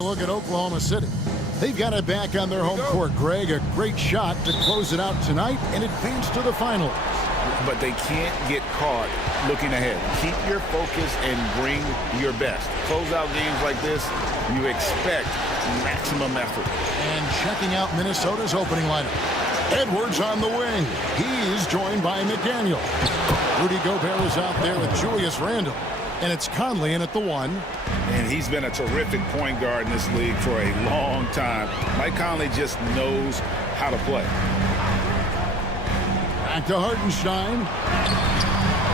Look at Oklahoma City. They've got it back on their home court, Greg. A great shot to close it out tonight and advance to the finals. But they can't get caught looking ahead. Keep your focus and bring your best. Close out games like this, you expect maximum effort. And checking out Minnesota's opening lineup. Edwards on the wing. He's joined by McDaniel. Rudy Gobert is out there with Julius Randle. And it's Conley in at the 1. And he's been a terrific point guard in this league for a long time. Mike Conley just knows how to play. Back to Hartenstein.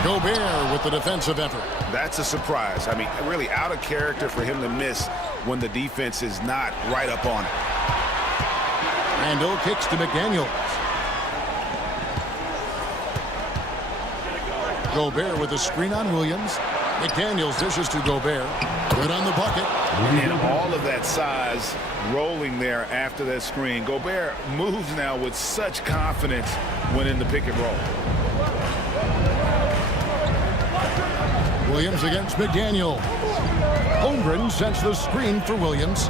Gobert with the defensive effort. That's a surprise. I mean, really out of character for him to miss when the defense is not right up on it. Randle kicks to McDaniels. Gobert with a screen on Williams. McDaniels dishes to Gobert. Good on the bucket. And all of that size rolling there after that screen. Gobert moves now with such confidence when in the pick and roll. Williams against McDaniel. Holmgren sends the screen for Williams.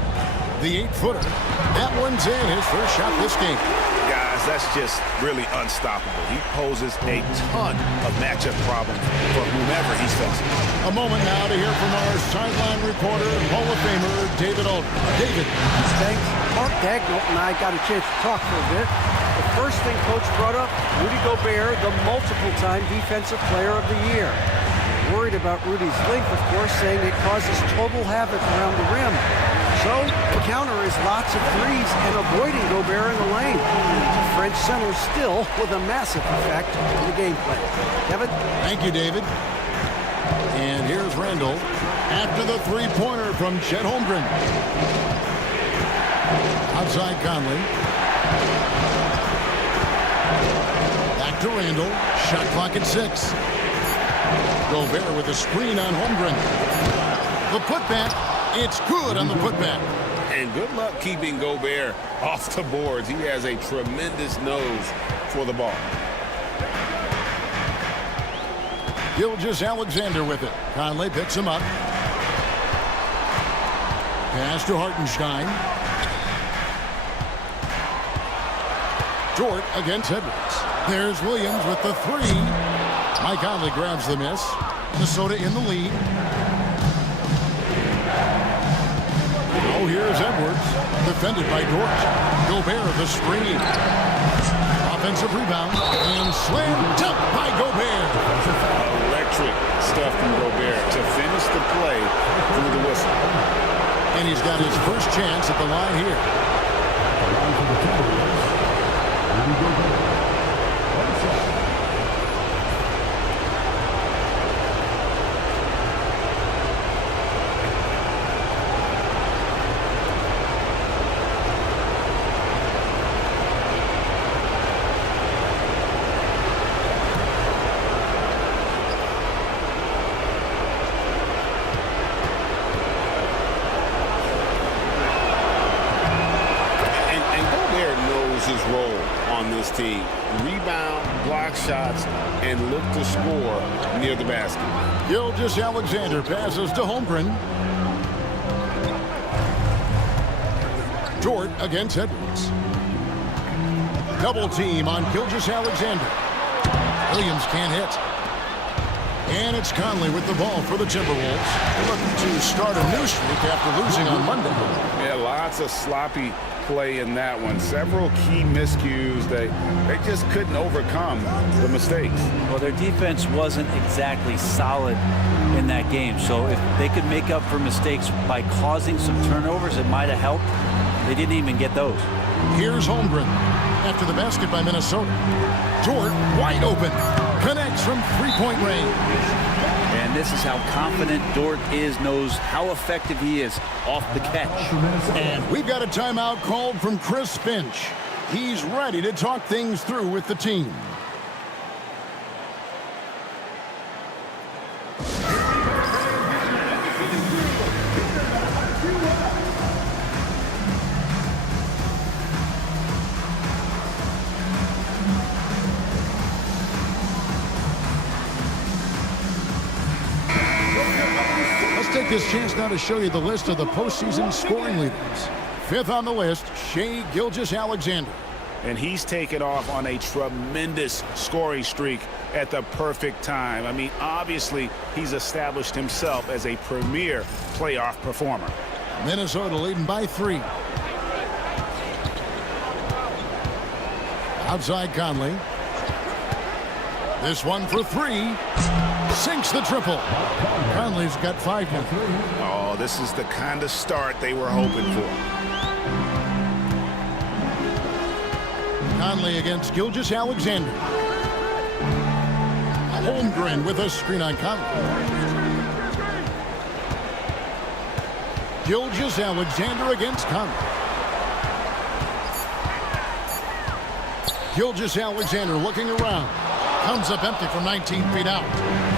The 8-footer. That one's in, his first shot this game. Guys, that's just really unstoppable. He poses a ton of matchup problems for whomever he's facing. A moment now to hear from our sideline reporter, Hall of Famer, David Aldridge. David. Thanks. Mark Dagnall and I got a chance to talk for a bit. The first thing Coach brought up, Rudy Gobert, the multiple-time Defensive Player of the Year. Worried about Rudy's length, of course, saying it causes total havoc around the rim. So the counter is lots of threes and avoiding Gobert in the lane. French center still with a massive effect in the game plan. Kevin? Thank you, David. And here's Randle after the three-pointer from Chet Holmgren. Outside Conley. Back to Randle. Shot clock at 6. Gobert with a screen on Holmgren. The putback. It's good on the putback. And good luck keeping Gobert off the boards. He has a tremendous nose for the ball. Gilgeous-Alexander with it. Conley picks him up. Pass to Hartenstein. Dort against Edwards. There's Williams with the 3. Mike Conley grabs the miss. Minnesota in the lead. Oh, here's Edwards. Defended by Dort. Gobert the screen. Offensive rebound. And slammed up by Gobert. Electric stuff from Gobert to finish the play through the whistle. And he's got his first chance at the line here. His role on this team. Rebound, block shots, and look to score near the basket. Gilgeous-Alexander passes to Holmgren. Dort against Edwards. Double team on Gilgeous-Alexander. Williams can't hit. And it's Conley with the ball for the Timberwolves. They're looking to start a new streak after losing on Monday. Yeah, lots of sloppy play in that one. Several key miscues. They just couldn't overcome the mistakes. Well, their defense wasn't exactly solid in that game. So if they could make up for mistakes by causing some turnovers, it might have helped. They didn't even get those. Here's Holmgren after the basket by Minnesota. Dort wide open. Connects from three-point range. And this is how confident Dort knows how effective he is off the catch. And we've got a timeout called from Chris Finch. He's ready to talk things through with the team. take this chance now to show you the list of the postseason scoring leaders. Fifth on the list, Shai Gilgeous-Alexander. And he's taken off on a tremendous scoring streak at the perfect time. I mean, obviously, he's established himself as a premier playoff performer. Minnesota leading by 3. Outside Conley. This one for 3. Sinks the triple. Conley's got 5 now. Oh, this is the kind of start they were hoping for. Conley against Gilgeous-Alexander. Holmgren with a screen on Conley. Gilgeous-Alexander against Conley. Gilgeous-Alexander looking around. Comes up empty from 19 feet out.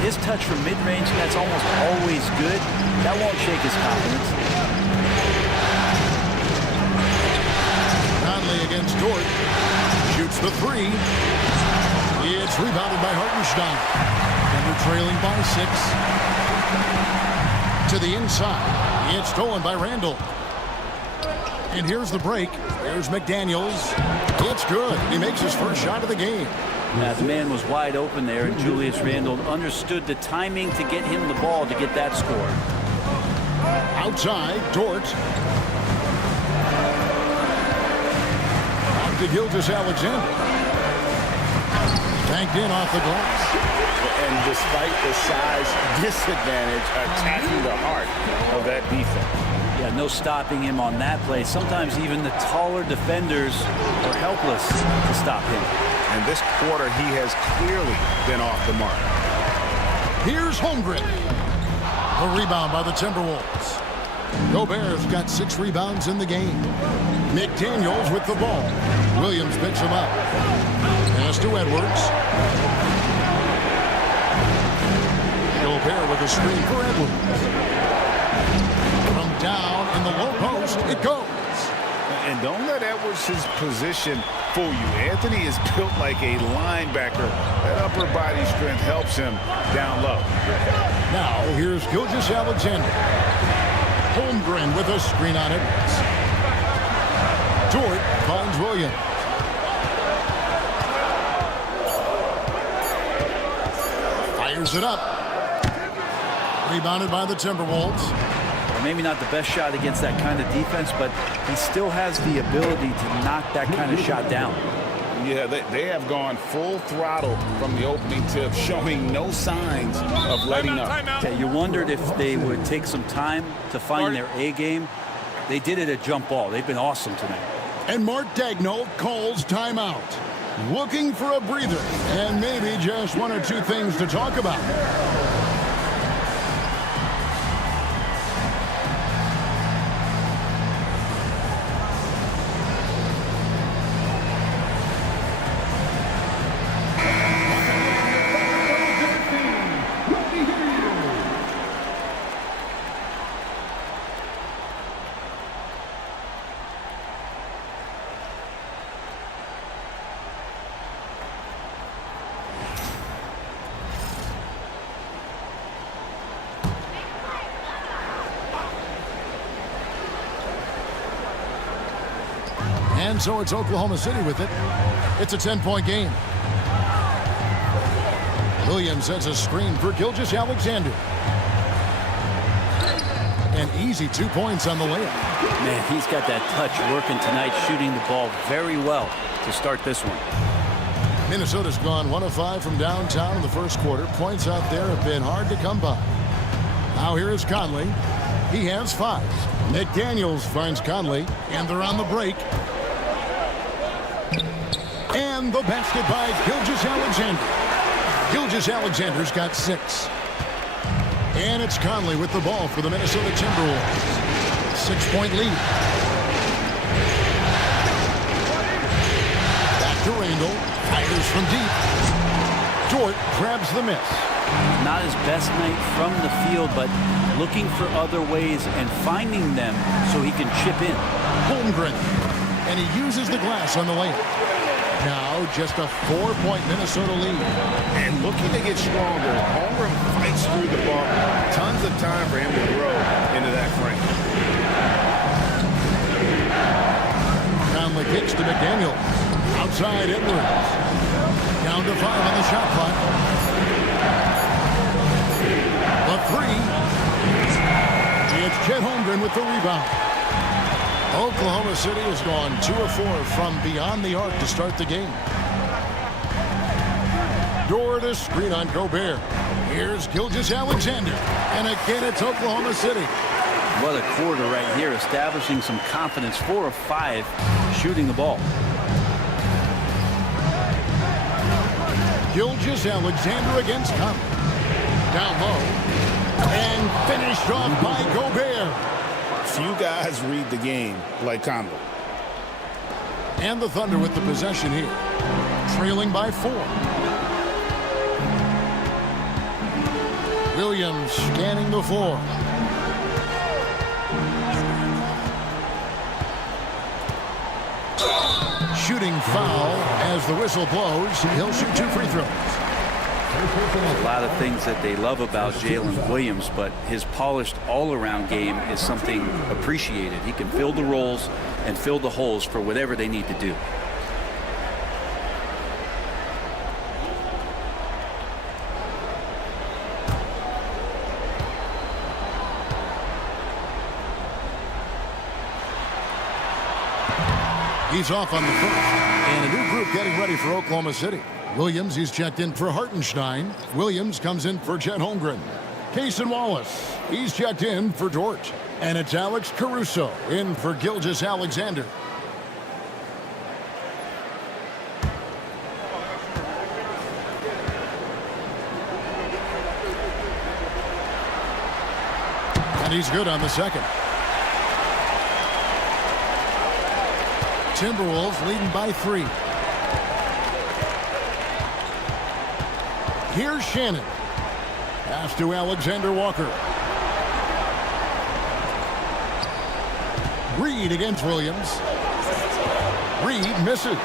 His touch from mid-range, that's almost always good. That won't shake his confidence. Conley against Dort. Shoots the 3. It's rebounded by Hartenstein. Denver trailing by 6. To the inside. It's stolen by Randall. And here's the break. There's McDaniels. It's good. He makes his first shot of the game. Yeah, the man was wide open there, and Julius Randle understood the timing to get him the ball to get that score. Outside, Dort. Out to Gilgeous-Alexander. Banked in off the glass. And despite the size disadvantage, attacking the heart of that defense. Yeah, no stopping him on that play. Sometimes even the taller defenders are helpless to stop him. And this quarter, he has clearly been off the mark. Here's Holmgren. The rebound by the Timberwolves. Gobert's got 6 rebounds in the game. McDaniels with the ball. Williams picks him up. Pass to Edwards. Gobert with a screen for Edwards. From down in the low post, it goes. And don't let Edwards' position fool you. Anthony is built like a linebacker. That upper body strength helps him down low. Now, here's Gilgeous-Alexander. Holmgren with a screen on Edwards. Dort finds Williams. Fires it up. Rebounded by the Timberwolves. Maybe not the best shot against that kind of defense, but he still has the ability to knock that kind of shot down. Yeah, they have gone full throttle from the opening tip, showing no signs of letting up. Yeah, you wondered if they would take some time to find their A game. They did it at jump ball. They've been awesome tonight. And Mark Daigneault calls timeout. Looking for a breather and maybe just 1 or 2 things to talk about. And so it's Oklahoma City with it. It's a 10-point game. Williams sets a screen for Gilgeous-Alexander. An easy 2 points on the layup. Man, he's got that touch working tonight, shooting the ball very well to start this one. Minnesota's gone 1 of 5 from downtown in the first quarter. Points out there have been hard to come by. Now here is Conley. He has 5. McDaniels finds Conley, and they're on the break. And the basket by Gilgeous-Alexander. Gilgeous-Alexander's got 6. And it's Conley with the ball for the Minnesota Timberwolves. 6-point lead. Back to Randall. Fires from deep. Dort grabs the miss. Not his best night from the field, but looking for other ways and finding them so he can chip in. Holmgren. And he uses the glass on the layup. Now just a 4-point Minnesota lead. And looking to get stronger, Holmgren fights through the ball. Tons of time for him to grow Daniels. Outside Edwards. Down to 5 on the shot clock. The three. It's Chet Holmgren with the rebound. Oklahoma City has gone 2 of 4 from beyond the arc to start the game. Door to screen on Gobert. Here's Gilgeous-Alexander. And again, it's Oklahoma City. What a quarter right here, establishing some confidence. 4 of 5 shooting the ball. Gilgeous-Alexander against Conley. Down low. And finished off by Gobert. Few guys read the game like Conley. And the Thunder with the possession here. Trailing by 4. Williams scanning the floor. Shooting foul as the whistle blows. He'll shoot 2 free throws. A lot of things that they love about Jalen Williams, but his polished all-around game is something appreciated. He can fill the roles and fill the holes for whatever they need to do. He's off on the first. And a new group getting ready for Oklahoma City. Williams, he's checked in for Hartenstein. Williams comes in for Chet Holmgren. Cason Wallace, he's checked in for Dort. And it's Alex Caruso in for Gilgeous-Alexander. And he's good on the second. Timberwolves leading by 3. Here's Shannon. Pass to Alexander Walker. Reed against Williams. Reed misses.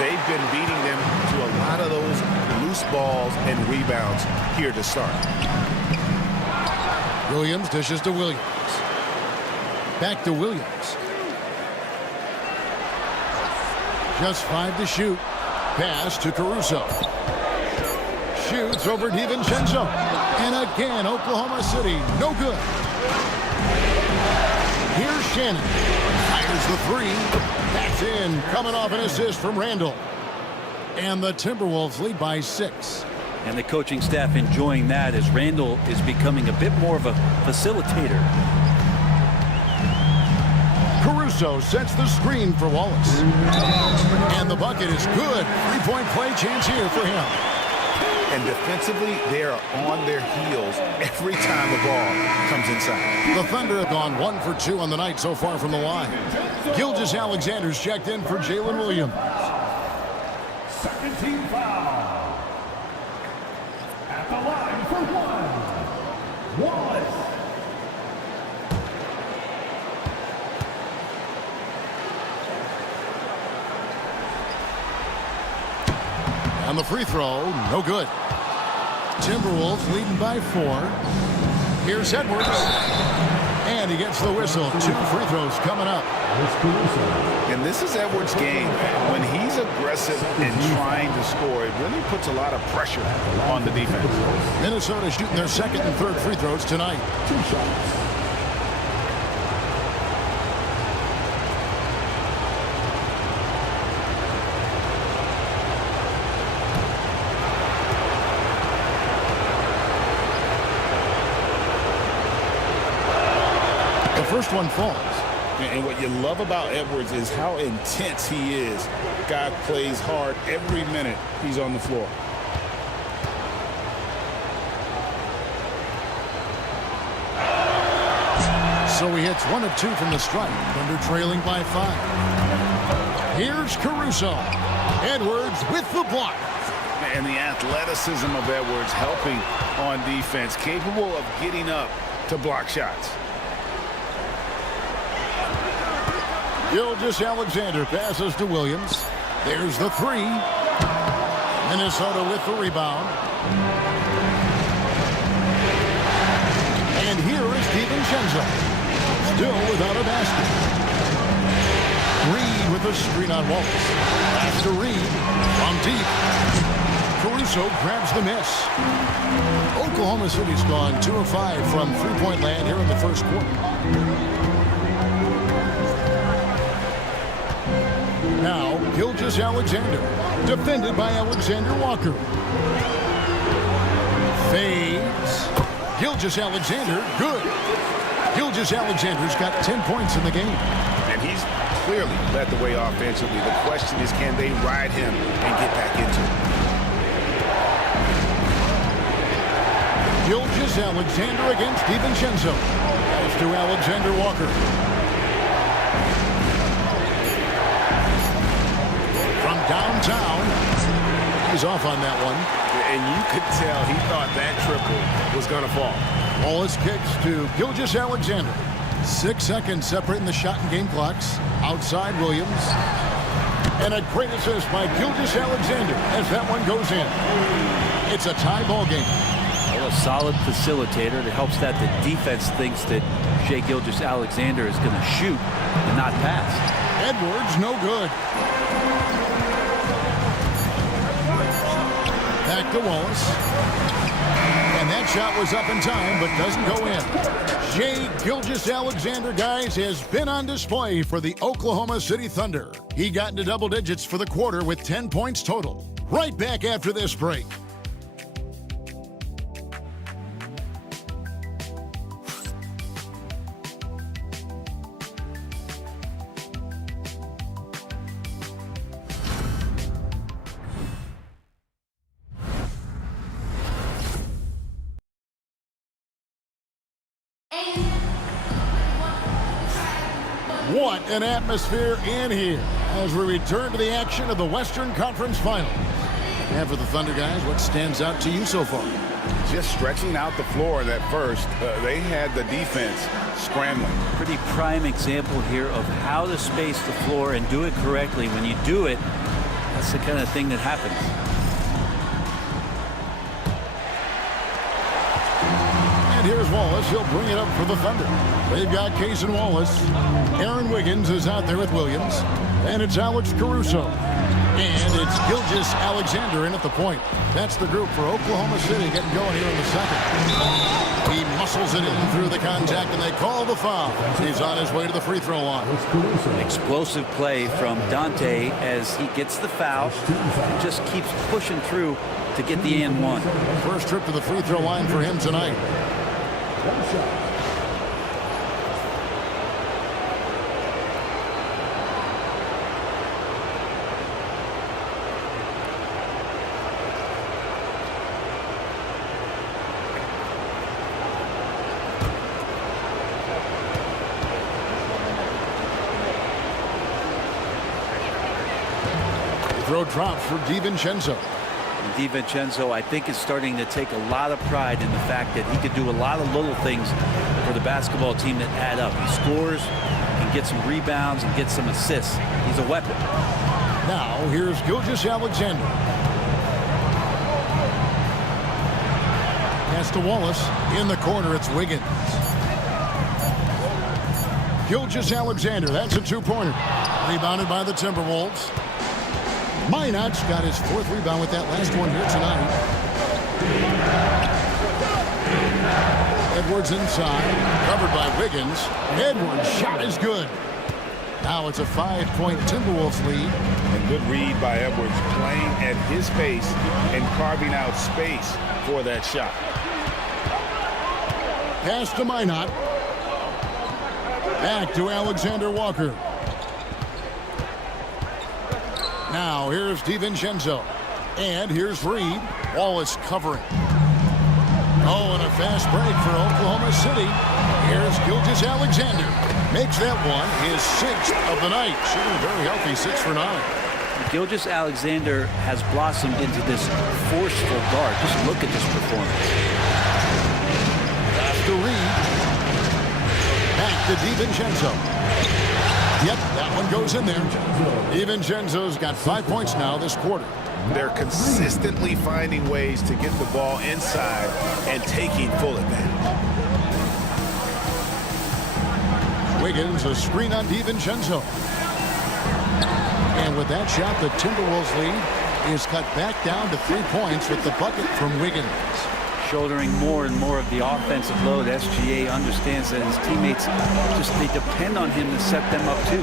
They've been beating them to a lot of those loose balls and rebounds here to start. Williams dishes to Williams. Back to Williams. Just 5 to shoot. Pass to Caruso. Shoots over DiVincenzo. And again, Oklahoma City, no good. Here's Shannon. Fires the 3. That's in. Coming off an assist from Randall. And the Timberwolves lead by 6. And the coaching staff enjoying that as Randall is becoming a bit more of a facilitator. Caruso sets the screen for Wallace. And the bucket is good. 3-point play chance here for him. And defensively, they are on their heels every time the ball comes inside. The Thunder have gone 1 for 2 on the night so far from the line. Gilgeous-Alexander's checked in for Jalen Williams. Second team foul. At the line for 1. Wallace. On the free throw, no good. Timberwolves leading by 4. Here's Edwards. And he gets the whistle. 2 free throws coming up. And this is Edwards' game. When he's aggressive and trying to score, it really puts a lot of pressure on the defense. Minnesota shooting their 2nd and 3rd free throws tonight. 2 shots. First one falls. And what you love about Edwards is how intense he is. Guy plays hard every minute he's on the floor. So he hits 1 of 2 from the stripe. Thunder trailing by 5. Here's Caruso. Edwards with the block. And the athleticism of Edwards helping on defense, capable of getting up to block shots. Gilgeous-Alexander passes to Williams. There's the 3. Minnesota with the rebound. And here is DiVincenzo. Still without a basket. Reed with a screen on Wallace. Pass to Reed from deep. Caruso grabs the miss. Oklahoma City's gone 2 of 5 from three-point land here in the first quarter. Now, Gilgeous-Alexander, defended by Alexander Walker. Fades. Gilgeous-Alexander, good. Gilgeous-Alexander's got 10 points in the game. And he's clearly led the way offensively. The question is, can they ride him and get back into it? Gilgeous-Alexander against DiVincenzo. As to Alexander Walker. From downtown, he's off on that one. And you could tell he thought that triple was going to fall. Wallace kicks to Gilgeous-Alexander. 6 seconds separating the shot and game clocks. Outside Williams. And a great assist by Gilgeous-Alexander as that one goes in. It's a tie ball game. Well, a solid facilitator that helps that the defense thinks that Shai Gilgeous-Alexander is going to shoot and not pass. Edwards, no good. Back to Wallace. And that shot was up in time, but doesn't go in. Shai Gilgeous-Alexander, guys, has been on display for the Oklahoma City Thunder. He got into double digits for the quarter with 10 points total. Right back after this break. What an atmosphere in here as we return to the action of the Western Conference Finals. And for the Thunder guys, what stands out to you so far? Just stretching out the floor in that first. They had the defense scrambling. Pretty prime example here of how to space the floor and do it correctly. When you do it, that's the kind of thing that happens. Here's Wallace. He'll bring it up for the Thunder. They've got Case and Wallace. Aaron Wiggins is out there with Williams. And it's Alex Caruso. And it's Gilgeous-Alexander in at the point. That's the group for Oklahoma City getting going here in the second. He muscles it in through the contact, and they call the foul. He's on his way to the free throw line. Explosive play from Dante as he gets the foul and just keeps pushing through to get the and one. First trip to the free throw line for him tonight. Throw drops for DiVincenzo. DiVincenzo, I think, is starting to take a lot of pride in the fact that he could do a lot of little things for the basketball team that add up. He scores, can get some rebounds, and get some assists. He's a weapon. Now, here's Gilgeous-Alexander. Pass to Wallace. In the corner, it's Wiggins. Gilgeous-Alexander, that's a two-pointer. Rebounded by the Timberwolves. Minot's got his fourth rebound with that last one here tonight. Edwards inside, covered by Wiggins. Edwards' shot is good. Now it's a 5-point Timberwolves lead. A good read by Edwards, playing at his pace and carving out space for that shot. Pass to Minot. Back to Alexander Walker. Now here's DiVincenzo. And here's Reed. Wallace covering. Oh, and a fast break for Oklahoma City. Here's Gilgeous-Alexander. Makes that one his 6th of the night. Shooting very healthy, 6 for 9. Gilgeous-Alexander has blossomed into this forceful guard. Just look at this performance. Pass to Reed. Back to DiVincenzo. Yep, that one goes in there. DiVincenzo's got 5 points now this quarter. They're consistently finding ways to get the ball inside and taking full advantage. Wiggins, a screen on DiVincenzo. And with that shot, the Timberwolves lead is cut back down to 3 points with the bucket from Wiggins. Shouldering more and more of the offensive load, SGA understands that his teammates they depend on him to set them up too.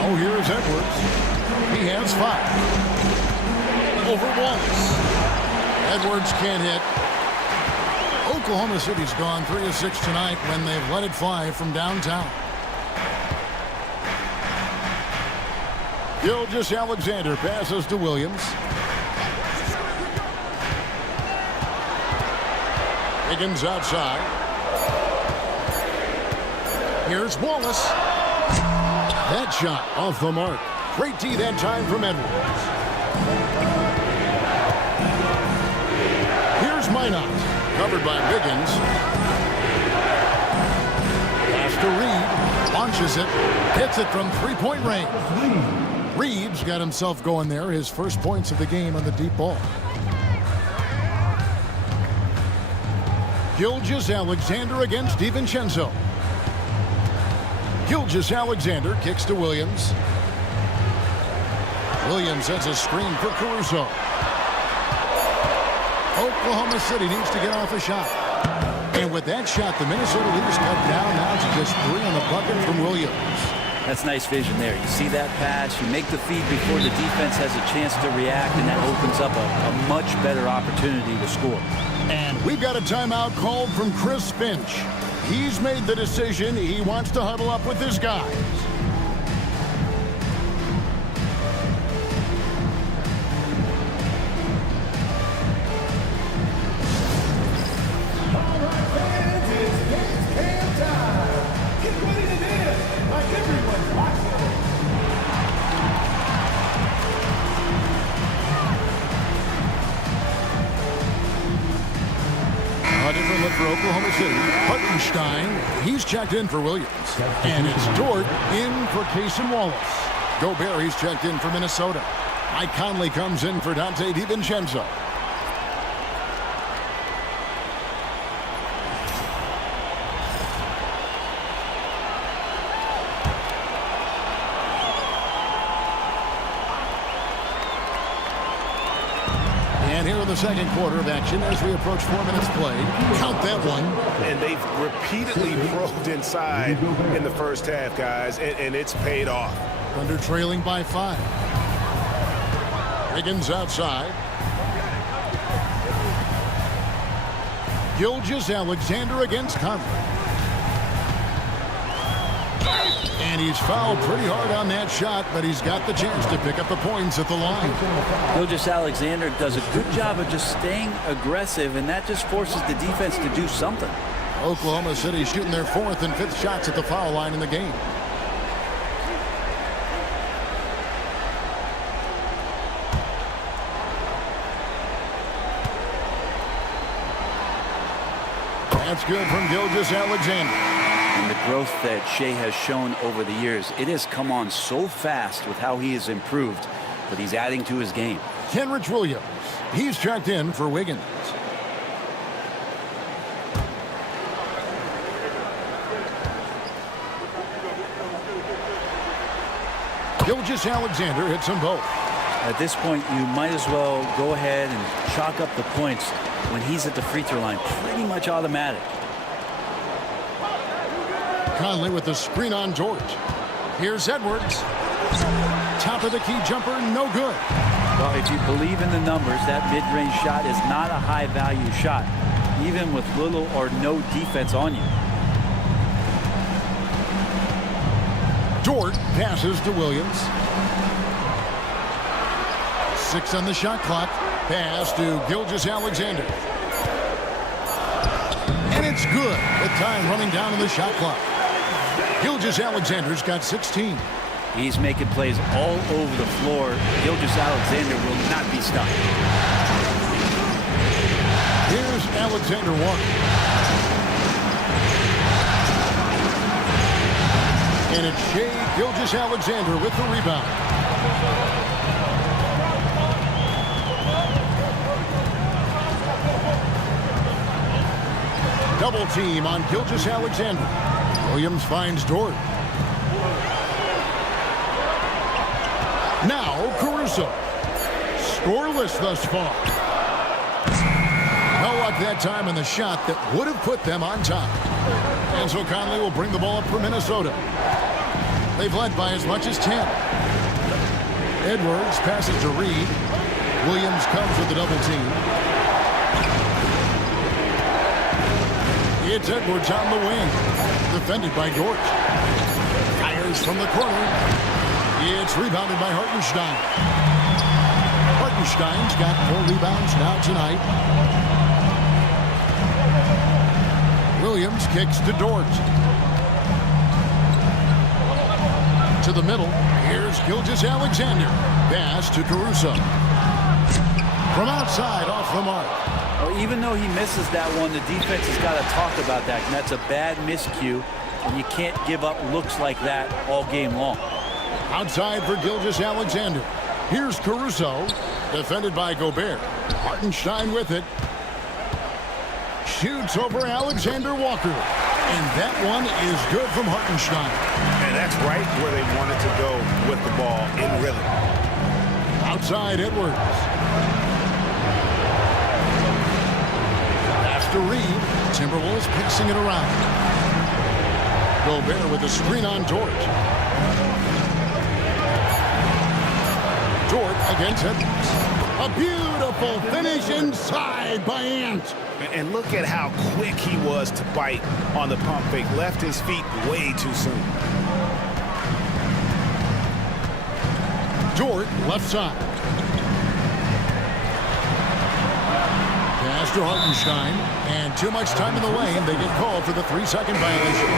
Oh, here's Edwards. He has 5. Over Wallace. Edwards can't hit. Oklahoma City's gone 3 of 6 tonight when they've let it fly from downtown. Gilgeous-Alexander passes to Williams. Wiggins outside. Here's Wallace. That shot off the mark. Great D that time from Edwards. Here's Minot. Covered by Wiggins. Pass to Reed. Launches it. Hits it from 3-point range. Reed's got himself going there. His first points of the game on the deep ball. Gilgeous-Alexander against DiVincenzo. Gilgeous-Alexander kicks to Williams. Williams sets a screen for Caruso. Oklahoma City needs to get off a shot. And with that shot, the Minnesota leaders cut down now to just 3 on the bucket from Williams. That's nice vision there. You see that pass, you make the feed before the defense has a chance to react, and that opens up a much better opportunity to score. And we've got a timeout called from Chris Finch. He's made the decision. He wants to huddle up with his guys. All right, fans, it's dance cam time. Get ready to dance like everyone's watching. A different look for Oklahoma City. Hartenstein, he's checked in for Williams. And it's Dort in for Cason Wallace. Gobert, he's checked in for Minnesota. Mike Conley comes in for Dante DiVincenzo. And here in the second quarter of action as we approach 4 minutes play. Count that one. And they've repeatedly probed inside in the first half, guys, and it's paid off. Thunder trailing by 5. Wiggins outside. Gilgeous-Alexander against Conley. And he's fouled pretty hard on that shot, but he's got the chance to pick up the points at the line. Gilgeous-Alexander does a good job of just staying aggressive, and that just forces the defense to do something. Oklahoma City shooting their 4th and 5th shots at the foul line in the game. That's good from Gilgeous-Alexander. And the growth that Shea has shown over the years, it has come on so fast with how he has improved, but he's adding to his game. Kenrich Williams, he's checked in for Wiggins. Gilgeous-Alexander hits them both. At this point, you might as well go ahead and chalk up the points when he's at the free throw line. Pretty much automatic. Conley with the screen on Dort. Here's Edwards. Top of the key jumper, no good. Well, if you believe in the numbers, that mid-range shot is not a high-value shot, even with little or no defense on you. Dort passes to Williams. 6 on the shot clock. Pass to Gilgeous-Alexander. And it's good with time running down on the shot clock. Gilgeous-Alexander's got 16. He's making plays all over the floor. Gilgeous-Alexander will not be stopped. Here's Alexander Walker. And it's Shea Gilgeous-Alexander with the rebound. Double team on Gilgeous-Alexander. Williams finds Dort. Now Caruso. Scoreless thus far. No luck that time in the shot that would have put them on top. And so Conley will bring the ball up for Minnesota. They've led by as much as 10. Edwards passes to Reed. Williams comes with the double team. It's Edwards on the wing. Defended by Dort. Fires from the corner. It's rebounded by Hartenstein. Hartenstein's got 4 rebounds now tonight. Williams kicks to Dort. To the middle. Here's Gilgeous-Alexander. Pass to Caruso. From outside, off the mark. Well, even though he misses that one, the defense has got to talk about that. And that's a bad miscue. And you can't give up looks like that all game long. Outside for Gilgeous-Alexander. Here's Caruso. Defended by Gobert. Hartenstein with it. Shoots over Alexander Walker. And that one is good from Hartenstein. And that's right where they wanted to go with the ball in rhythm. Outside Edwards. Pass to Reed. Timberwolves pacing it around. Gobert with a screen on Dort. Dort against Edwards. A beautiful finish inside by Ant. And look at how quick he was to bite on the pump fake. Left his feet way too soon. Dort left side. Pass to Hartenstein. And too much time in the lane. They get called for the 3-second violation.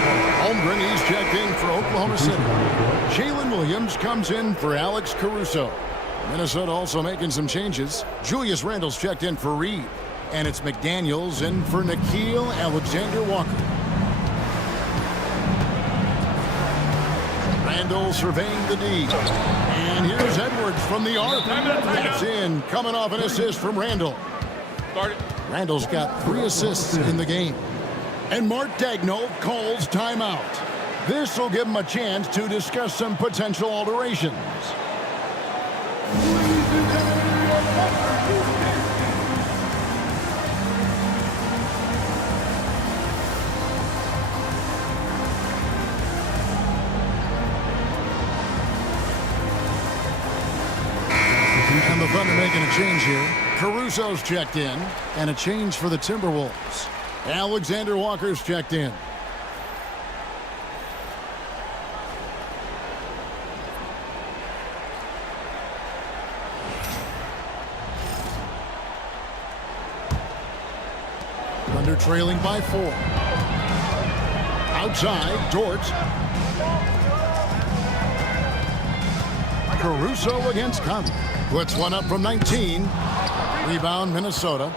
Holmgren, he's checked in for Oklahoma City. Jalen Williams comes in for Alex Caruso. Minnesota also making some changes. Julius Randle's checked in for Reed. And it's McDaniels in for Nickeil Alexander-Walker. Randle surveying the D. And here's Edwards from the arc. That's in, coming off an assist from Randle. Randle's got 3 assists in the game. And Mark Daigneault calls timeout. This will give him a chance to discuss some potential alterations. And the Thunder making a change here. Caruso's checked in. And a change for the Timberwolves. Alexander Walker's checked in. Thunder trailing by 4. Outside, Dort. Caruso against Conley. Puts one up from 19. Rebound, Minnesota.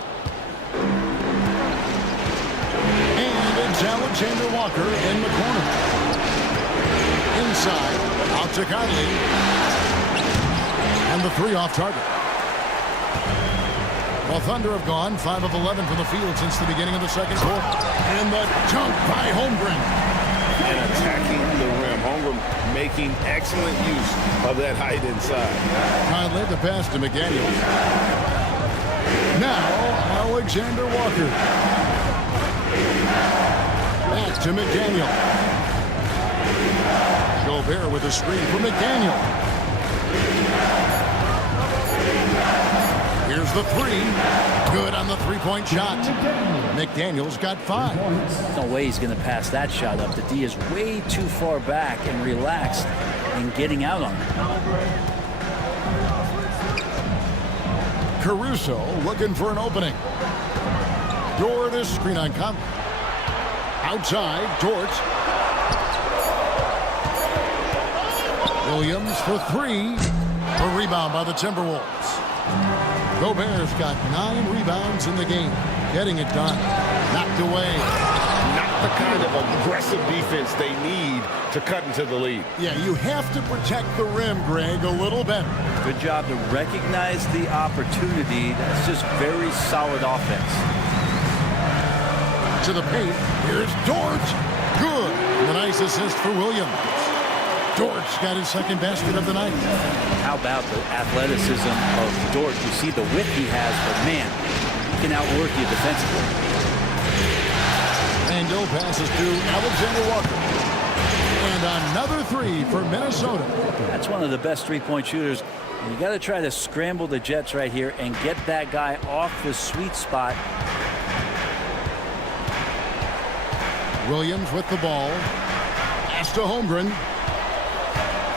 And it's Alexander Walker in the corner. Inside, out to Conley. And the 3 off target. Well, Thunder have gone 5 of 11 from the field since the beginning of the second quarter. And the dunk by Holmgren. And attacking the rim. Holmgren making excellent use of that height inside. Conley, the pass to McDaniels. Now, Alexander Walker. Back to McDaniel. Gobert with a screen for McDaniel. Here's the 3. Good on the 3-point shot. McDaniel's got 5. No way he's going to pass that shot up. The D is way too far back and relaxed in getting out on it. Caruso looking for an opening. Dort is screen on Conley. Outside, Dort. Williams for 3. A rebound by the Timberwolves. Gobert's got 9 rebounds in the game. Getting it done. Knocked away. Not the kind of aggressive defense they need to cut into the lead. Yeah, you have to protect the rim, Greg, a little better. Good job to recognize the opportunity. That's just very solid offense. To the paint. Here's Dort. Good. A nice assist for Williams. Dort's got his second basket of the night. How about the athleticism of Dort? You see the width he has, but man, he can outwork you defensively. Randall passes to Alexander Walker. And another three for Minnesota. That's one of the best three-point shooters. You got to try to scramble the Jets right here and get that guy off the sweet spot. Williams with the ball. Pass to Holmgren.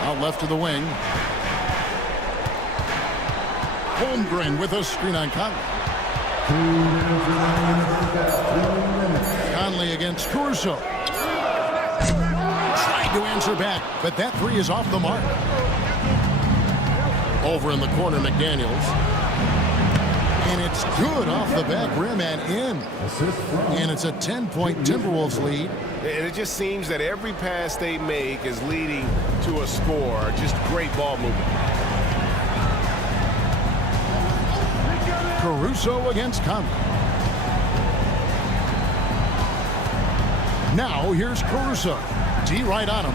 Out left to the wing. Holmgren with a screen on Conley. Conley against Caruso. Trying to answer back, but that three is off the mark. Over in the corner, McDaniels. And it's good off the back rim and in. And it's a 10-point Timberwolves lead. And it just seems that every pass they make is leading to a score. Just great ball movement. Caruso against Conley. Now here's Caruso. D right on him.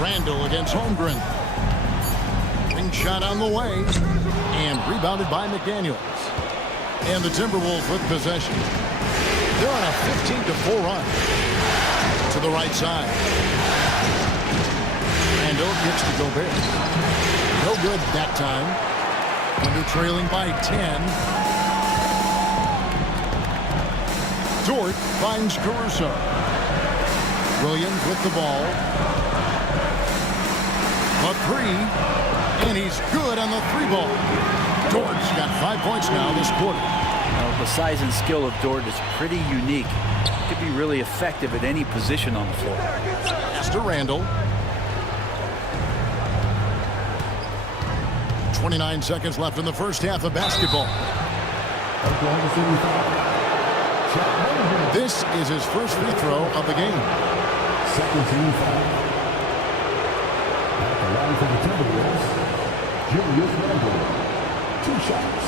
Randall against Holmgren. Ring shot on the way. And rebounded by McDaniels. And the Timberwolves with possession. They're on a 15-4 run. To the right side. Randall gets to Gobert. No good that time. Under trailing by 10. Dort finds Caruso. Williams with the ball. A three, and he's good on the three ball. Dort's got 5 points now this quarter. Well, the size and skill of Dort is pretty unique. He could be really effective at any position on the floor. Pass to Randall. 29 seconds left in the first half of basketball. This is his first free throw of the game. Second team foul. At the line for the Timberwolves, Julius Randle. 2 shots.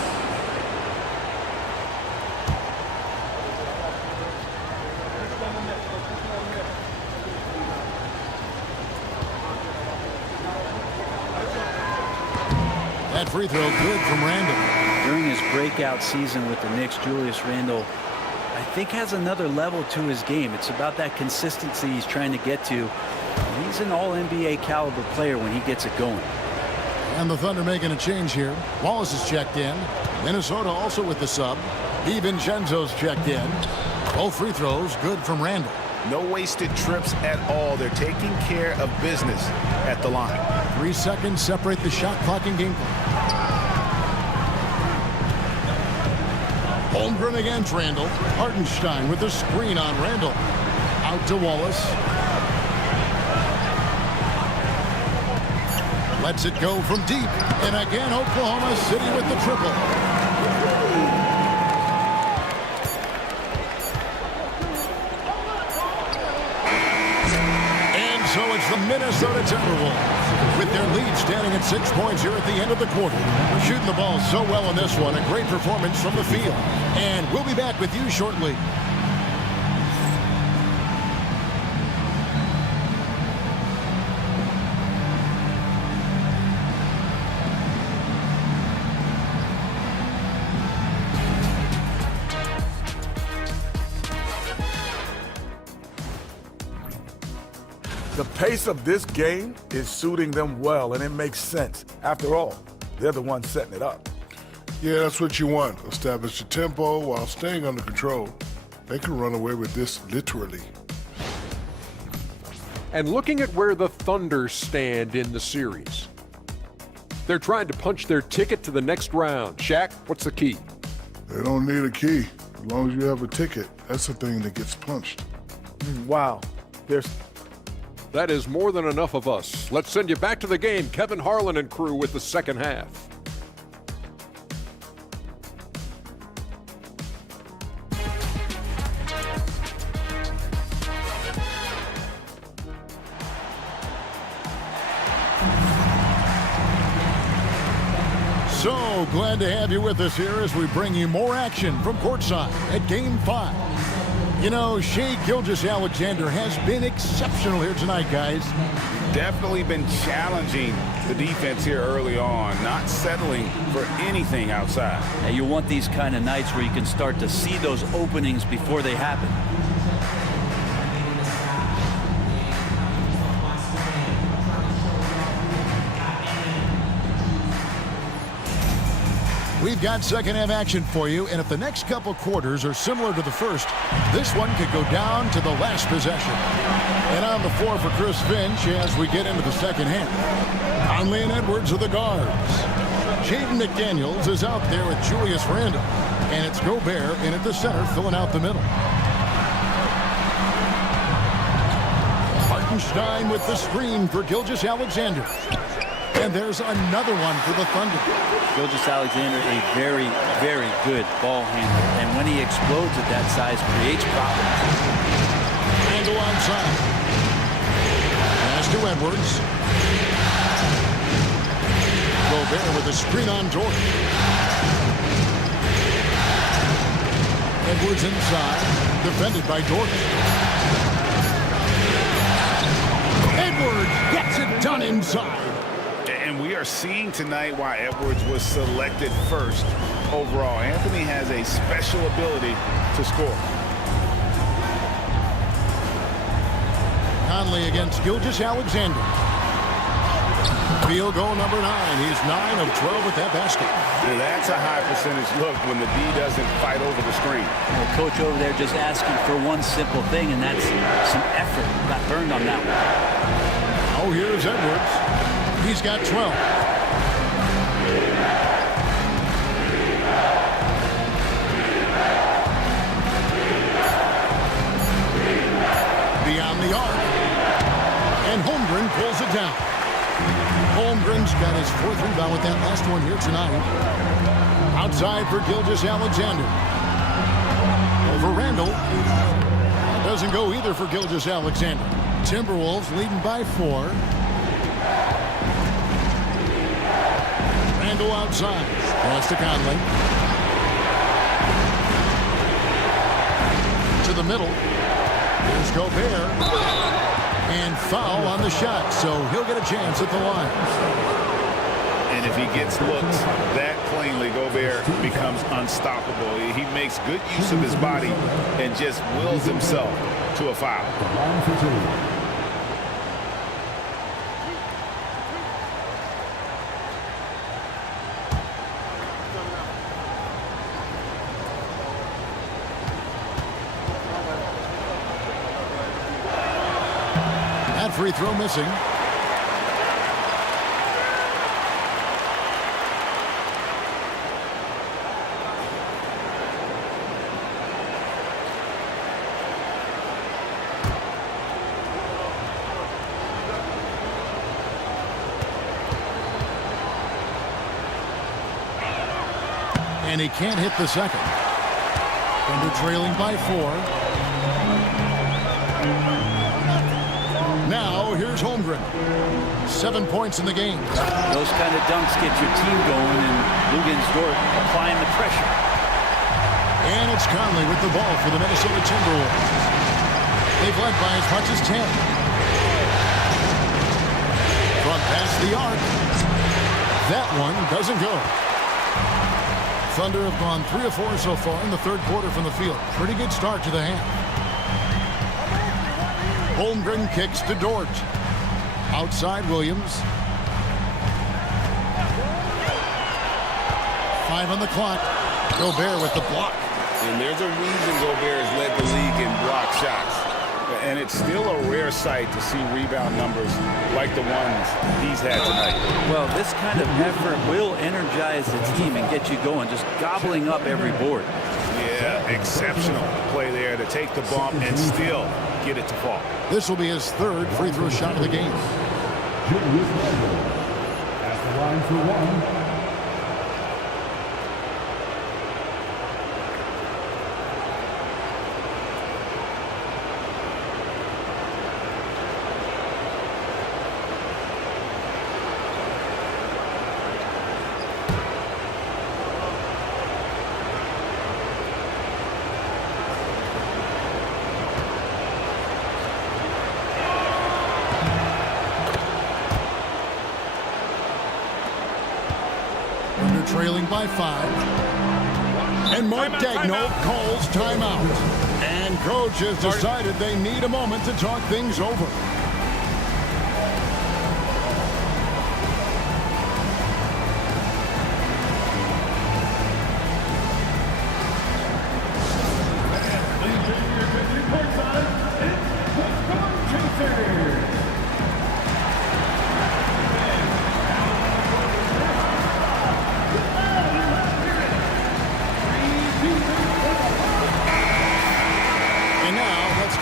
That free throw good from Randall. During his breakout season with the Knicks, Julius Randle, I think, has another level to his game. It's about that consistency he's trying to get to. He's an all-NBA caliber player when he gets it going. And the Thunder making a change here. Wallace is checked in. Minnesota also with the sub. DiVincenzo's checked in. Both free throws good from Randall. No wasted trips at all. They're taking care of business at the line. 3 seconds separate the shot clock and game clock. Holmgren against Randall. Hartenstein with the screen on Randall. Out to Wallace. Lets it go from deep. And again, Oklahoma City with the triple. And so it's the Minnesota Timberwolves with their lead standing at 6 points here at the end of the quarter. We're shooting the ball so well in this one. A great performance from the field. And we'll be back with you shortly. The pace of this game is suiting them well, and it makes sense. After all, they're the ones setting it up. Yeah, that's what you want. Establish the tempo while staying under control. They can run away with this literally. And looking at where the Thunder stand in the series, they're trying to punch their ticket to the next round. Shaq, what's the key? They don't need a key. As long as you have a ticket, that's the thing that gets punched. Wow. That is more than enough of us. Let's send you back to the game. Kevin Harlan and crew with the second half. So glad to have you with us here as we bring you more action from courtside at Game 5. You know, Shai Gilgeous-Alexander has been exceptional here tonight, guys. Definitely been challenging the defense here early on, not settling for anything outside. Now, you want these kind of nights where you can start to see those openings before they happen. We've got second half action for you, and if the next couple quarters are similar to the first, this one could go down to the last possession. And on the floor for Chris Finch as we get into the second half. Conley and Edwards are the guards. Jaden McDaniels is out there with Julius Randle, and it's Gobert in at the center filling out the middle. Hartenstein with the screen for Gilgeous-Alexander. And there's another one for the Thunder. Gilgeous-Alexander, a very, very good ball handler. And when he explodes at that size, creates problems. Randle outside. Pass to Edwards. Gobert with a screen on George. Edwards inside. Defended by George. Edwards gets it done inside. And we are seeing tonight why Edwards was selected first overall. Anthony has a special ability to score. Conley against Gilgeous-Alexander. Field goal number 9. He's 9 of 12 with that basket. And that's a high percentage look when the D doesn't fight over the screen. The coach over there just asking for one simple thing, and that's some effort. Got burned on that one. Oh, here's Edwards. He's got 12. Beyond the arc. And Holmgren pulls it down. Holmgren's got his 4th rebound with that last one here tonight. Outside for Gilgeous-Alexander. Over Randle. That doesn't go either for Gilgeous-Alexander. Timberwolves leading by 4. Randle outside. Pass to Conley. To the middle. Here's Gobert. And foul on the shot, so he'll get a chance at the line. And if he gets looks that plainly, Gobert becomes unstoppable. He makes good use of his body and just wills himself to a foul. Free throw missing. And he can't hit the second. Thunder trailing by 4. Now, here's Holmgren. 7 points in the game. Those kind of dunks get your team going, and Lugens Dort applying the pressure. And it's Conley with the ball for the Minnesota Timberwolves. They've led by as much as 10. Front past the arc. That one doesn't go. Thunder have gone 3 of 4 so far in the 3rd quarter from the field. Pretty good start to the half. Holmgren kicks to Dort. Outside Williams. 5 on the clock. Gobert with the block. And there's a reason Gobert has led the league in block shots. And it's still a rare sight to see rebound numbers like the ones he's had tonight. Well, this kind of effort will energize the team and get you going, just gobbling up every board. Yeah, exceptional play there to take the bump and still get it to fall. This will be his 3rd free throw shot of the game. Julius Randle at the line for 1. trailing by 5. And Mark Daigneault calls timeout. And coach has decided they need a moment to talk things over.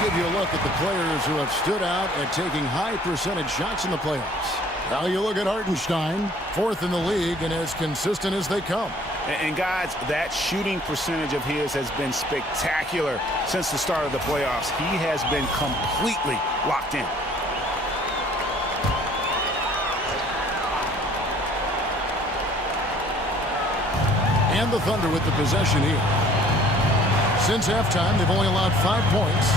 Give you a look at the players who have stood out at taking high percentage shots in the playoffs. Now you look at Hartenstein, 4th in the league and as consistent as they come. And guys, that shooting percentage of his has been spectacular since the start of the playoffs. He has been completely locked in. And the Thunder with the possession here. Since halftime, they've only allowed 5 points.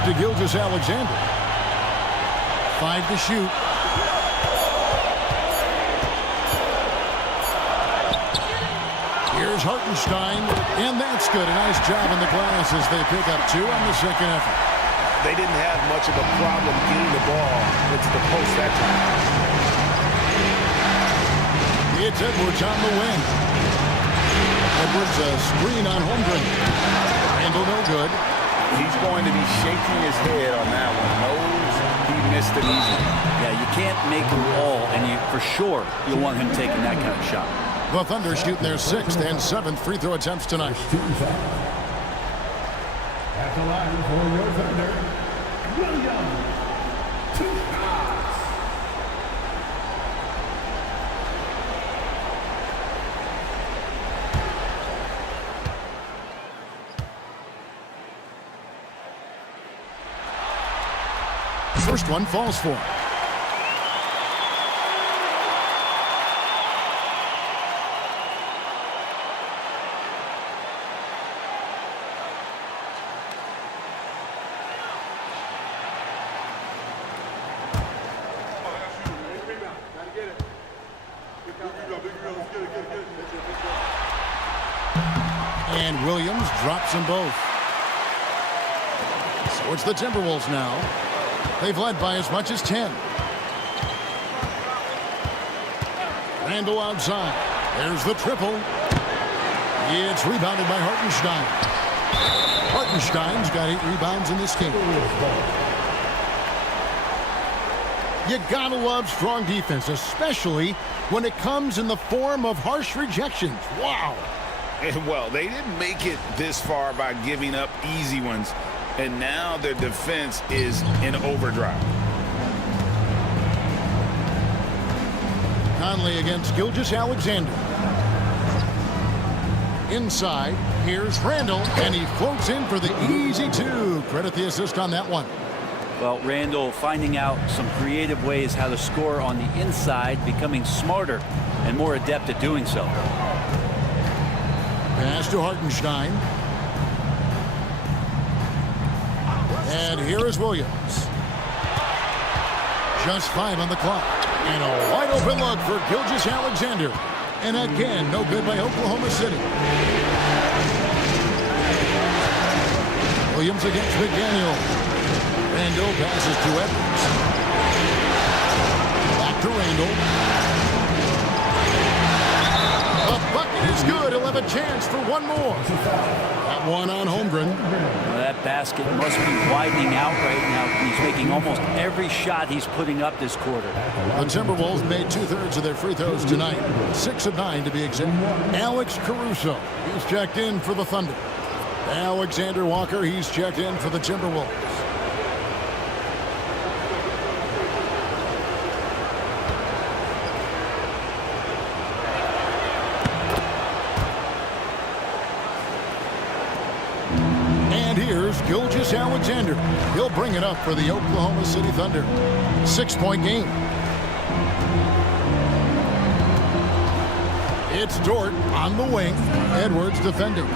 To Gilgeous-Alexander. 5 to shoot. Here's Hartenstein, and that's good. A nice job on the glass as they pick up 2 on the second effort. They didn't have much of a problem getting the ball into the post that time. It's Edwards on the wing. Edwards a screen on Holmgren. Randall no good. He's going to be shaking his head on that one. Knows he missed it easy. Yeah, you can't make them all, and for sure you'll want him taking that kind of shot. The Thunder shooting their 6th and 7th free throw attempts tonight. At the line for your Thunder, Williams. 2 shots. First one falls for him. And Williams drops them both. So it's the Timberwolves now. They've led by as much as 10. Randall outside. There's the triple. It's rebounded by Hartenstein. Hartenstein's got 8 rebounds in this game. You gotta love strong defense, especially when it comes in the form of harsh rejections. Wow. And well, they didn't make it this far by giving up easy ones. And now their defense is in overdrive. Conley against Gilgeous-Alexander. Inside, here's Randall, and he floats in for the easy 2. Credit the assist on that one. Well, Randall finding out some creative ways how to score on the inside, becoming smarter and more adept at doing so. Pass to Hartenstein. And here is Williams. Just 5 on the clock. And a wide open look for Gilgeous-Alexander. And again, no good by Oklahoma City. Williams against McDaniel. Randall passes to Edwards. Back to Randall. The bucket is good. He'll have a chance for one more. That one on Holmgren. Well, that basket must be widening out right now. He's making almost every shot he's putting up this quarter. The Timberwolves made 2/3 of their free throws tonight. 6 of 9 to be exact. Alex Caruso, he's checked in for the Thunder. Alexander Walker, he's checked in for the Timberwolves. And here's Gilgeous-Alexander. He'll bring it up for the Oklahoma City Thunder. 6-point game. It's Dort on the wing. Edwards defending.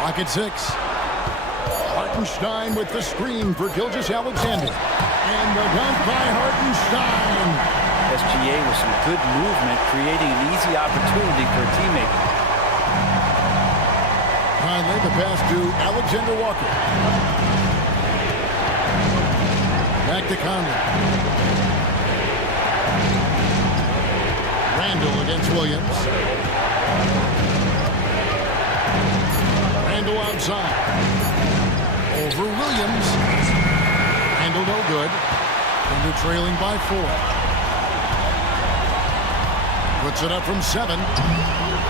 Clock at 6. Hartenstein with the screen for Gilgeous-Alexander. And the dunk by Hartenstein. SGA with some good movement, creating an easy opportunity for a teammate. Finally, the pass to Alexander Walker. Back to Conley. Randall against Williams. Randall outside. Over Williams. Randall no good. Thunder trailing by 4. Puts it up from 7.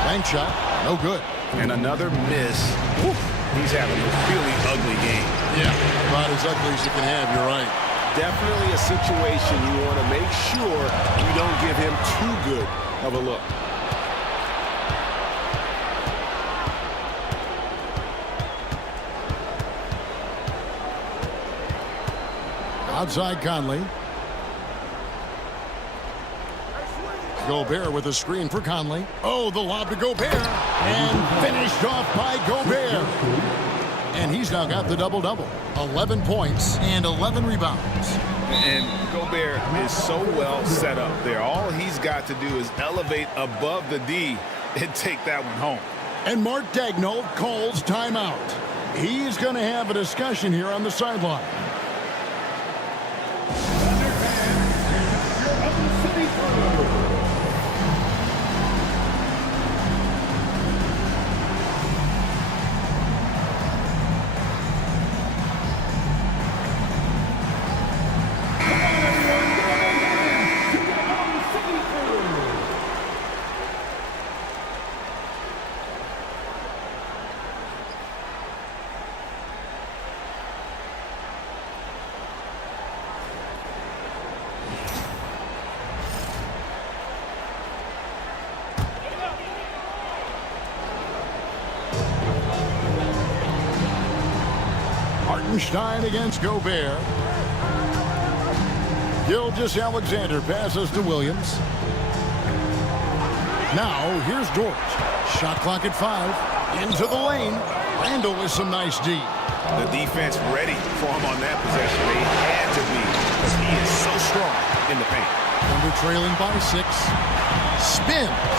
Bank shot, no good. And another miss. Woo. He's having a really ugly game. Yeah, about as ugly as you can have, you're right. Definitely a situation you want to make sure you don't give him too good of a look. Outside Conley. Gobert with a screen for Conley. Oh, the lob to Gobert. And finished off by Gobert. And he's now got the double-double. 11 points and 11 rebounds. And Gobert is so well set up there. All he's got to do is elevate above the D and take that one home. And Mark Daigneault calls timeout. He's going to have a discussion here on the sideline. Hartenstein against Gobert. Gilgeous-Alexander passes to Williams. Now, here's Dort. Shot clock at 5. Into the lane. Randall with some nice D. The defense ready for him on that possession. They had to be because he is so strong in the paint. Thunder trailing by 6. Spins.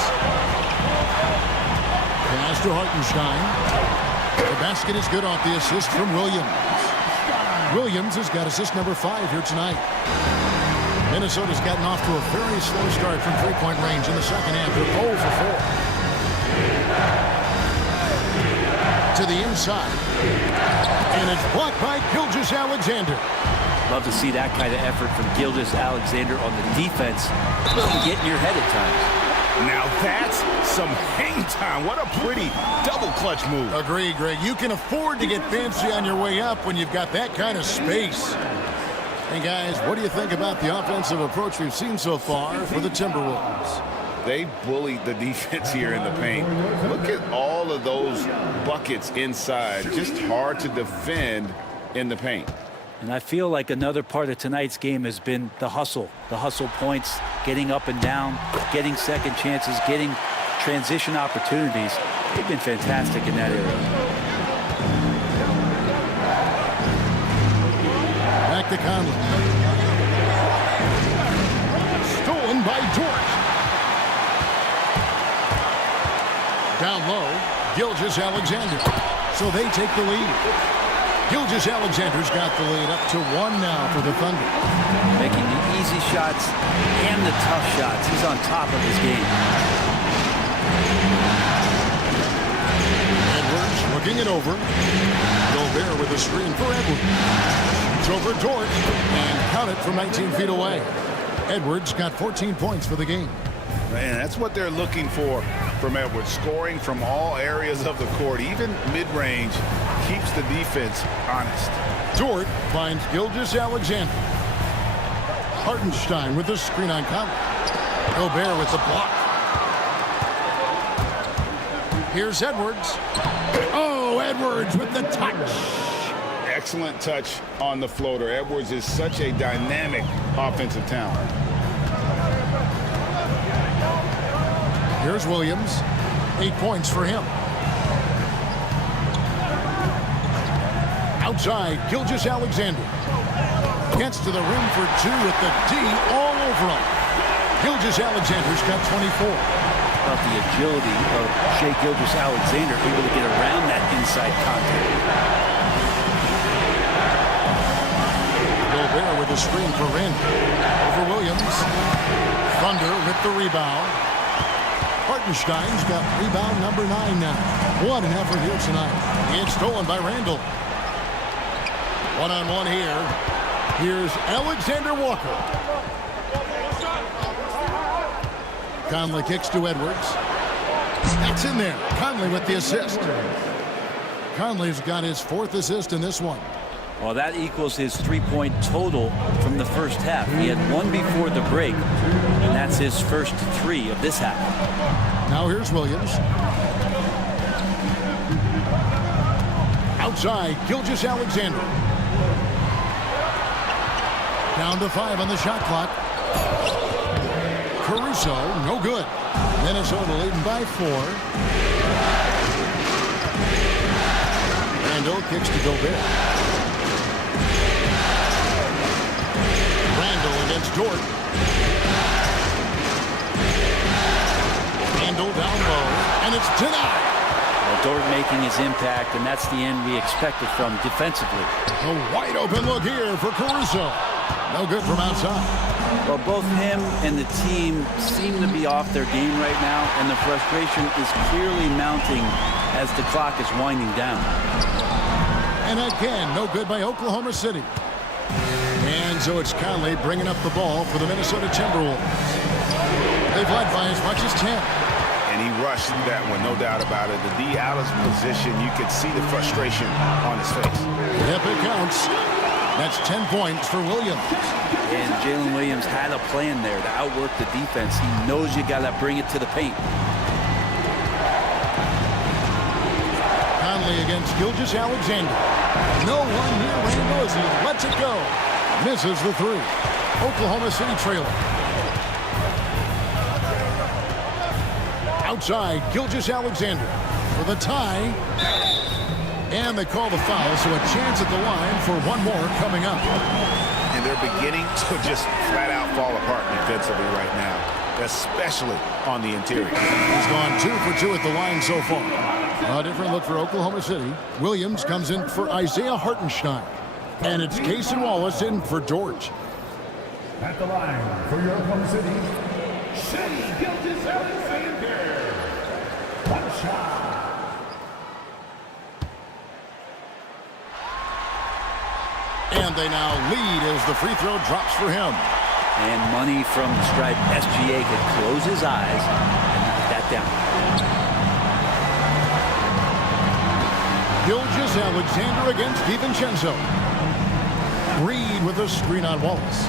Pass to Hartenstein. The basket is good off the assist from Williams. Williams has got assist number 5 here tonight. Minnesota's gotten off to a very slow start from three-point range in the second half. They're 0 for 4. To the inside. And it's blocked by Gilgeous-Alexander. Love to see that kind of effort from Gilgeous-Alexander on the defense. It can get in your head at times. Now that's some hang time. What a pretty double clutch move. Agreed, Greg. You can afford to get fancy on your way up when you've got that kind of space. Hey, guys, what do you think about the offensive approach we've seen so far for the Timberwolves? They bullied the defense here in the paint. Look at all of those buckets inside. Just hard to defend in the paint. And I feel like another part of tonight's game has been the hustle points, getting up and down, getting second chances, getting transition opportunities. They've been fantastic in that area. Back to Conley. Stolen by Dort. Down low, Gilgeous-Alexander. So they take the lead. Gilgeous-Alexander's got the lead up to 1 now for the Thunder. Making the easy shots and the tough shots. He's on top of his game. Edwards looking it over. Gobert with a screen for Edwards. It's over Dort and count it from 19 feet away. Edwards got 14 points for the game. Man, that's what they're looking for from Edwards. Scoring from all areas of the court, even mid-range, keeps the defense honest. Dort finds Gilgeous-Alexander. Hartenstein with the screen on Conley. Gobert with the block. Here's Edwards. Oh, Edwards with the touch. Excellent touch on the floater. Edwards is such a dynamic offensive talent. Here's Williams. 8 points for him. Outside, Gilgeous-Alexander. Gets to the rim for two with the D all over him. Gilgeous-Alexander's got 24. About the agility of Shai Gilgeous-Alexander, able to get around that inside contact. Gobert with a screen for Randall. Over Williams. Thunder with the rebound. Hartenstein's got rebound number 9 now. What an effort here tonight. It's stolen by Randall. One-on-one here. Here's Alexander Walker. Conley kicks to Edwards. That's in there. Conley with the assist. Conley's got his 4th assist in this one. Well, that equals his 3-point total from the first half. He had 1 before the break, and that's his first 3 of this half. Now here's Williams. Outside, Gilgeous-Alexander. Down to 5 on the shot clock. Caruso, no good. Minnesota leading by 4. Randall kicks to Gobert. Randall against Dort. Randall down low, and it's denied. Well, Dort making his impact, and that's the end we expected from defensively. A wide open look here for Caruso. No good from outside. Well, both him and the team seem to be off their game right now, and the frustration is clearly mounting as the clock is winding down. And again, no good by Oklahoma City. And so it's Conley bringing up the ball for the Minnesota Timberwolves. They've led by as much as 10. And he rushed that one, no doubt about it. The D out of position, you could see the frustration on his face. Yep, it counts. That's 10 points for Williams. And Jalen Williams had a plan there to outwork the defense. He knows you got to bring it to the paint. Conley against Gilgeous-Alexander. No one near Randall as he lets it go. Misses the 3. Oklahoma City trailing. Outside, Gilgeous-Alexander for the tie. And they call the foul, so a chance at the line for one more coming up. And they're beginning to just flat out fall apart defensively right now, especially on the interior. He's gone 2 for 2 at the line so far. A different look for Oklahoma City. Williams comes in for Isaiah Hartenstein. And it's Cason Wallace in for George. At the line for your Oklahoma City, Shai Gilgeous-Alexander. One shot. And they now lead as the free throw drops for him. And money from the stripe. SGA could close his eyes and knock that down. Gilgeous-Alexander against DiVincenzo. Reed with a screen on Wallace.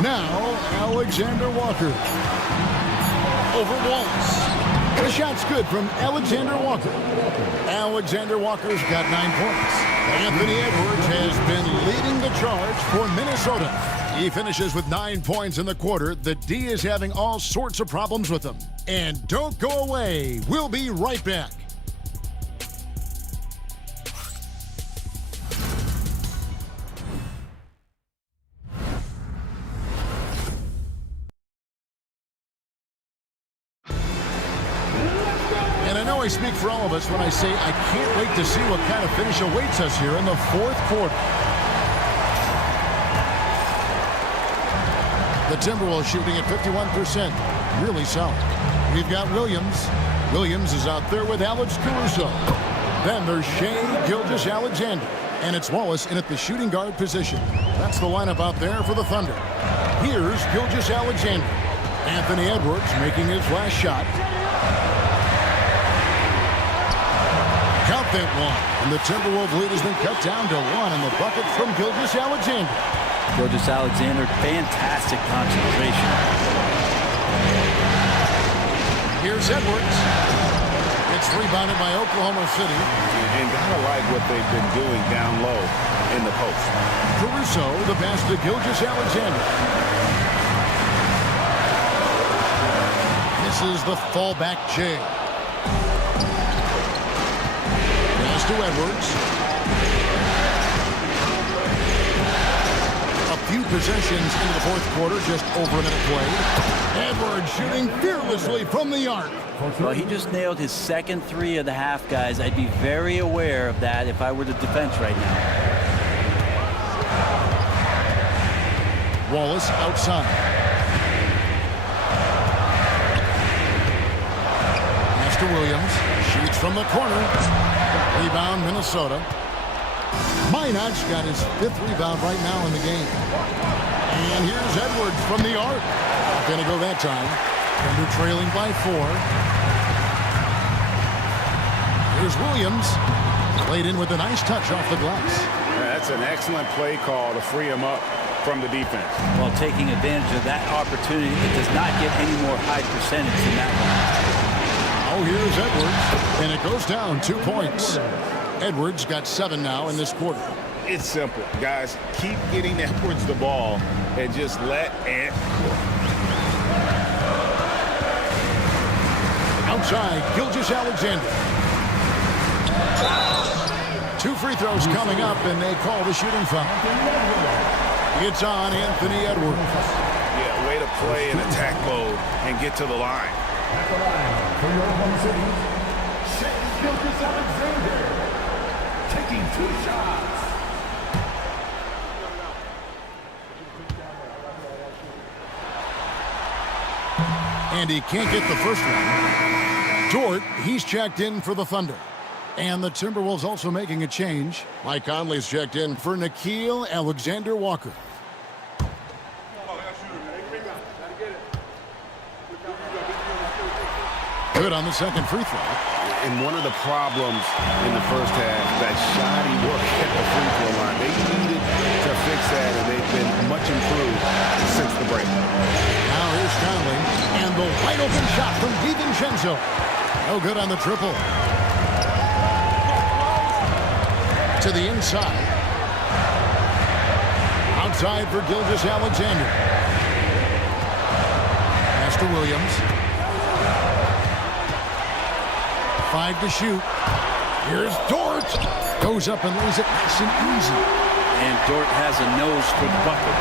Now Alexander Walker. Over Wallace. The shot's good from Alexander Walker. Alexander Walker's got 9 points. Anthony Edwards has been leading the charge for Minnesota. He finishes with 9 points in the quarter. The D is having all sorts of problems with him. And don't go away. We'll be right back. I speak for all of us when I say I can't wait to see what kind of finish awaits us here in the 4th quarter. The Timberwolves shooting at 51%. Really solid. We've got Williams. Williams is out there with Alex Caruso. Then there's Shai Gilgeous-Alexander. And it's Wallace in at the shooting guard position. That's the lineup out there for the Thunder. Here's Gilgeous-Alexander. Anthony Edwards making his last shot. Count that one. And the Timberwolves lead has been cut down to 1 in the bucket from Gilgeous-Alexander. Gilgeous-Alexander, fantastic concentration. Here's Edwards. It's rebounded by Oklahoma City. And gotta like what they've been doing down low in the post. Caruso, the pass to Gilgeous-Alexander. This is the fallback J. Pass to Edwards. few possessions into the fourth quarter, just over a minute played. Edwards shooting fearlessly from the arc. Well, he just nailed his second three of the half, guys. I'd be very aware of that if I were the defense right now. Wallace outside. Master Williams shoots from the corner. Rebound, Minnesota. Minot's got his 5th rebound right now in the game. And here's Edwards from the arc. Not going to go that time. Thunder trailing by 4. Here's Williams. Played in with a nice touch off the glass. That's an excellent play call to free him up from the defense. Well, taking advantage of that opportunity, it does not get any more high percentage than that one. Oh, here's Edwards. And it goes down 2 points. Edwards got 7 now in this quarter. It's simple, guys. Keep getting Edwards the ball and just let Ant cook. Outside, Gilgeous-Alexander. 2 free throws coming up, and they call the shooting foul. It's on Anthony Edwards. Yeah, way to play in attack mode and get to the line. At the line for your home city, Gilgeous-Alexander taking 2 shots. And he can't get the first one. Dort, he's checked in for the Thunder. And the Timberwolves also making a change. Mike Conley's checked in for Nickeil Alexander-Walker. Good on the second free throw. And one of the problems in the first half, that shoddy work at the free throw line. They needed to fix that, and they've been much improved since the break. Now here's Conley. And the wide open shot from DiVincenzo. No good on the triple. To the inside. Outside for Gilgeous-Alexander. Master Williams. 5 to shoot. Here's Dort. Goes up and lays it nice and easy. And Dort has a nose for the bucket.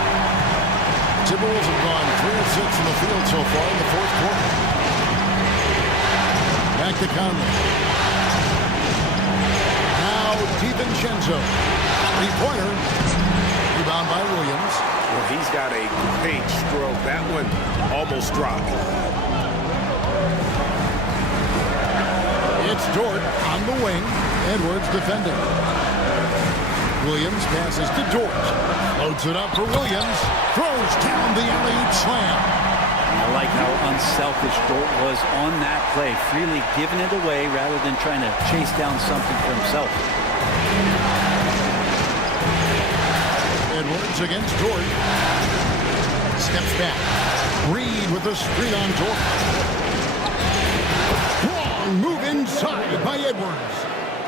Timberwolves have gone 3 of 6 from the field so far in the fourth quarter. Back to Conley. Now DiVincenzo. 3-pointer. Rebound by Williams. Well, he's got a great stroke. That one almost dropped. It's Dort on the wing. Edwards defending. Williams passes to Dort. Loads it up for Williams. Throws down the alley-oop slam. I like how unselfish Dort was on that play, freely giving it away rather than trying to chase down something for himself. Edwards against Dort. Steps back. Reed with the screen on Dort. Wrong move inside by Edwards.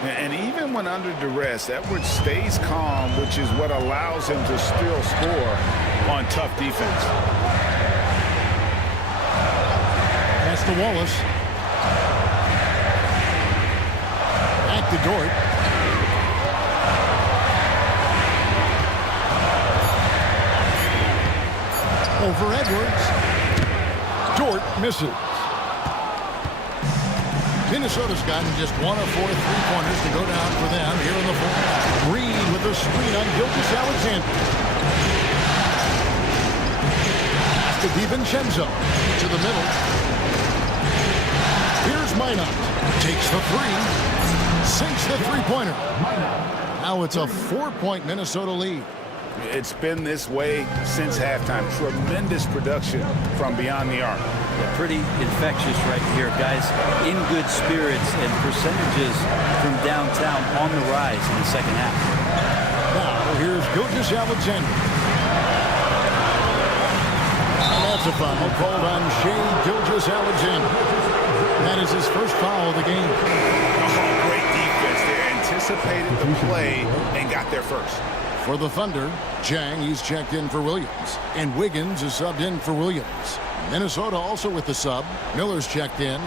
And even when under duress, Edwards stays calm, which is what allows him to still score on tough defense. Pass to Wallace. Back to Dort. Over Edwards. Dort misses. Minnesota's gotten just 1 of 4 3-pointers to go down for them here in the fourth. Reed with the screen on Gilgeous-Alexander. Pass to DiVincenzo. To the middle. Here's Minot. Takes the 3. Sinks the 3-pointer. Now it's a 4-point Minnesota lead. It's been this way since halftime. Tremendous production from beyond the arc. Yeah, pretty infectious right here, guys. In good spirits and percentages from downtown on the rise in the second half. Now here's Gilgeous-Alexander. That's a foul called on Shai Gilgeous-Alexander. That is his first foul of the game. Oh, great defense there. Anticipated the play and got there first. For the Thunder, Jang, he's checked in for Williams. And Wiggins is subbed in for Williams. Minnesota also with the sub. Miller's checked in.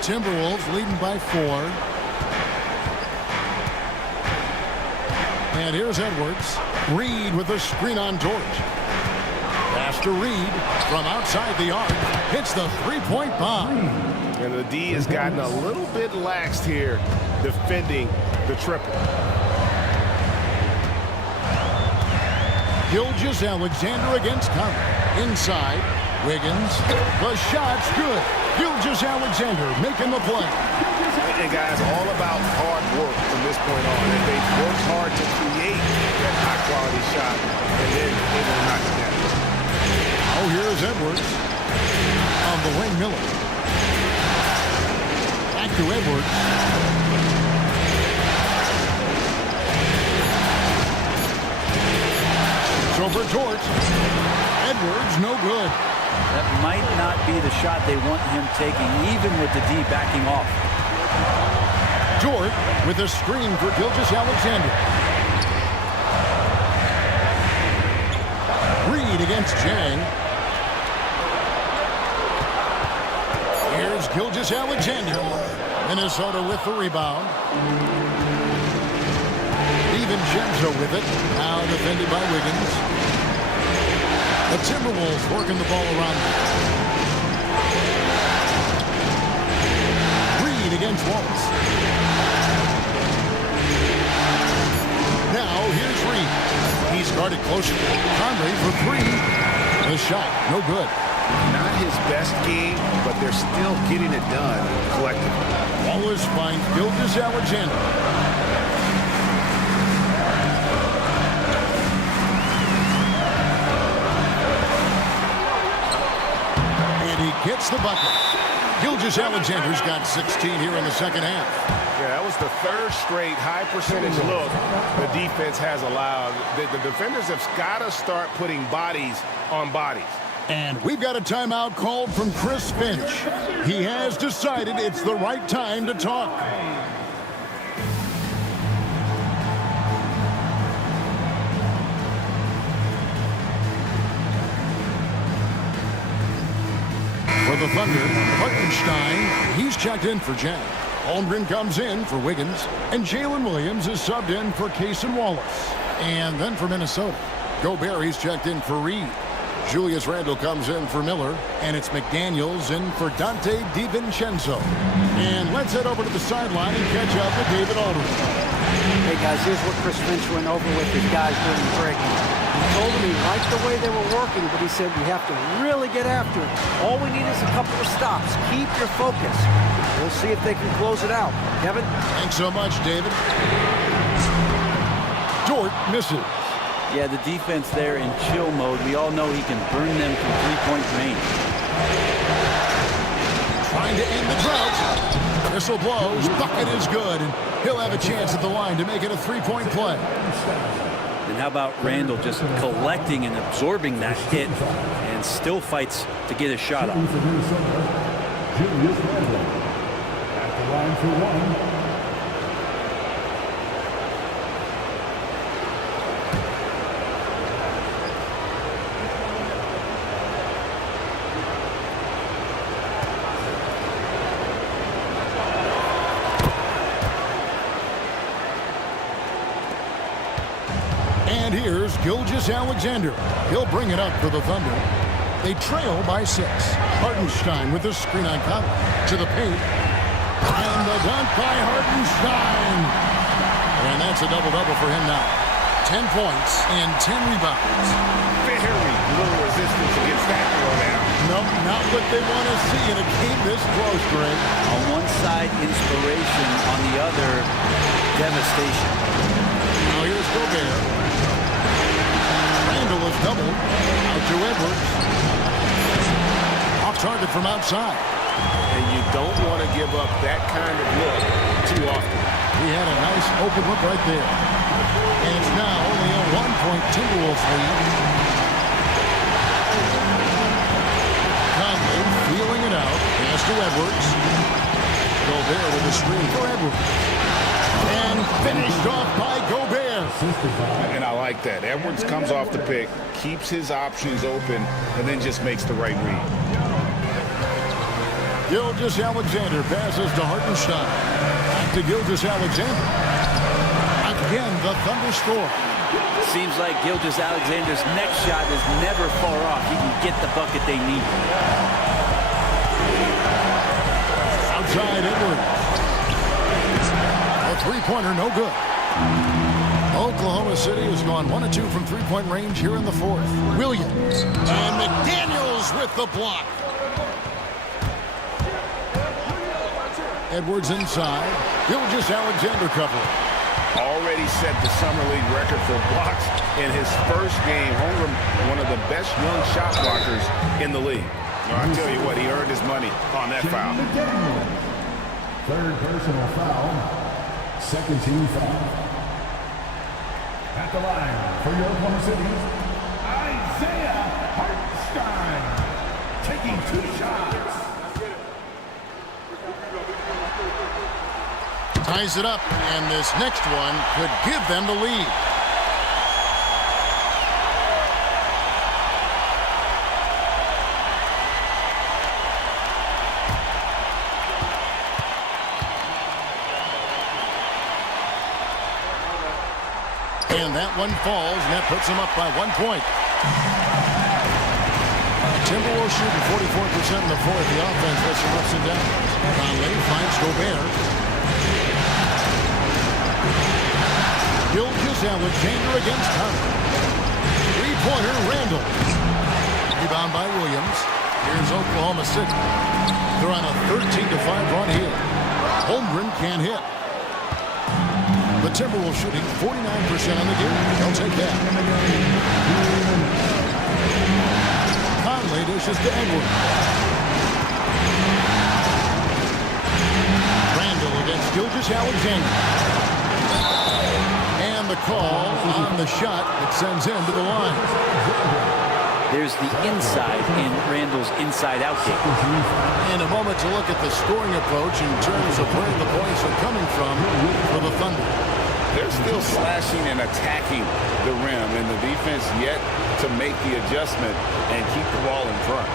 Timberwolves leading by 4. And here's Edwards. Reed with a screen on George. Pass to Reed from outside the arc. Hits the three-point bomb. And the D has gotten a little bit laxed here defending the triple. Gilgeous-Alexander against Conley. Inside, Wiggins. The shot's good. Gilgeous-Alexander making the play. And guys, all about hard work from this point on. And they've worked hard to create that high-quality shot, and then able to knock it down. Oh, here's Edwards. On the wing, Miller. Back to Edwards. Over Dort. Edwards, no good. That might not be the shot they want him taking, even with the D backing off. Dort with a screen for Gilgeous-Alexander. Reed against Jang. Here's Gilgeous-Alexander. Minnesota with the rebound. DiVincenzo with it. Now defended by Wiggins. The Timberwolves working the ball around. Reed against Wallace. Now here's Reed. He's guarded closer. Conley for three. The shot, no good. Not his best game, but they're still getting it done collectively. Wallace finds Gilgeous-Alexander. Gets the bucket. Gilgeous-Alexander's got 16 here in the second half. Yeah, that was the third straight high percentage look the defense has allowed. The defenders have got to start putting bodies on bodies. And we've got a timeout called from Chris Finch. He has decided it's the right time to talk. For the Thunder, Hartenstein, he's checked in for Jang. Holmgren comes in for Wiggins, and Jalen Williams is subbed in for Case and Wallace. And then for Minnesota, Gobert, he's checked in for Reed. Julius Randle comes in for Miller, and it's McDaniels in for Dante DiVincenzo. And let's head over to the sideline and catch up with David Aldridge. Hey, guys, here's what Chris Finch went over with his guys during the break. He told them he liked the way they were working, but he said we have to really get after it. All we need is a couple of stops. Keep your focus. We'll see if they can close it out. Kevin? Thanks so much, David. Dort misses. Yeah, the defense there in chill mode. We all know he can burn them from three-point range. Trying to end the drought. Whistle blows. Bucket is good, and he'll have a chance at the line to make it a three-point play. And how about Randle just collecting and absorbing that hit and still fights to get a shot off. Julius Randle at the line for one. And here's Gilgeous-Alexander. He'll bring it up for the Thunder. They trail by 6. Hartenstein with a screen on Conley to the paint. And the dunk by Hartenstein. And that's a double-double for him now. 10 points and 10 rebounds. Very little resistance against that throwdown. Nope, not what they want to see in a game this close, Greg. On one side, inspiration. On the other, devastation. Now here's Gobert. Randle is doubled. Out to Edwards. Off target from outside. And you don't want to give up that kind of look too often. He had a nice open look right there. And it's now only a 1-point Timberwolves lead. Conley feeling it out. Pass to Edwards. Gobert with a screen for Edwards. And finished off by Gobert. And I like that. Edwards comes off the pick, keeps his options open, and then just makes the right read. Gilgeous-Alexander passes to Hartenstein. Back to Gilgeous-Alexander. Again the Thunder score. Seems like Gilgeous-Alexander's next shot is never far off. He can get the bucket they need. Outside Edwards. A three-pointer, no good. Oklahoma City has gone 1 of 2 from three-point range here in the fourth. Williams. And McDaniels with the block. Edwards inside. Gilgeous-Alexander covering. Already set the Summer League record for blocks in his first game. Holmgren, one of the best young shot blockers in the league. I'll tell you what, he earned his money on that foul. Third personal foul. Second team foul. At the line for your Oklahoma City, Isaiah Hartenstein, taking 2 shots. Ties it up, and this next one could give them the lead. And that one falls, and that puts them up by 1 point. Timberwolves shooting 44% in the fourth. The offense has some ups and downs. Conley finds Gobert. Gilgeous-Alexander against Conley. Three-pointer, Randall. Rebound by Williams. Here's Oklahoma City. They're on a 13-5 run here. Holmgren can't hit. The Timberwolves shooting 49% on the game. They'll take that. Conley dishes to Edwards. Randall against Gilgeous-Alexander. And the call on the shot that sends him to the line. There's the inside in Randall's inside-out game. In a moment to look at the scoring approach in terms of where the points are coming from for the Thunder. They're still slashing and attacking the rim, and the defense yet to make the adjustment and keep the ball in front.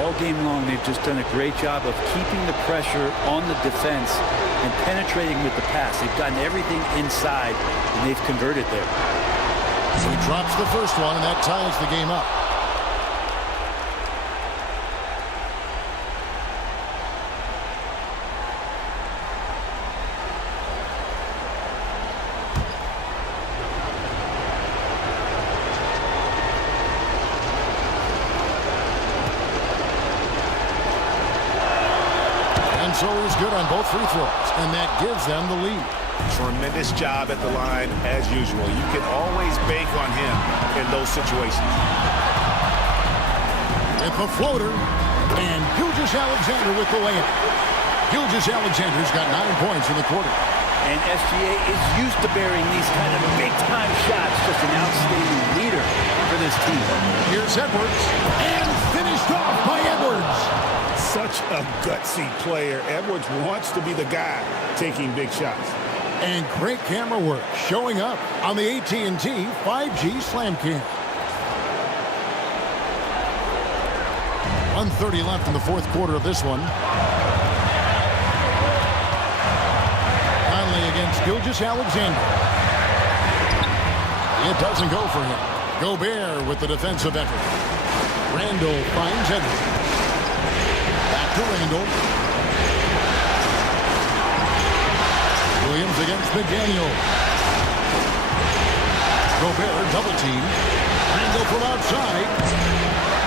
All game long, they've just done a great job of keeping the pressure on the defense and penetrating with the pass. They've gotten everything inside, and they've converted there. So he drops the first one, and that ties the game up. So he's good on both free throws, and that gives them the lead. Tremendous job at the line, as usual. You can always bank on him in those situations. With the floater, and Gilgeous-Alexander with the layup. Gilgeous-Alexander's got 9 points in the quarter. And SGA is used to bearing these kind of big-time shots. Just an outstanding leader for this team. Here's Edwards, and finished off by Edwards. Such a gutsy player. Edwards wants to be the guy taking big shots. And great camera work showing up on the AT&T 5G Slam Cam. 1:30 left in the fourth quarter of this one. Conley against Gilgeous-Alexander. It doesn't go for him. Gobert with the defensive effort. Randall finds Edwards. Back to Randall. Williams against McDaniel. Gobert double team. Randall from outside.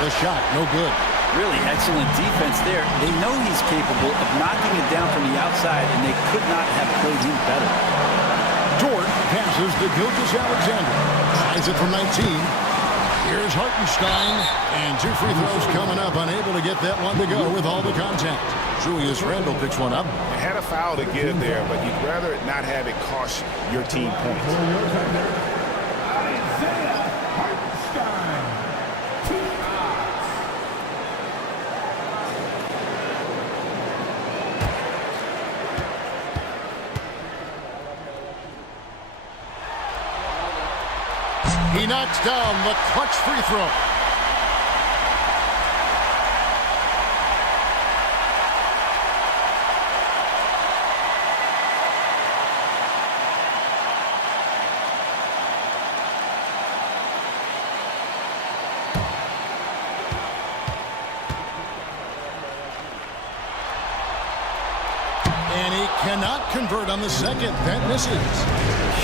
The shot no good. Really excellent defense there. They know he's capable of knocking it down from the outside, and they could not have played him better. Dort passes to Gilgeous-Alexander. Tries it from 19. Here's Hartenstein, and 2 free throws coming up, unable to get that one to go with all the contact. Julius Randle picks one up. Had a foul to give there, but you'd rather not have it cost your team points. Isaiah Hartenstein, 2 shots. He knocks down the clutch free throw. cannot convert on the second. That misses.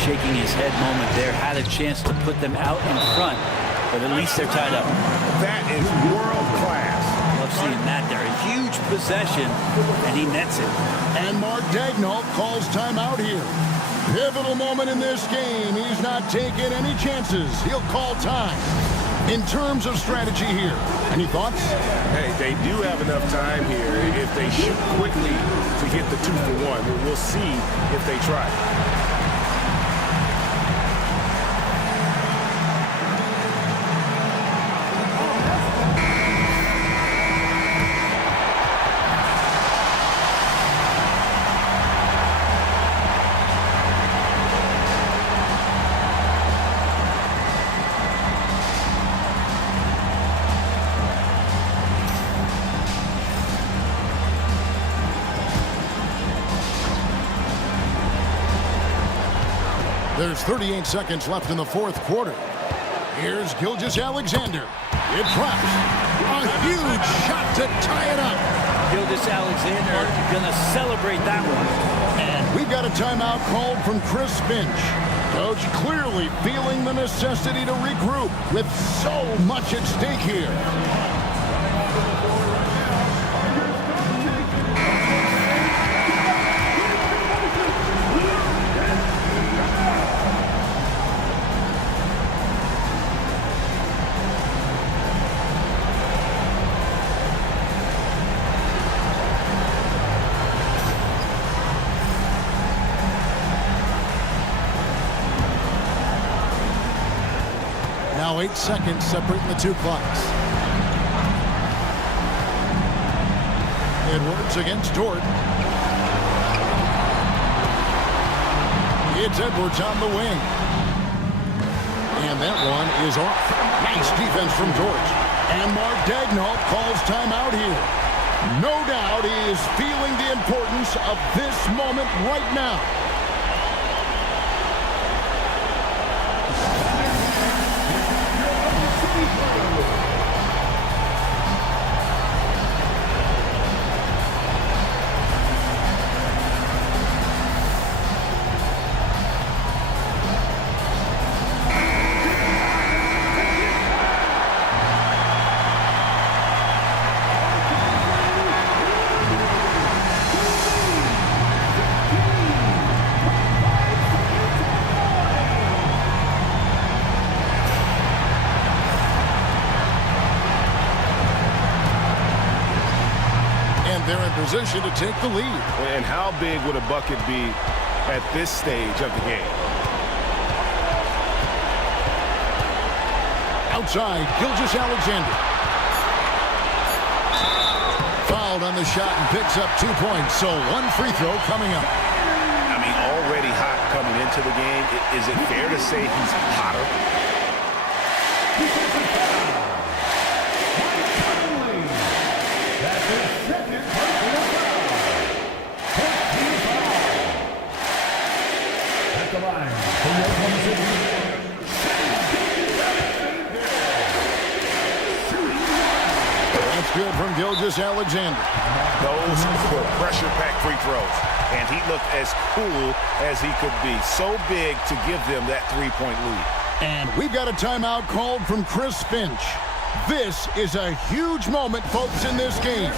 Shaking his head moment there. Had a chance to put them out in front, but at least they're tied up. That is world class. Love seeing that there. A huge possession, and he nets it. And Mark Daigneault calls timeout here. Pivotal moment in this game. He's not taking any chances. He'll call time. In terms of strategy here, any thoughts? Hey, they do have enough time here if they shoot quickly to get the 2-for-1. We'll see if they try. There's 38 seconds left in the fourth quarter. Here's Gilgeous-Alexander. It drops. A huge shot to tie it up. Gilgeous-Alexander gonna celebrate that one. And we've got a timeout called from Chris Finch. Coach clearly feeling the necessity to regroup with so much at stake here. Now 8 seconds separating the two clocks. Edwards against Dort. It's Edwards on the wing. And that one is off. Nice defense from Dort. And Mark Daigneault calls timeout here. No doubt he is feeling the importance of this moment right now. They're in position to take the lead. And how big would a bucket be at this stage of the game? Outside, Gilgeous-Alexander. Fouled on the shot and picks up 2 points. So one free throw coming up. I mean, already hot coming into the game. Is it fair to say he's hotter? That's good from Gilgeous-Alexander. Those were pressure-packed free throws. And he looked as cool as he could be. So big to give them that 3-point lead. And we've got a timeout called from Chris Finch. This is a huge moment, folks, in this game.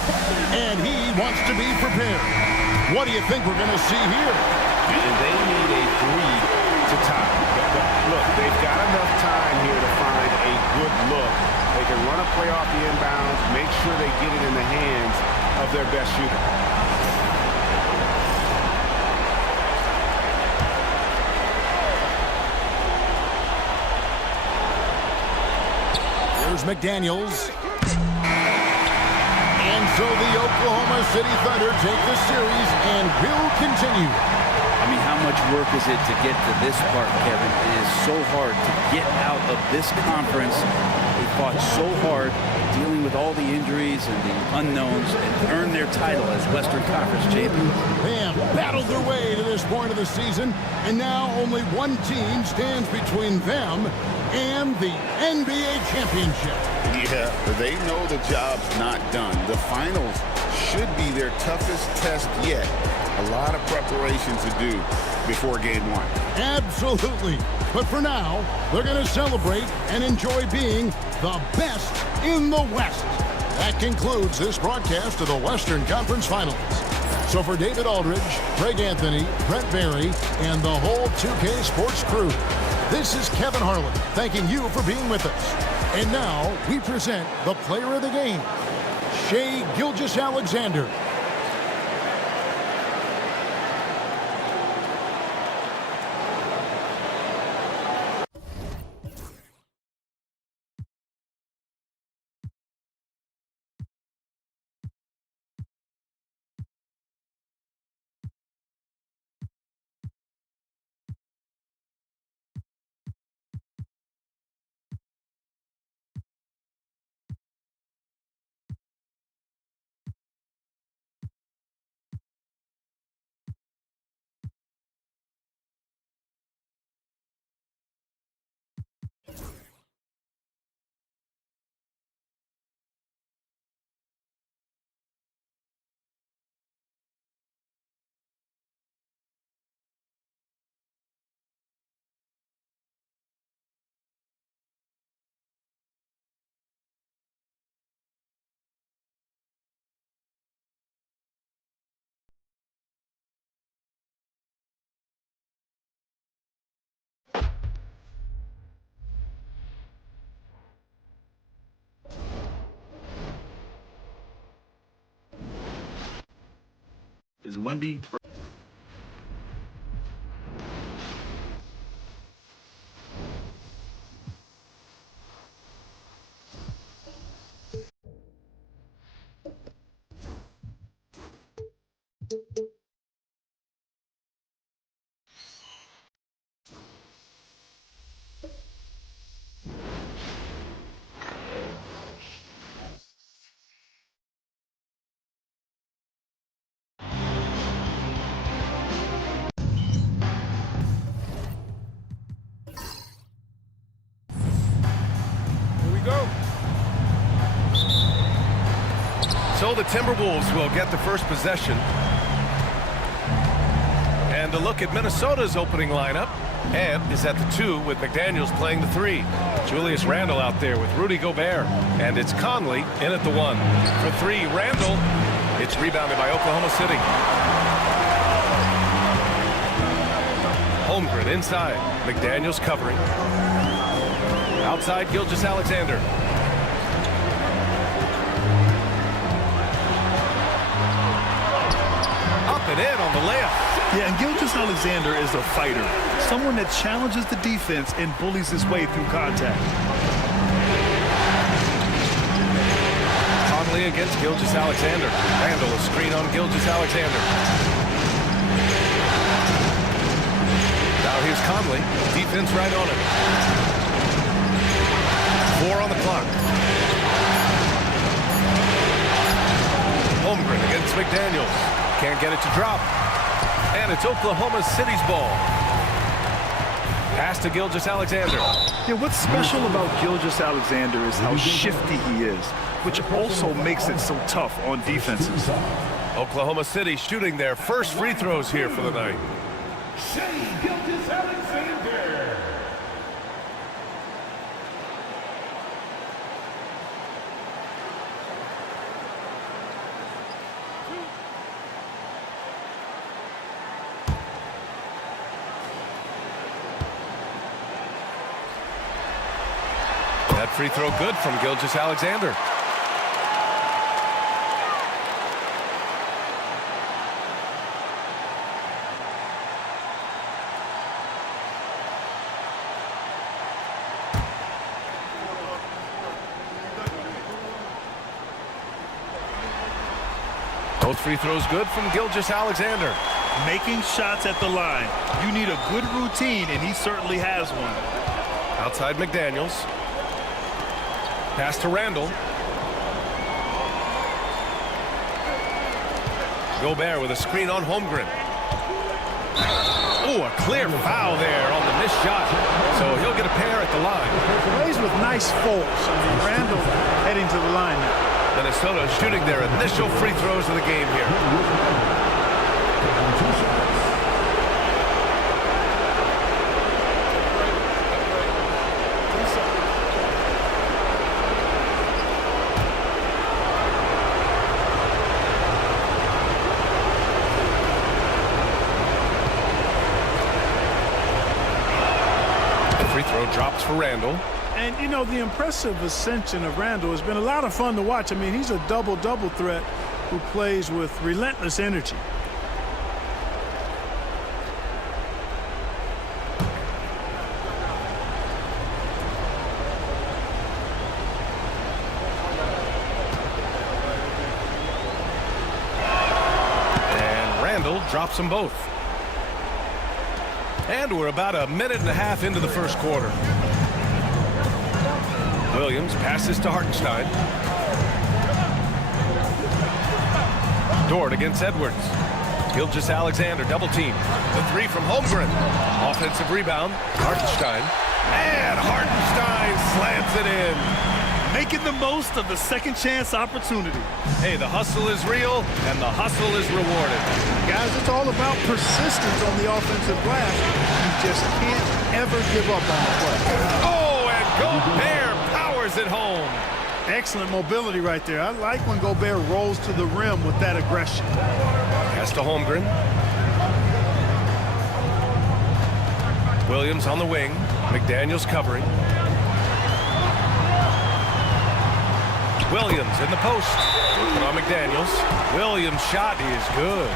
And he wants to be prepared. What do you think we're going to see here? And they need a 3 to tie. Look, they've got enough time here to find a good look. They can run a play off the inbounds, make sure they get it in the hands of their best shooter. Here's McDaniels. And so the Oklahoma City Thunder take the series and will continue. I mean, how much work is it to get to this part, Kevin? It is so hard to get out of this conference. They fought so hard, dealing with all the injuries and the unknowns, and earned their title as Western Conference champions. They have battled their way to this point of the season, and now only one team stands between them and the NBA championship. Yeah, they know the job's not done. The finals should be their toughest test yet A lot of preparation to do before game one. Absolutely. But for now, they're going to celebrate and enjoy being the best in the West. That concludes this broadcast of the Western Conference Finals. So for David Aldridge, Greg Anthony, Brent Barry, and the whole 2K Sports crew, this is Kevin Harlan thanking you for being with us. And now we present the player of the game, Shai Gilgeous-Alexander. Is Wendy? So the Timberwolves will get the first possession. And a look at Minnesota's opening lineup. Ant is at the 2 with McDaniels playing the 3. Julius Randle out there with Rudy Gobert. And it's Conley in at the 1. For 3, Randle. It's rebounded by Oklahoma City. Holmgren inside. McDaniels covering. Outside Gilgeous-Alexander. And in on the layup. Yeah, and Gilgeous-Alexander is a fighter. Someone that challenges the defense and bullies his way through contact. Conley against Gilgeous-Alexander. Randle a screen on Gilgeous-Alexander. Now here's Conley. Defense right on him. 4 on the clock. Holmgren against McDaniels. Can't get it to drop. And it's Oklahoma City's ball. Pass to Gilgeous-Alexander. Yeah, what's special about Gilgeous-Alexander is how shifty he is, which also makes it so tough on defenses. Oklahoma City shooting their first free throws here for the night. Shai Gilgeous-Alexander. That free throw good from Gilgeous-Alexander. Both free throws good from Gilgeous-Alexander. Making shots at the line. You need a good routine, and he certainly has one. Outside McDaniels. Pass to Randle. Gobert with a screen on Holmgren. Oh, a clear foul there on the missed shot. So he'll get a pair at the line. Plays with nice force. Randle heading to the line. Minnesota shooting their initial free throws of the game here. 2 shots. Free throw drops for Randall. And, you know, the impressive ascension of Randall has been a lot of fun to watch. I mean, he's a double-double threat who plays with relentless energy. And Randall drops them both. And we're about a minute and a half into the first quarter. Williams passes to Hartenstein. Dort against Edwards. Gilgeous-Alexander double team. The three from Holmgren. Offensive rebound. Hartenstein. And Hartenstein slams it in. Making the most of the second chance opportunity. Hey, the hustle is real, and the hustle is rewarded. Guys, it's all about persistence on the offensive glass. You just can't ever give up on the play. Oh, and Gobert powers it home. Excellent mobility right there. I like when Gobert rolls to the rim with that aggression. Pass to Holmgren. Williams on the wing. McDaniels covering. Williams in the post. Working on McDaniels. Williams' shot is good.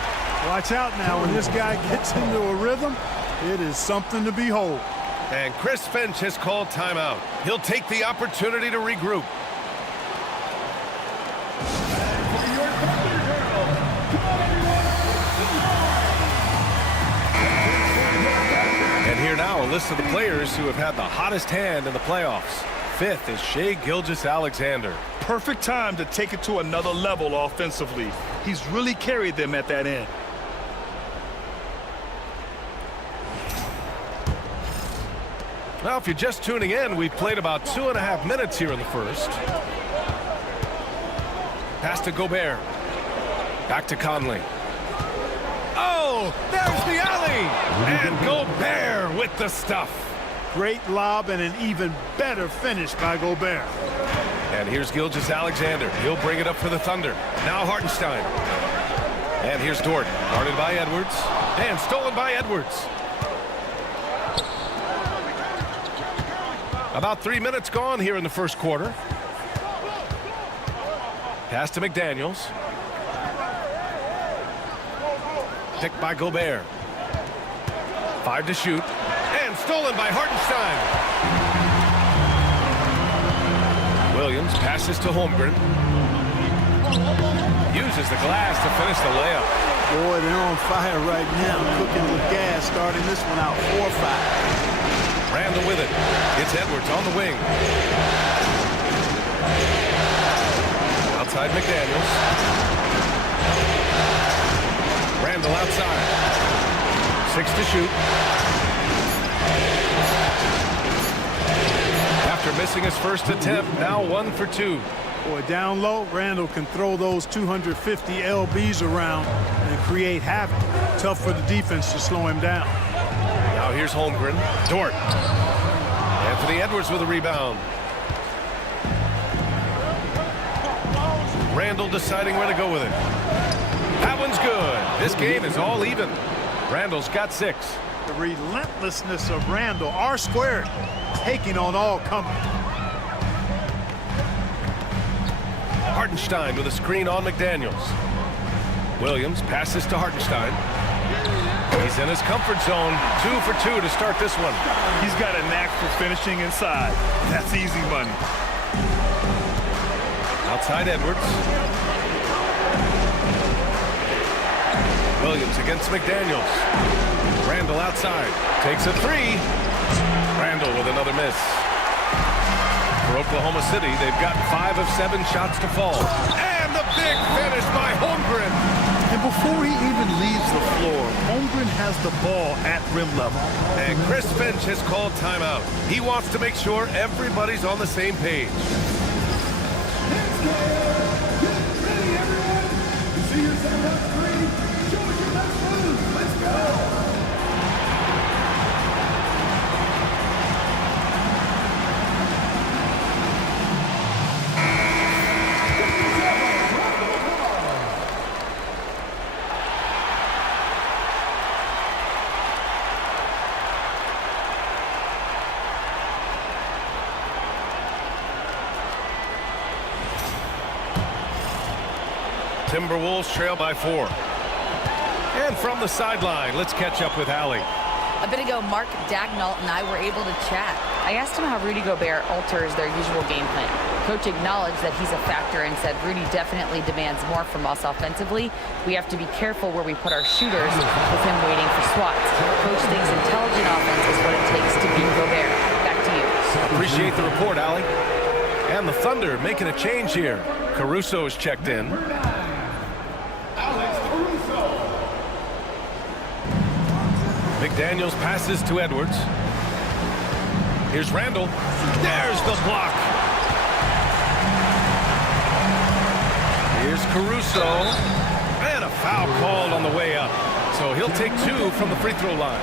Watch out now. When this guy gets into a rhythm, it is something to behold. And Chris Finch has called timeout. He'll take the opportunity to regroup. And here now a list of the players who have had the hottest hand in the playoffs. Fifth is Shai Gilgeous-Alexander. Perfect time to take it to another level offensively. He's really carried them at that end. Now, if you're just tuning in, we've played about 2.5 minutes here in the first. Pass to Gobert. Back to Conley. Oh, there's the alley! And Gobert with the stuff. Great lob and an even better finish by Gobert. And here's Gilgeous-Alexander. He'll bring it up for the Thunder. Now Hartenstein. And here's Dort. Guarded by Edwards. And stolen by Edwards. About 3 minutes gone here in the first quarter. Pass to McDaniels. Picked by Gobert. 5 to shoot. And stolen by Hartenstein. Williams passes to Holmgren. Uses the glass to finish the layup. Boy, they're on fire right now. Cooking with gas, starting this one out 4-5. Randall with it. It's Edwards on the wing. Outside McDaniels. Randall outside. 6 to shoot. After missing his first attempt, now 1 for 2. Boy, down low, Randall can throw those 250 LBs around and create havoc. Tough for the defense to slow him down. Now here's Holmgren. Dort. Anthony Edwards with a rebound. Randall deciding where to go with it. That one's good. This game is all even. Randall's got 6. The relentlessness of Randall, R squared, taking on all comers. Hartenstein with a screen on McDaniels. Williams passes to Hartenstein. He's in his comfort zone. 2 for 2 to start this one. He's got a knack for finishing inside. That's easy money. Outside Edwards. Williams against McDaniels. Randall outside. Takes a 3. Randall with another miss. For Oklahoma City, they've got 5 of 7 shots to fall. And the big finish by Holmgren. And before he even leaves the floor, Holmgren has the ball at rim level. And Chris Finch has called timeout. He wants to make sure everybody's on the same page. Ready, everyone? You see yourself on screen? Show us your best moves. Timberwolves trail by 4. And from the sideline, let's catch up with Allie. A bit ago, Mark Dagnall and I were able to chat. I asked him how Rudy Gobert alters their usual game plan. Coach acknowledged that he's a factor and said Rudy definitely demands more from us offensively. We have to be careful where we put our shooters with him waiting for swats. Coach thinks intelligent offense is what it takes to beat Gobert. Back to you. Appreciate the report, Allie. And the Thunder making a change here. Caruso is checked in. McDaniels passes to Edwards. Here's Randall. There's the block. Here's Caruso. And a foul called on the way up. So he'll take 2 from the free throw line.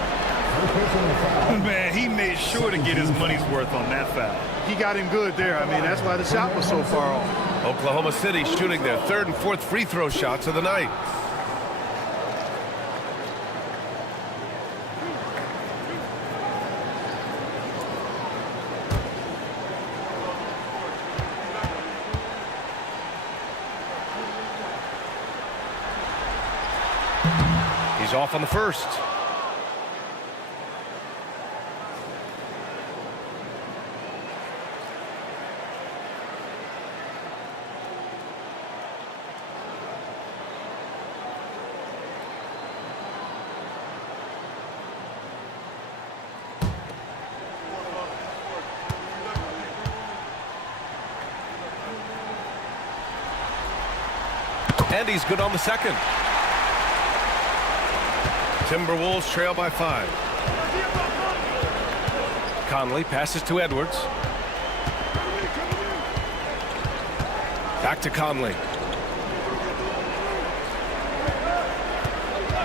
Man, he made sure to get his money's worth on that foul. He got him good there. I mean, that's why the shot was so far off. Oklahoma City shooting their 3rd and 4th free throw shots of the night. He's off on the first. And he's good on the second. Timberwolves trail by 5. Conley passes to Edwards. Back to Conley.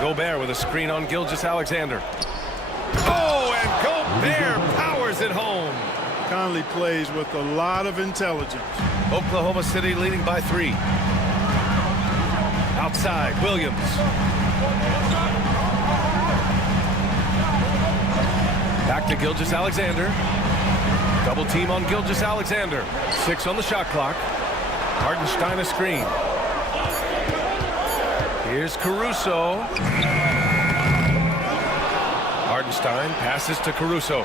Gobert with a screen on Gilgeous-Alexander. Oh, and Gobert powers it home. Conley plays with a lot of intelligence. Oklahoma City leading by 3. Outside, Williams. Back to Gilgeous-Alexander. Double team on Gilgeous-Alexander. 6 on the shot clock. Hartenstein a screen. Here's Caruso. Hartenstein passes to Caruso.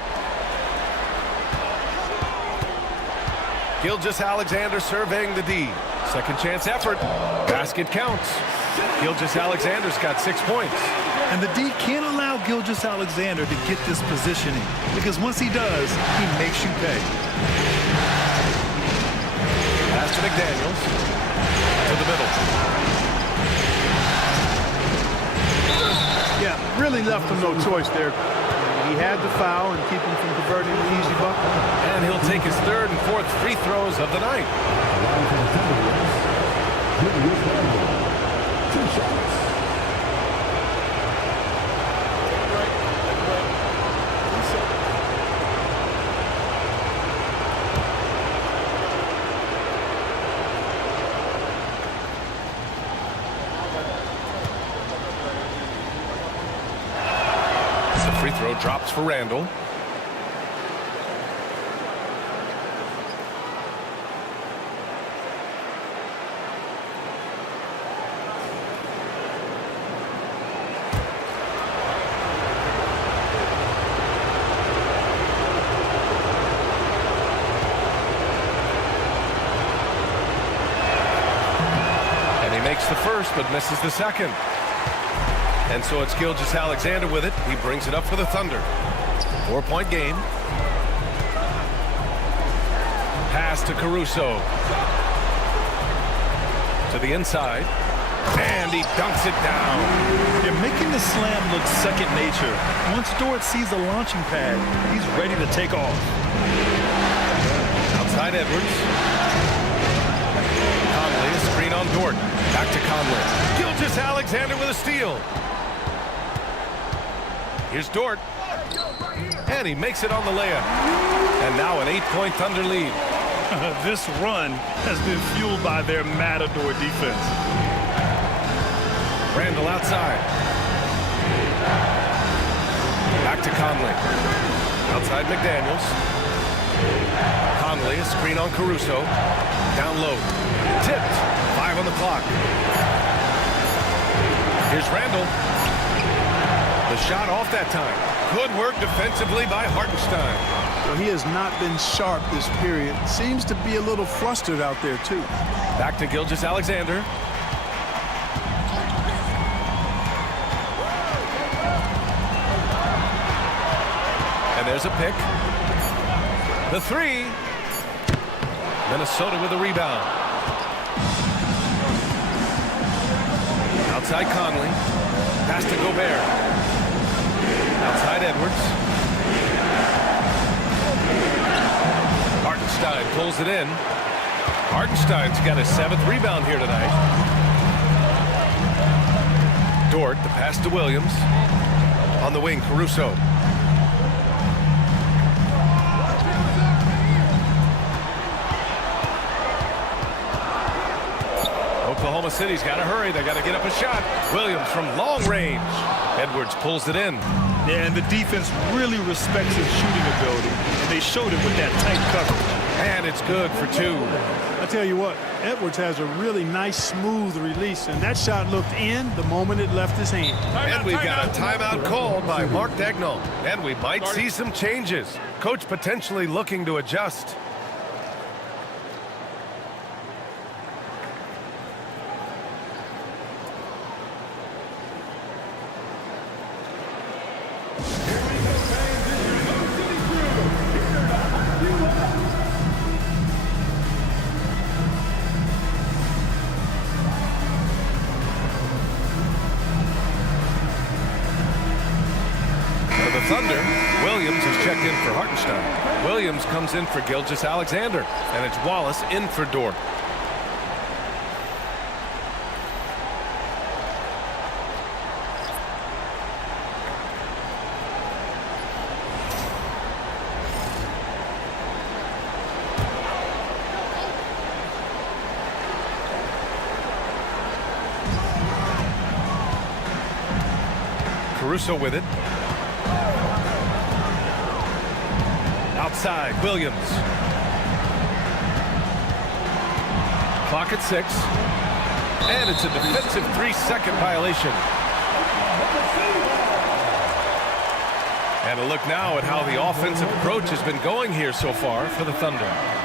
Gilgeous-Alexander surveying the D. Second chance effort. Basket counts. Gilgeous-Alexander's got 6 points. And the D can't allow Gilgeous-Alexander to get this positioning, because once he does, he makes you pay. Pass to McDaniels. To the middle. Yeah, really left him no choice there. He had the foul and keep him from converting an easy bucket. And he'll take his 3rd and 4th free throws of the night. 2 shots. The free throw drops for Randall. Makes the first, but misses the second. And so it's Gilgeous-Alexander with it. He brings it up for the Thunder. 4-point game. Pass to Caruso. To the inside. And he dunks it down. You're making the slam look second nature. Once Dort sees the launching pad, he's ready to take off. Outside Edwards. Conley, a screen on Dort. Back to Conley. Gilgeous-Alexander with a steal. Here's Dort. And he makes it on the layup. And now an 8-point Thunder lead. This run has been fueled by their matador defense. Randall outside. Back to Conley. Outside McDaniels. Conley, a screen on Caruso. Down low. Tipped. 5 on the clock. Here's Randall. The shot off that time. Good work defensively by Hartenstein. Well, he has not been sharp this period. Seems to be a little flustered out there, too. Back to Gilgeous-Alexander. And there's a pick. The three. Minnesota with a rebound. Outside Conley. Pass to Gobert. Outside Edwards. Hartenstein pulls it in. Hartenstein's got his 7th rebound here tonight. Dort, the pass to Williams. On the wing, Caruso. Oklahoma City's got to hurry. They got to get up a shot. Williams from long range. Edwards pulls it in. Yeah, and the defense really respects his shooting ability, and they showed it with that tight coverage. And it's good for 2. I tell you what, Edwards has a really nice, smooth release, and that shot looked in the moment it left his hand. And we've got a timeout called by Mark Daigneault. And we might see some changes. Coach potentially looking to adjust. Thunder, Williams is checked in for Hartenstein. Williams comes in for Gilgeous-Alexander, and it's Wallace in for Dort. Caruso with it. Outside, Williams. Clock at 6. And it's a defensive 3-second violation. And a look now at how the offensive approach has been going here so far for the Thunder.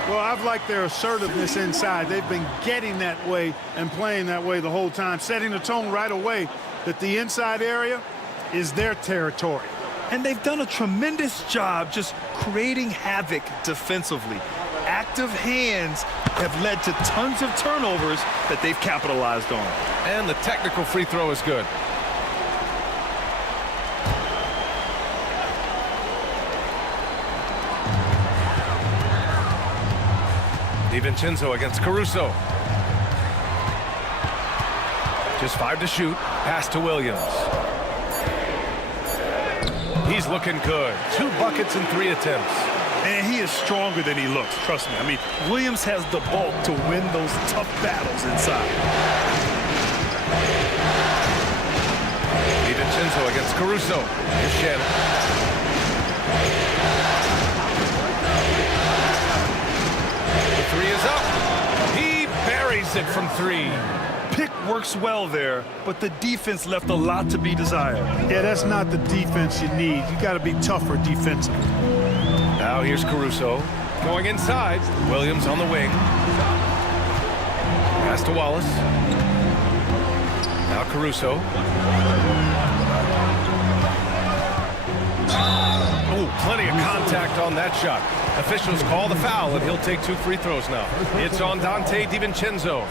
Well, I've liked their assertiveness inside. They've been getting that way and playing that way the whole time, setting the tone right away that the inside area is their territory. And they've done a tremendous job just creating havoc defensively. Active hands have led to tons of turnovers that they've capitalized on. And the technical free throw is good. DiVincenzo against Caruso. Just 5 to shoot. Pass to Williams. He's looking good. 2 buckets in 3 attempts. And he is stronger than he looks, trust me. I mean, Williams has the bulk to win those tough battles inside. DiVincenzo against Caruso. Here's Shannon. The 3 is up. He buries it from 3. Pick works well there, but the defense left a lot to be desired. Yeah, that's not the defense you need. You got to be tougher defensively. Now here's Caruso going inside. Williams on the wing. Pass to Wallace. Now Caruso. Oh, plenty of contact on that shot. Officials call the foul, and he'll take 2 free throws now. It's on Dante DiVincenzo.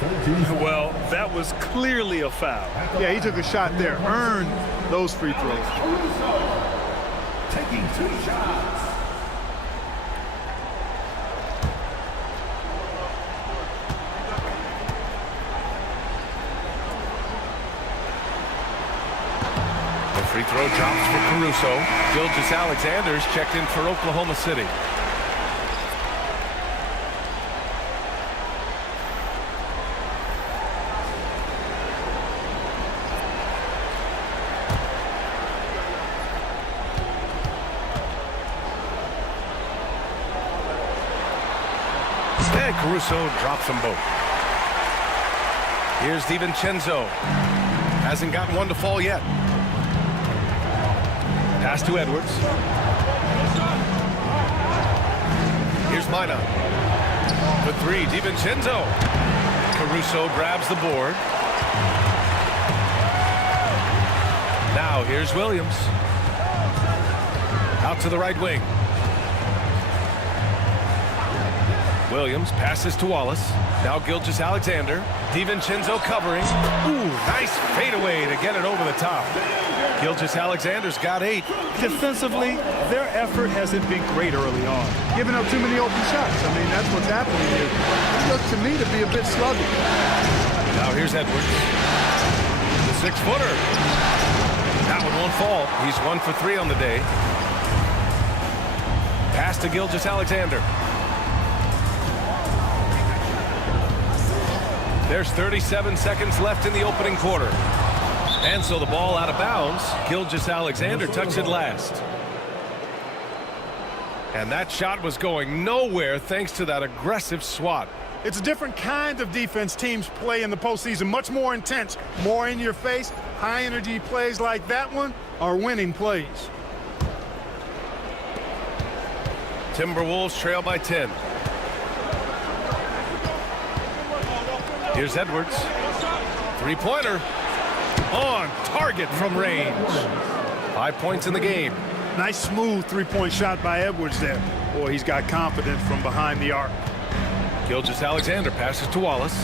Well, that was clearly a foul. Yeah, he took a shot there, earned those free throws. Taking 2 shots. The free throw drops for Caruso. Gilgeous-Alexander's checked in for Oklahoma City. And Caruso drops them both. Here's DiVincenzo. Hasn't gotten one to fall yet. Pass to Edwards. Here's Mina. For three, DiVincenzo. Caruso grabs the board. Now here's Williams. Out to the right wing. Williams passes to Wallace. Now Gilgeous-Alexander. DiVincenzo covering. Ooh, nice fadeaway to get it over the top. Gilgeous-Alexander's got 8. Defensively, their effort hasn't been great early on. Giving up too many open shots. I mean, that's what's happening here. It looks to me to be a bit sluggish. Now here's Edwards. The 6-footer. That one won't fall. He's 1 for 3 on the day. Pass to Gilgeous-Alexander. There's 37 seconds left in the opening quarter. And so the ball out of bounds. Gilgeous-Alexander touched it last. And that shot was going nowhere thanks to that aggressive swat. It's a different kind of defense teams play in the postseason. Much more intense, more in your face. High energy plays like that one are winning plays. Timberwolves trail by 10. Here's Edwards. 3-pointer. On target from range. 5 points in the game. Nice smooth 3-point shot by Edwards there. Boy, he's got confidence from behind the arc. Gilgeous-Alexander passes to Wallace.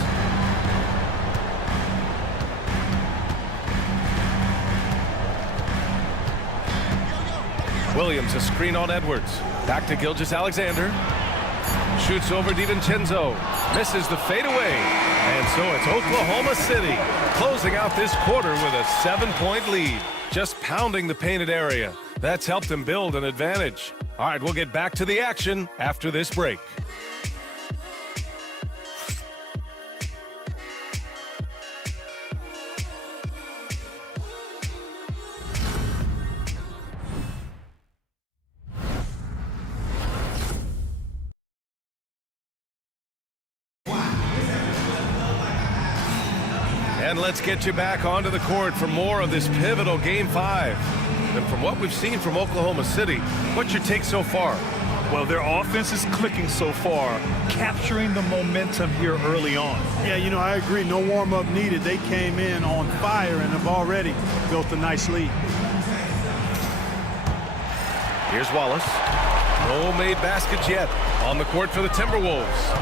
Williams, a screen on Edwards. Back to Gilgeous-Alexander. Shoots over DiVincenzo. Misses the fadeaway. And so it's Oklahoma City closing out this quarter with a 7-point lead. Just pounding the painted area. That's helped them build an advantage. All right, we'll get back to the action after this break. And let's get you back onto the court for more of this pivotal Game 5. And from what we've seen from Oklahoma City, what's your take so far? Well, their offense is clicking so far, capturing the momentum here early on. Yeah, you know, I agree. No warm-up needed. They came in on fire and have already built a nice lead. Here's Wallace. No made baskets yet. On the court for the Timberwolves.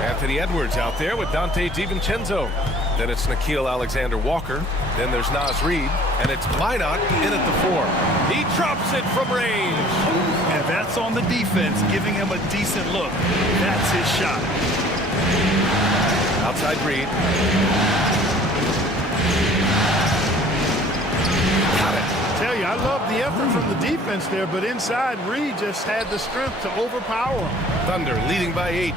Anthony Edwards out there with Dante DiVincenzo. Then it's Nickeil Alexander-Walker. Then there's Naz Reid. And it's Minot in at the 4. He drops it from range. And that's on the defense, giving him a decent look. That's his shot. Outside Reid. Got it. I tell you, I love the effort from the defense there, but inside, Reid just had the strength to overpower him. Thunder leading by 8.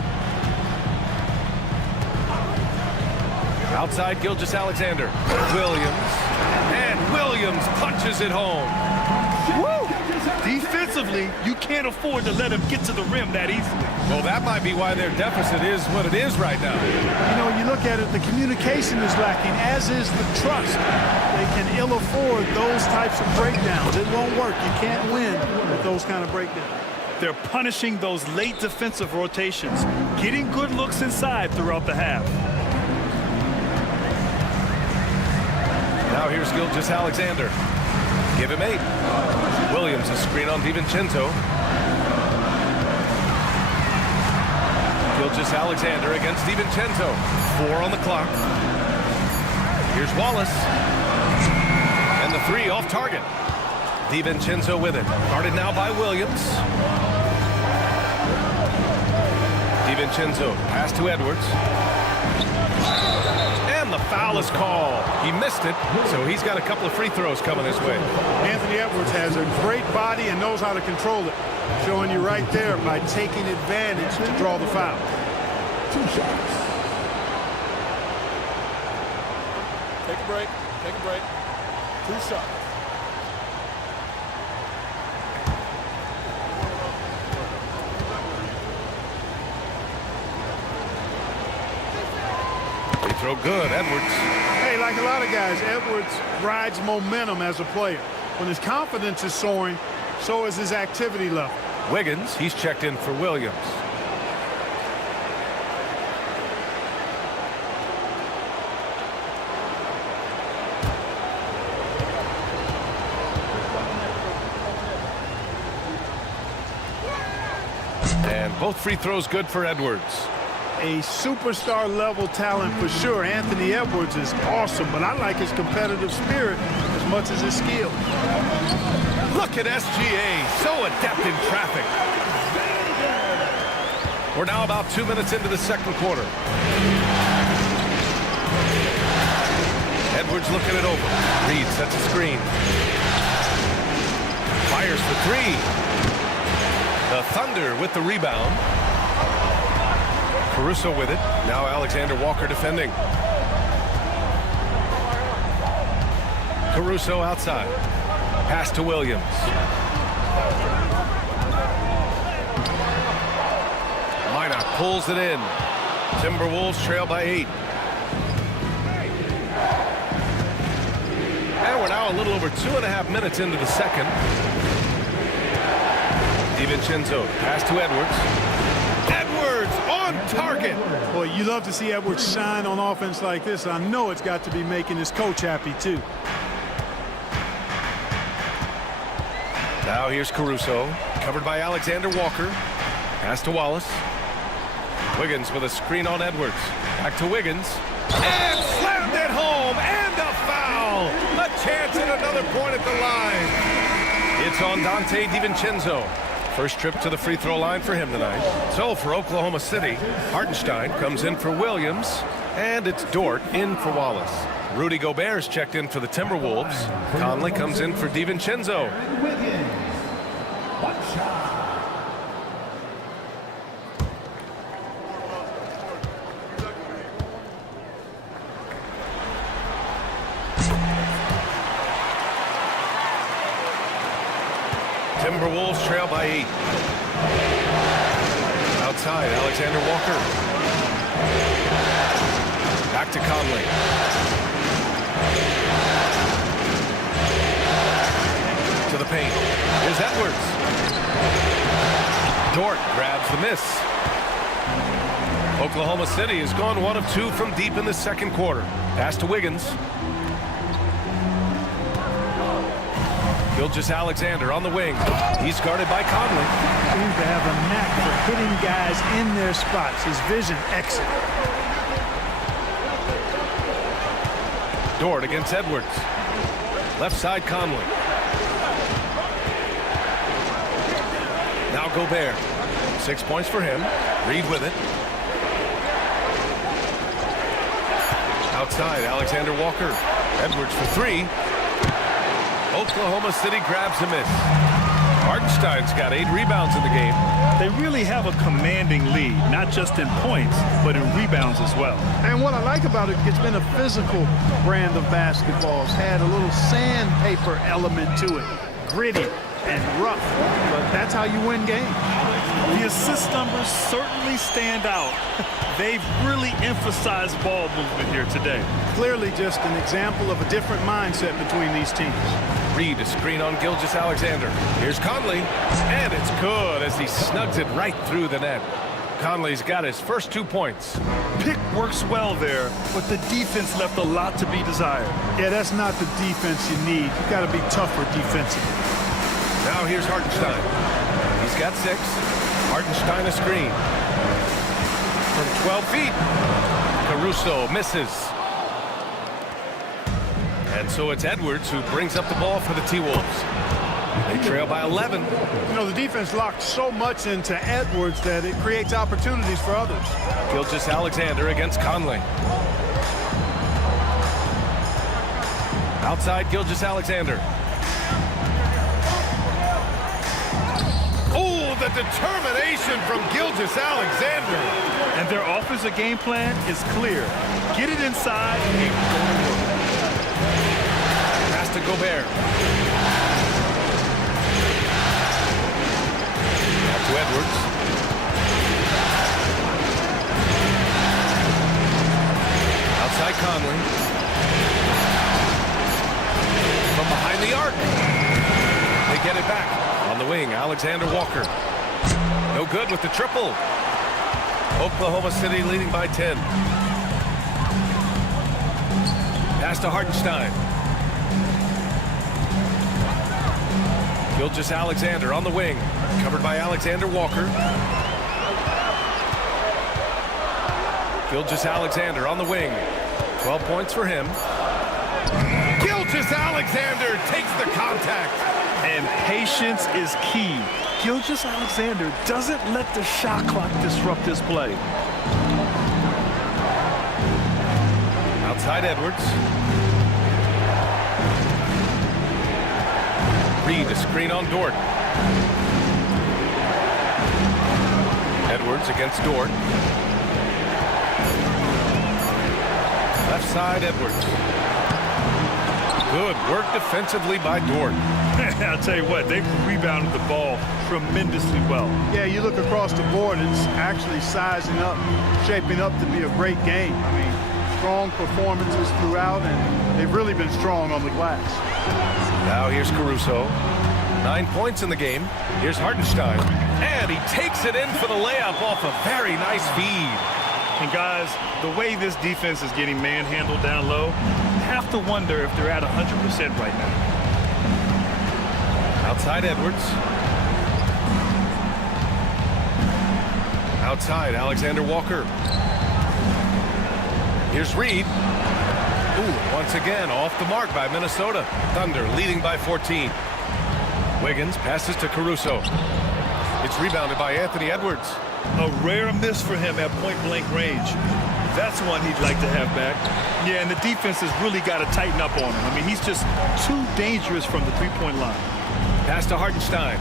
Outside Gilgeous-Alexander. Williams. And Williams punches it home. Woo! Defensively, you can't afford to let him get to the rim that easily. Well, that might be why their deficit is what it is right now. You know, you look at it, the communication is lacking, as is the trust. They can ill afford those types of breakdowns. It won't work. You can't win with those kind of breakdowns. They're punishing those late defensive rotations, getting good looks inside throughout the half. Now here's Gilgeous-Alexander. Give him 8. Williams, a screen on DiVincenzo. Gilgeous-Alexander against DiVincenzo. 4 on the clock. Here's Wallace. And the 3 off target. DiVincenzo with it. Guarded now by Williams. DiVincenzo, pass to Edwards. And the foul is called. He missed it, so he's got a couple of free throws coming his way. Anthony Edwards has a great body and knows how to control it. Showing you right there by taking advantage to draw the foul. 2 shots. Take a break. Take a break. 2 shots. throw good. Edwards. Hey, like a lot of guys, Edwards rides momentum as a player. When his confidence is soaring, so is his activity level. Wiggins, he's checked in for Williams. And both free throws good for Edwards. A superstar level talent for sure. Anthony Edwards is awesome, but I like his competitive spirit as much as his skill. Look at SGA, so adept in traffic. We're now about 2 minutes into the second quarter. Edwards looking it over. Reed sets a screen. Fires for three. The Thunder with the rebound. Caruso with it. Now Alexander Walker defending. Caruso outside. Pass to Williams. Minot pulls it in. Timberwolves trail by 8. And we're now a little over 2.5 minutes into the second. DiVincenzo, pass to Edwards. Edwards on target. Boy, you love to see Edwards shine on offense like this. I know it's got to be making his coach happy, too. Now here's Caruso, covered by Alexander Walker. Pass to Wallace. Wiggins with a screen on Edwards. Back to Wiggins. And slammed it home. And a foul. A chance at another point at the line. It's on Dante DiVincenzo. First trip to the free throw line for him tonight. So for Oklahoma City, Hartenstein comes in for Williams. And it's Dort in for Wallace. Rudy Gobert's checked in for the Timberwolves. Conley comes in for DiVincenzo. Timberwolves trail by 8. Outside, Alexander Walker. Back to Conley. To the paint. Here's Edwards. Dort grabs the miss. Oklahoma City has gone 1 of 2 from deep in the second quarter. Pass to Wiggins. Gilgeous-Alexander on the wing. He's guarded by Conley. Seems to have a knack for hitting guys in their spots. His vision excellent. Dort against Edwards. Left side Conley. Now Gobert. 6 points for him. Reed with it. Outside, Alexander Walker. Edwards for 3. Oklahoma City grabs a miss. Hartenstein's got 8 rebounds in the game. They really have a commanding lead, not just in points, but in rebounds as well. And what I like about it, it's been a physical brand of basketball. It's had a little sandpaper element to it. Gritty and rough, but that's how you win games. The assist numbers certainly stand out. They've really emphasized ball movement here today. Clearly just an example of a different mindset between these teams. Reed, a screen on Gilgeous-Alexander. Here's Conley, and it's good as he snugs it right through the net. Conley's got his first 2 points. Pick works well there, but the defense left a lot to be desired. Yeah, that's not the defense you need. You got to be tougher defensively. Now here's Hartenstein. He's got 6. Hartenstein a screen. From 12 feet. Caruso misses. And so it's Edwards who brings up the ball for the T-Wolves. They trail by 11. You know, the defense locked so much into Edwards that it creates opportunities for others. Gilgeous-Alexander against Conley. Outside Gilgeous-Alexander. Oh, the determination from Gilgeous-Alexander. And their offensive game plan is clear. Get it inside and go to work. Pass to Gobert. Back to Edwards. Conley. From behind the arc. They get it back. On the wing, Alexander Walker. No good with the triple. Oklahoma City leading by 10. Pass to Hartenstein. Gilgeous-Alexander on the wing. Covered by Alexander Walker. Gilgeous-Alexander on the wing. 12 points for him. Gilgeous-Alexander takes the contact. And patience is key. Gilgeous-Alexander doesn't let the shot clock disrupt his play. Outside Edwards. Reed, a screen on Dort. Edwards against Dort. Left side, Edwards. Good work defensively by Dort. I'll tell you what, they've rebounded the ball tremendously well. Yeah, you look across the board, it's actually sizing up, shaping up to be a great game. I mean, strong performances throughout, and they've really been strong on the glass. Now here's Caruso. 9 points in the game. Here's Hartenstein. And he takes it in for the layup off a very nice feed. And guys, the way this defense is getting manhandled down low, I have to wonder if they're at 100% right now. Outside Edwards. Outside Alexander Walker. Here's Reed. Ooh, once again off the mark by Minnesota. Thunder leading by 14. Wiggins passes to Caruso. It's rebounded by Anthony Edwards. A rare miss for him at point-blank range. That's one he'd like to have back. Yeah, and the defense has really got to tighten up on him. I mean, he's just too dangerous from the three-point line. Pass to Hartenstein.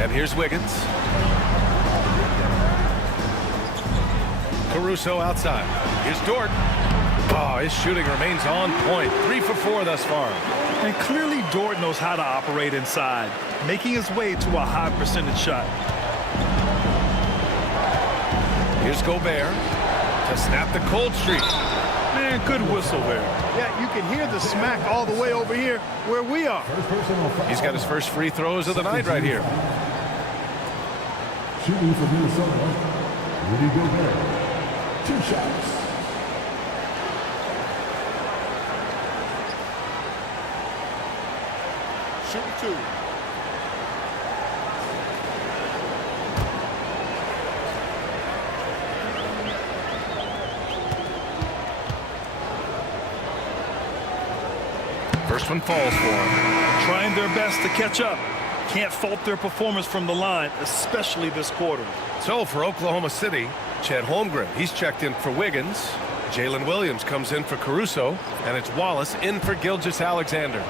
And here's Wiggins. Caruso outside. Here's Dort. Oh, his shooting remains on point. 3 for 4 thus far. And clearly Dort knows how to operate inside, making his way to a high percentage shot. Here's Gobert to snap the cold streak. Man, good whistle there. Yeah, you can hear the smack all the way over here where we are. He's got his first free throws of the night right here. Shooting for Minnesota, Rudy Gobert. 2 shots. Shooting 2. First one falls for him. Trying their best to catch up. Can't fault their performance from the line, especially this quarter. So for Oklahoma City, Chet Holmgren, he's checked in for Wiggins. Jalen Williams comes in for Caruso, and it's Wallace in for Gilgeous-Alexander.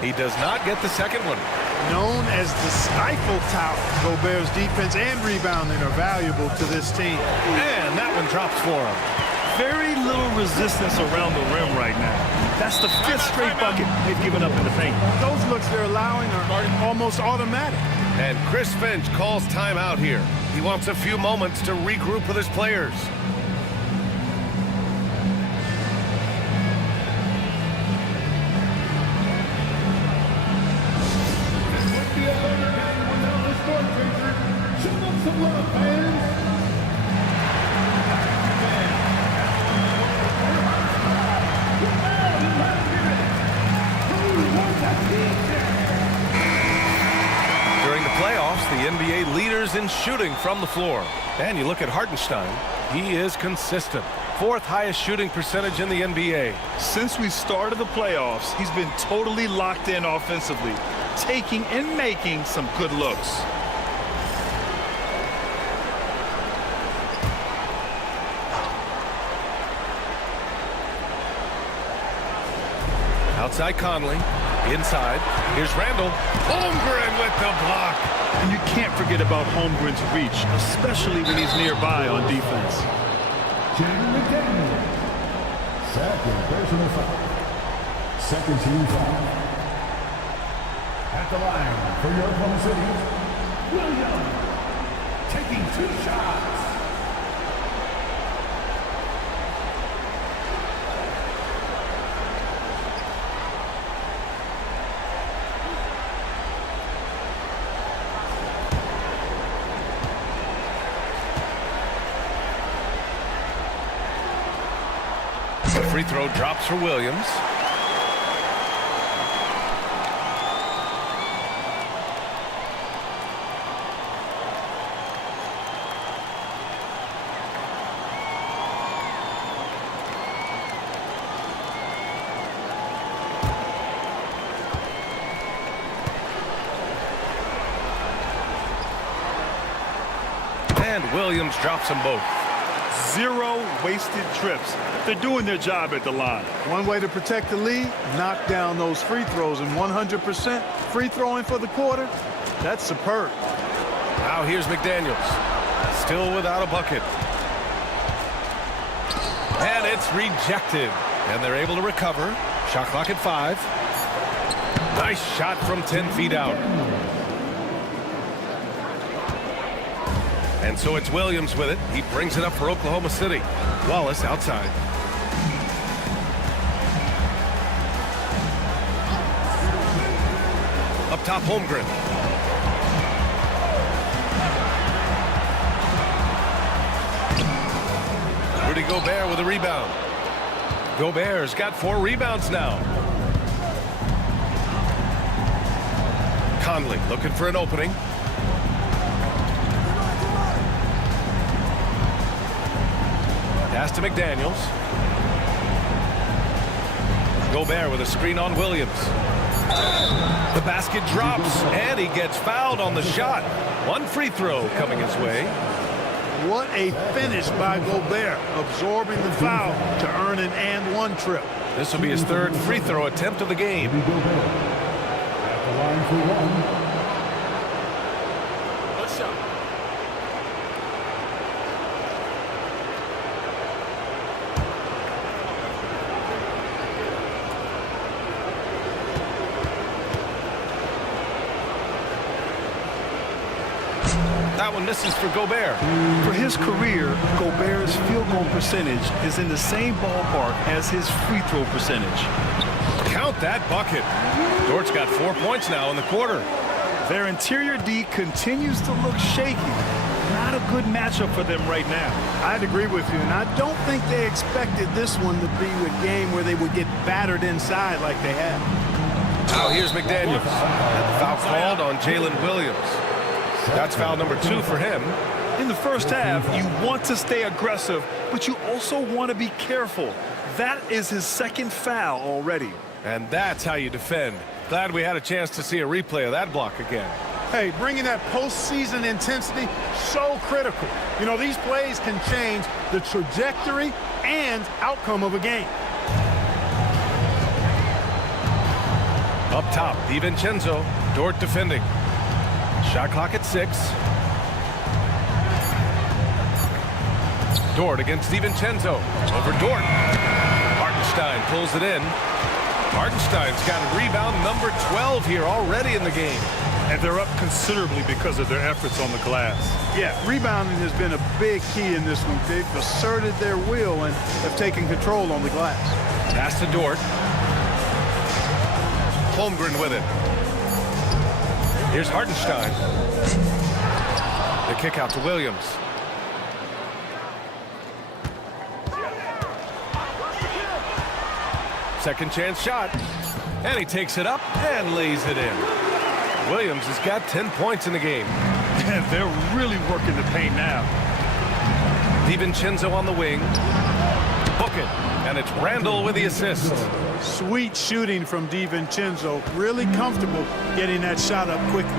He does not get the second one. Known as the stifle tower, Gobert's defense and rebounding are valuable to this team. And that one drops for him. Very little resistance around the rim right now. That's the 5th straight bucket they've given up in the paint. Those looks they're allowing are almost automatic. And Chris Finch calls timeout here. He wants a few moments to regroup with his players. During the playoffs, the NBA leaders in shooting from the floor. And you look at Hartenstein, he is consistent. 4th highest shooting percentage in the NBA. Since we started the playoffs, he's been totally locked in offensively, taking and making some good looks. Outside Conley, inside. Here's Randall. Holmgren with the block. And you can't forget about Holmgren's reach, especially when he's nearby on defense. Second personal foul. Second team foul. At the line for your Oklahoma City, Williams. Taking 2 shots. The free throw drops for Williams. And Williams drops them both. 0 wasted trips. They're doing their job at the line. One way to protect the lead, knock down those free throws, and 100% free throwing for the quarter, that's superb. Now here's McDaniels. Still without a bucket. And it's rejected. And they're able to recover. Shot clock at 5. Nice shot from 10 feet out. And so it's Williams with it. He brings it up for Oklahoma City. Wallace outside. Up top, Holmgren. Rudy Gobert with a rebound. Gobert's got 4 rebounds now. Conley looking for an opening. Pass to McDaniels. Gobert with a screen on Williams. The basket drops, and he gets fouled on the shot. 1 free throw coming his way. What a finish by Gobert, absorbing the foul to earn an and-1 trip. This will be his 3rd free throw attempt of the game. At the line for 1. That one misses for Gobert. For his career, Gobert's field goal percentage is in the same ballpark as his free throw percentage. Count that bucket. Dort's got 4 points now in the quarter. Their interior D continues to look shaky. Not a good matchup for them right now. I'd agree with you, and I don't think they expected this one to be a game where they would get battered inside like they have. Now here's McDaniels. And the foul called on Jalen Williams. That's foul number 2 for him. In the first half, you want to stay aggressive, but you also want to be careful. That is his 2nd foul already. And that's how you defend. Glad we had a chance to see a replay of that block again. Hey, bringing that postseason intensity, so critical. You know, these plays can change the trajectory and outcome of a game. Up top, DiVincenzo. Dort defending. Shot clock at 6. Dort against DiVincenzo. Over Dort. Hartenstein pulls it in. Hartenstein's got rebound number 12 here already in the game. And they're up considerably because of their efforts on the glass. Yeah, rebounding has been a big key in this one. They've asserted their will and have taken control on the glass. Pass to Dort. Holmgren with it. Here's Hartenstein. The kick out to Williams. Second chance shot. And he takes it up and lays it in. Williams has got 10 points in the game. And they're really working the paint now. DiVincenzo on the wing. Book it. And it's Randall with the assist. Sweet shooting from DiVincenzo. Really comfortable getting that shot up quickly.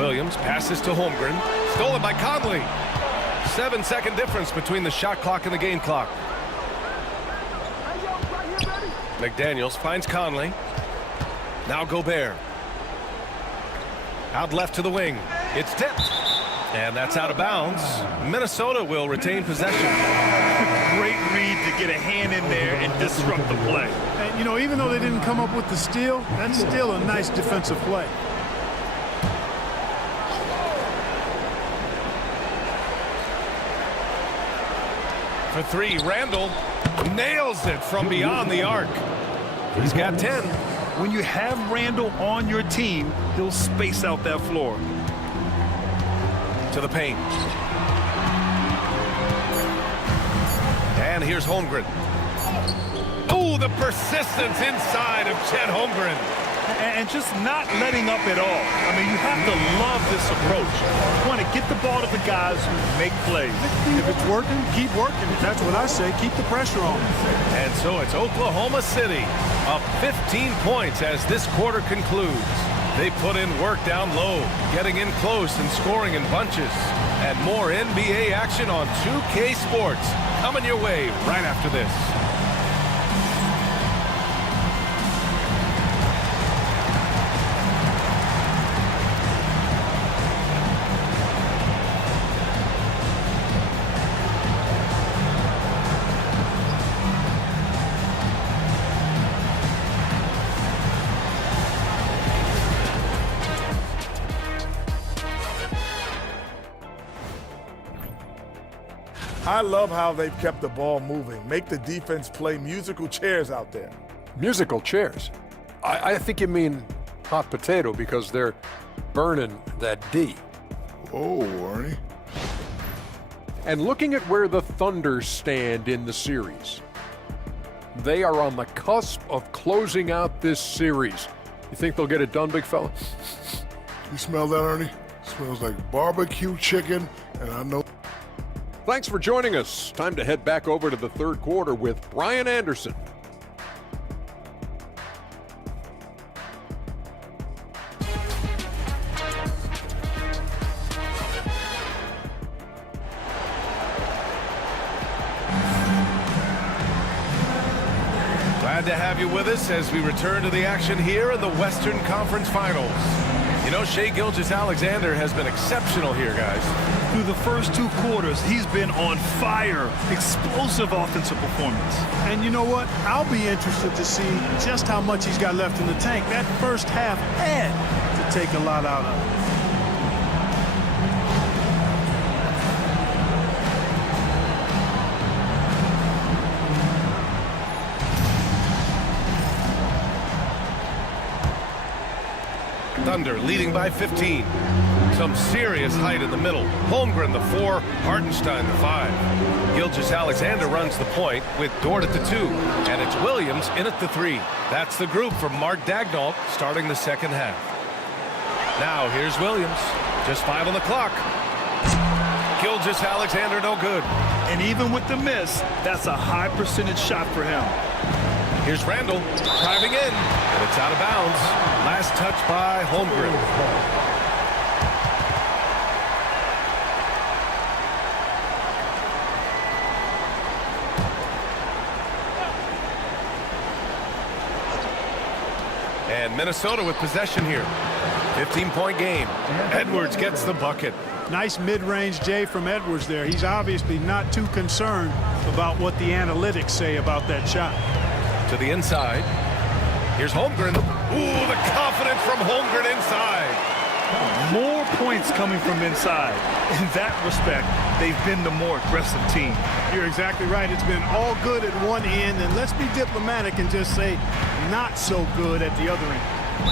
Williams passes to Holmgren. Stolen by Conley. 7-second difference between the shot clock and the game clock. McDaniels finds Conley. Now Gobert. Out left to the wing. It's tipped. And that's out of bounds. Minnesota will retain possession. Great read to get a hand in there and disrupt the play. And, you know, even though they didn't come up with the steal, that's still a nice defensive play. For three, Randall nails it from beyond the arc. He's got 10. When you have Randall on your team, he'll space out that floor. To the paint. And here's Holmgren. Oh, the persistence inside of Chet Holmgren. And just not letting up at all. I mean, you have to love this approach. You want to get the ball to the guys who make plays. If it's working, keep working. That's what I say. Keep the pressure on. And so it's Oklahoma City up 15 points as this quarter concludes. They put in work down low, getting in close and scoring in bunches. And more NBA action on 2K Sports coming your way right after this. I love how they've kept the ball moving. Make the defense play musical chairs out there. Musical chairs? I think you mean hot potato because they're burning that D. Oh, Arnie. And looking at where the Thunder stand in the series, they are on the cusp of closing out this series. You think they'll get it done, big fella? You smell that, Arnie? Smells like barbecue chicken, and I know. Thanks for joining us. Time to head back over to the third quarter with Brian Anderson. Glad to have you with us as we return to the action here in the Western Conference Finals. You know, Shai Gilgeous-Alexander has been exceptional here, guys. Through the first two quarters, he's been on fire. Explosive offensive performance. And you know what? I'll be interested to see just how much he's got left in the tank. That first half had to take a lot out of it. Thunder leading by 15. Some serious height in the middle. Holmgren the 4, Hartenstein the 5. Gilgeous-Alexander runs the point with Dort at the 2. And it's Williams in at the 3. That's the group from Mark Daigneault starting the second half. Now here's Williams. Just 5 on the clock. Gilgeous-Alexander no good. And even with the miss, that's a high percentage shot for him. Here's Randall driving in, and it's out of bounds. Last touch by Holmgren. And Minnesota with possession here. 15-point game. Edwards gets the bucket. Nice mid-range J from Edwards there. He's obviously not too concerned about what the analytics say about that shot. To the inside. Here's Holmgren. Ooh, the confidence from Holmgren inside. More points coming from inside. In that respect, they've been the more aggressive team. You're exactly right. It's been all good at one end, and let's be diplomatic and just say not so good at the other end.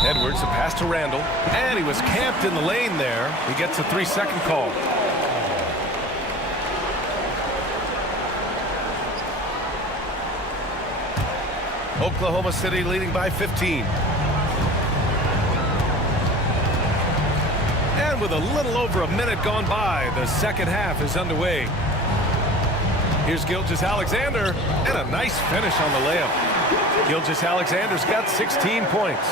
Edwards, a pass to Randall, and he was camped in the lane there. He gets a 3-second call. Oklahoma City leading by 15. And with a little over a minute gone by, the second half is underway. Here's Gilgeous-Alexander, and a nice finish on the layup. Gilgeous-Alexander's got 16 points.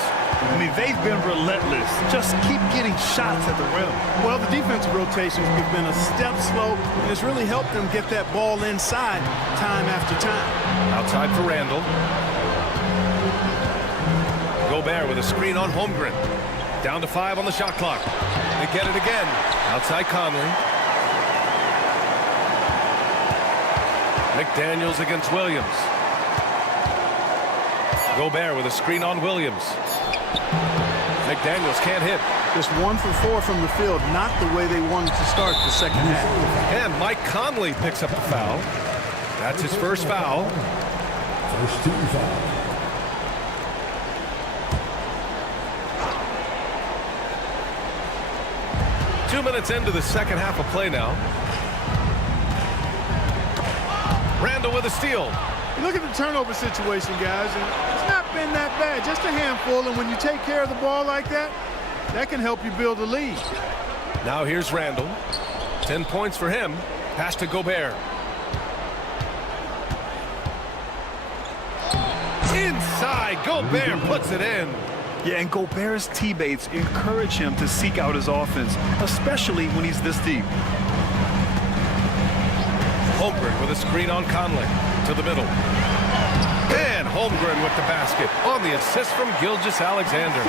I mean, they've been relentless. Just keep getting shots at the rim. Well, the defensive rotations have been a step slow, and it's really helped them get that ball inside time after time. Outside for Randall. Gobert with a screen on Holmgren. Down to 5 on the shot clock. They get it again. Outside Conley. McDaniels against Williams. Gobert with a screen on Williams. McDaniels can't hit. Just 1 for 4 from the field, not the way they wanted to start the second half. And Mike Conley picks up the foul. That's his first foul. First team foul. Two minutes into the second half of play now. Randall with a steal. Look at the turnover situation, guys. And it's not been that bad, just a handful. And when you take care of the ball like that, that can help you build a lead. Now here's Randall. 10 points for him. Pass to Gobert. Inside, Gobert puts it in. Yeah, and Gobert's teammates encourage him to seek out his offense, especially when he's this deep. Holmgren with a screen on Conley to the middle. And Holmgren with the basket on the assist from Gilgeous-Alexander.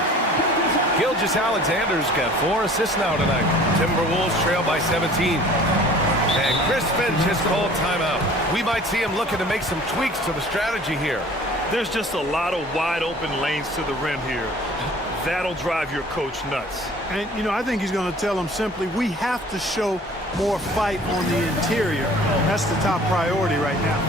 Gilgeous-Alexander's got 4 assists now tonight. Timberwolves trail by 17. And Chris Finch has called timeout. We might see him looking to make some tweaks to the strategy here. There's just a lot of wide open lanes to the rim here. That'll drive your coach nuts. And, you know, I think he's going to tell them simply, we have to show more fight on the interior. That's the top priority right now.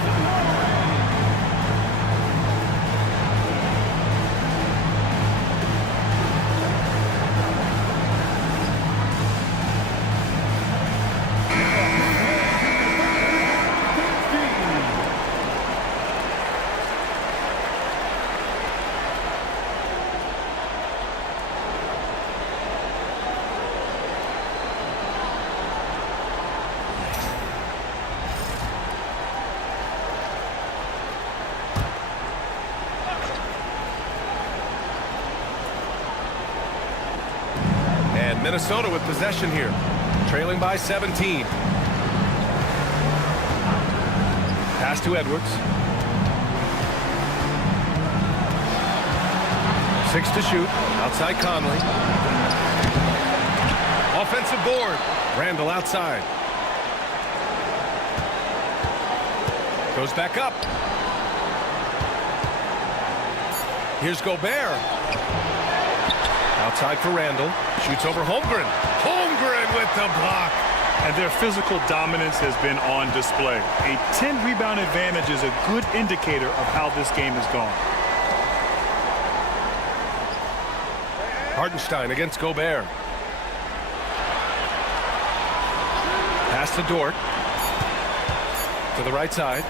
Minnesota with possession here, trailing by 17. Pass to Edwards. 6 to shoot. Outside Conley. Offensive board. Randall outside. Goes back up. Here's Gobert. Outside for Randall. Shoots over Holmgren. Holmgren with the block. And their physical dominance has been on display. A 10-rebound advantage is a good indicator of how this game has gone. Hartenstein against Gobert. Pass to Dort. To the right side.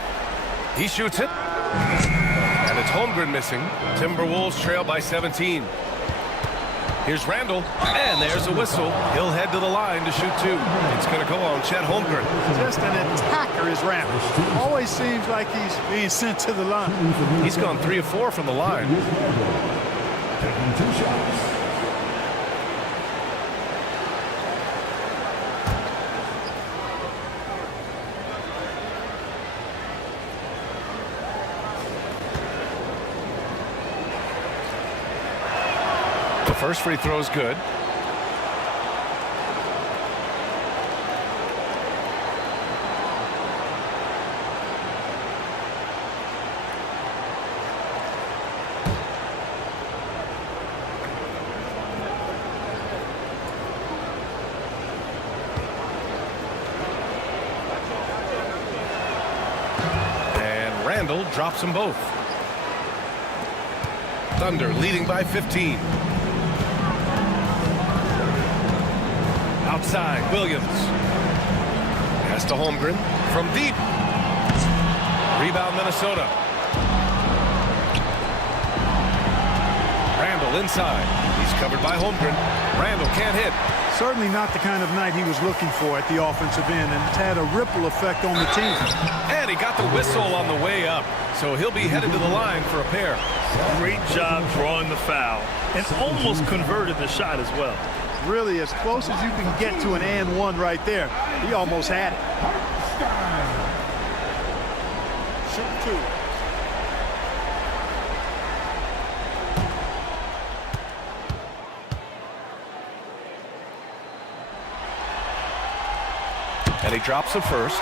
He shoots it. And it's Holmgren missing. Timberwolves trail by 17. Here's Randall, and there's a whistle. He'll head to the line to shoot 2. It's going to go on Chet Holmgren. Just an attacker is Randall. Always seems like he's being sent to the line. He's gone 3 of 4 from the line. Taking 2 shots. First free throw is good. And Randall drops them both. Thunder leading by 15. Outside, Williams. Pass to Holmgren from deep. Rebound, Minnesota. Randall inside. He's covered by Holmgren. Randall can't hit. Certainly not the kind of night he was looking for at the offensive end, and it's had a ripple effect on the team. And he got the whistle on the way up, so he'll be headed to the line for a pair. Great job drawing the foul, and almost converted the shot as well. Really, as close as you can get to an and one right there. He almost had it. Shoot 2. And he drops the first.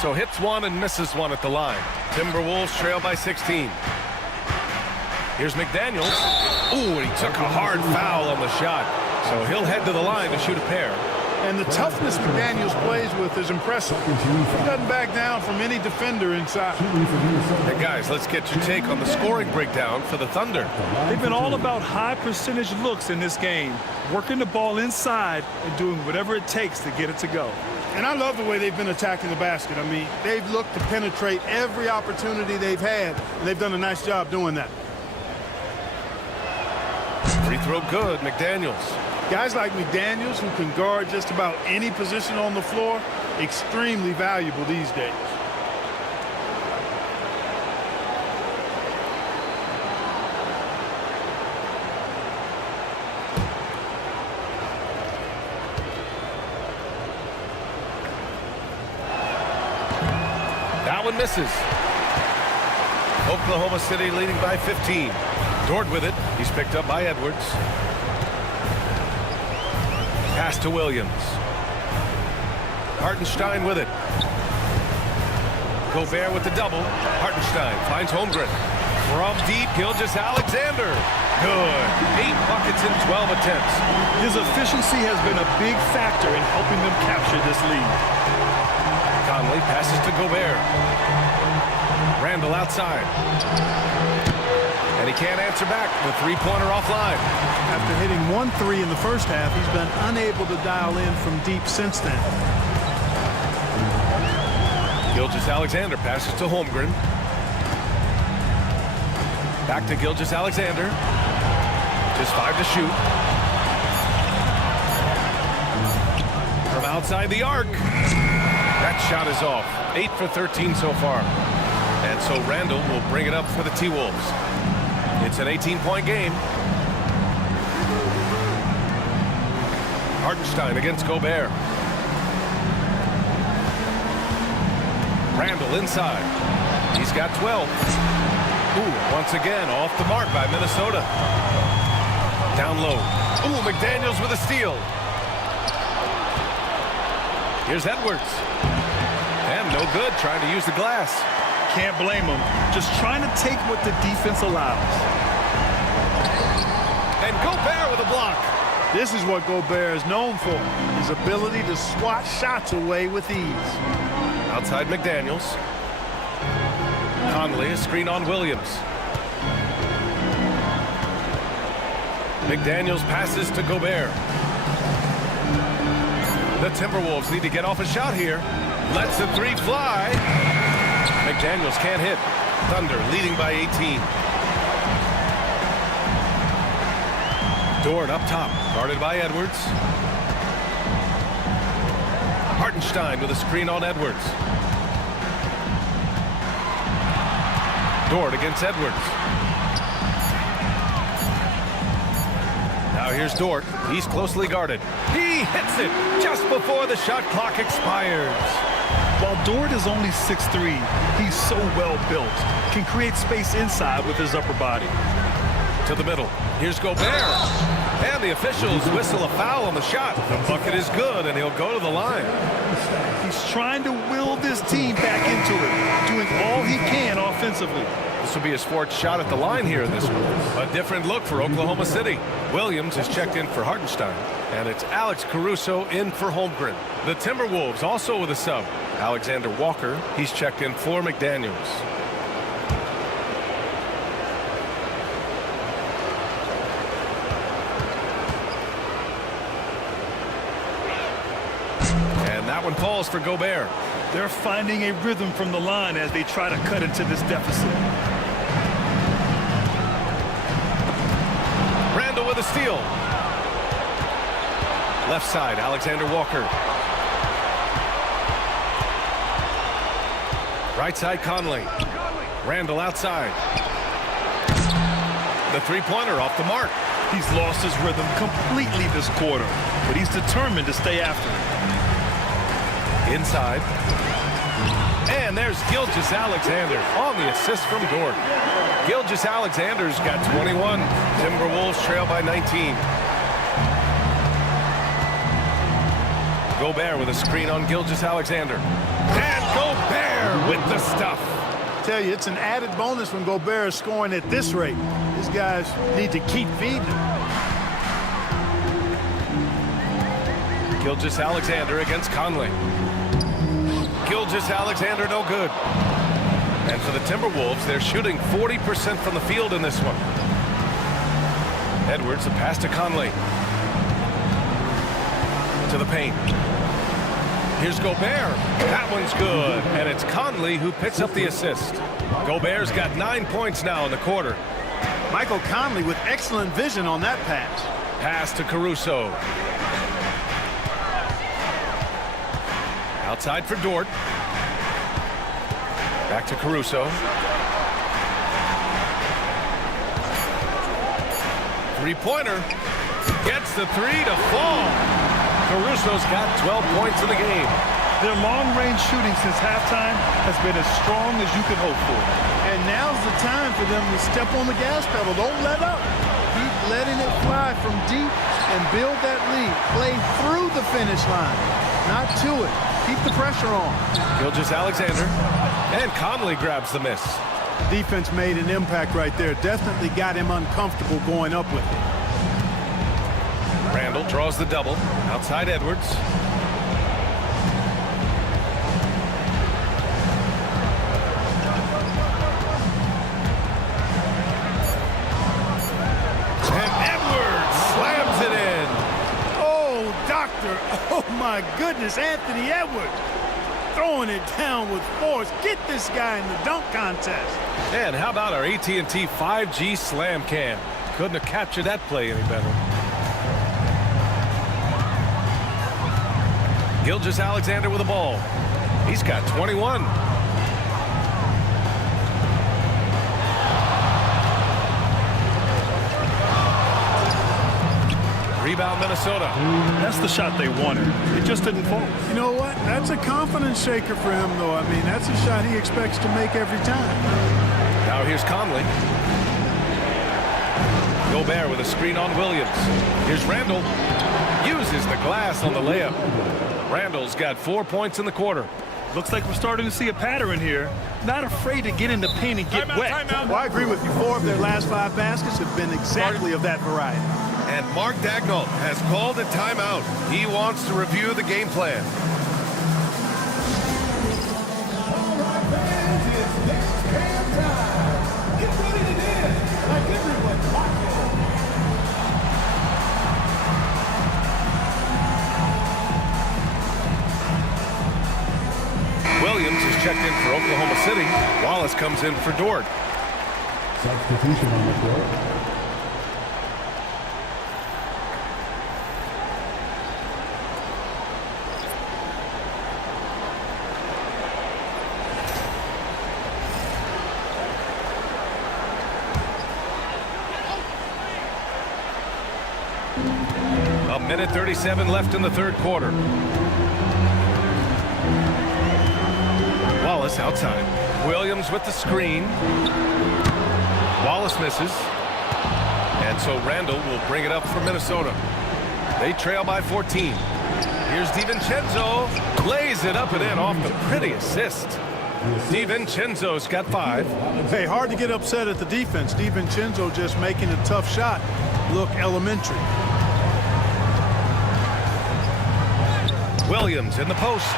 So hits one and misses one at the line. Timberwolves trail by 16. Here's McDaniels. Ooh, and he took a hard foul on the shot. So he'll head to the line to shoot a pair. And the toughness McDaniels plays with is impressive. He doesn't back down from any defender inside. Hey guys, let's get your take on the scoring breakdown for the Thunder. They've been all about high percentage looks in this game, working the ball inside and doing whatever it takes to get it to go. And I love the way they've been attacking the basket. I mean, they've looked to penetrate every opportunity they've had, and they've done a nice job doing that. Free throw good, McDaniels. Guys like McDaniels, who can guard just about any position on the floor, extremely valuable these days. That one misses. Oklahoma City leading by 15. Dort with it. He's picked up by Edwards. Pass to Williams. Hartenstein with it. Gobert with the double. Hartenstein finds Holmgren. From deep, Gilgeous-Alexander. Good. 8 buckets in 12 attempts. His efficiency has been a big factor in helping them capture this lead. Conley passes to Gobert. Randall outside. And he can't answer back. The three-pointer offline. After hitting 1 3 in the first half, he's been unable to dial in from deep since then. Gilgeous-Alexander passes to Holmgren. Back to Gilgeous-Alexander. Just 5 to shoot. From outside the arc. That shot is off. 8 for 13 so far. And so Randall will bring it up for the T-Wolves. It's an 18-point game. Hartenstein against Gobert. Randall inside. He's got 12. Ooh, once again, off the mark by Minnesota. Down low. Ooh, McDaniels with a steal. Here's Edwards. And no good, trying to use the glass. Can't blame him. Just trying to take what the defense allows. And Gobert with a block. This is what Gobert is known for, his ability to swat shots away with ease. Outside McDaniels. Conley, a screen on Williams. McDaniels passes to Gobert. The Timberwolves need to get off a shot here. Lets the three fly. McDaniels can't hit. Thunder leading by 18. Dort up top, guarded by Edwards. Hartenstein with a screen on Edwards. Dort against Edwards. Now here's Dort. He's closely guarded. He hits it just before the shot clock expires. While Dort is only 6'3", he's so well built. Can create space inside with his upper body. To the middle. Here's Gobert. And the officials whistle a foul on the shot. The bucket is good, and he'll go to the line. He's trying to will this team back into it, doing all he can offensively. This will be his fourth shot at the line here in this one. A different look for Oklahoma City. Williams is checked in for Hartenstein. And it's Alex Caruso in for Holmgren. The Timberwolves also with a sub. Alexander Walker, he's checked in for McDaniels. And that one falls for Gobert. They're finding a rhythm from the line as they try to cut into this deficit. Randall with a steal. Left side, Alexander Walker. Right side, Conley. Randall outside. The three-pointer off the mark. He's lost his rhythm completely this quarter, but he's determined to stay after it. Inside. And there's Gilgeous-Alexander on the assist from Dort. Gilgeous-Alexander's got 21. Timberwolves trail by 19. Gobert with a screen on Gilgeous-Alexander. And Gobert tell you, it's an added bonus when Gobert is scoring at this rate. These guys need to keep feeding him. Gilgeous-Alexander against Conley. Gilgeous-Alexander no good. And for the Timberwolves, they're shooting 40% from the field in this one. Edwards, a pass to Conley. To the paint. Here's Gobert. That one's good. And it's Conley who picks up the assist. Gobert's got 9 points now in the quarter. Michael Conley with excellent vision on that pass. Pass to Caruso. Outside for Dort. Back to Caruso. Three-pointer. Gets the three to fall. Caruso's got 12 points in the game. Their long-range shooting since halftime has been as strong as you could hope for. And now's the time for them to step on the gas pedal. Don't let up. Keep letting it fly from deep and build that lead. Play through the finish line, not to it. Keep the pressure on. Gilgeous-Alexander. And Conley grabs the miss. Defense made an impact right there. Definitely got him uncomfortable going up with it. Randall draws the double. Outside Edwards. And Edwards slams it in. Oh, doctor. Oh, my goodness. Anthony Edwards throwing it down with force. Get this guy in the dunk contest. And how about our AT&T 5G slam cam? Couldn't have captured that play any better. Gilgeous-Alexander with the ball. He's got 21. Rebound Minnesota. That's the shot they wanted. It just didn't fall. You know what? That's a confidence shaker for him, though. I mean, that's a shot he expects to make every time. Now here's Conley. Gobert with a screen on Williams. Here's Randall. Uses the glass on the layup. Randall's got 4 points in the quarter. Looks like we're starting to see a pattern here. Not afraid to get in the paint and get wet. Well, I agree with you. 4 of their last 5 baskets have been exactly of that variety. And Mark Daigneault has called a timeout. He wants to review the game plan. All right, fans, it's next game time. Get ready to dance like everyone's watching. Williams is checked in for Oklahoma City. Wallace comes in for Dort. Substitution on the floor. A minute 37 left in the third quarter. Wallace outside. Williams with the screen. Wallace misses. And so Randall will bring it up for Minnesota. They trail by 14. Here's DiVincenzo. Lays it up and in off the pretty assist. DiVincenzo's got 5. Hey, hard to get upset at the defense. DiVincenzo just making a tough shot look elementary. Williams in the post.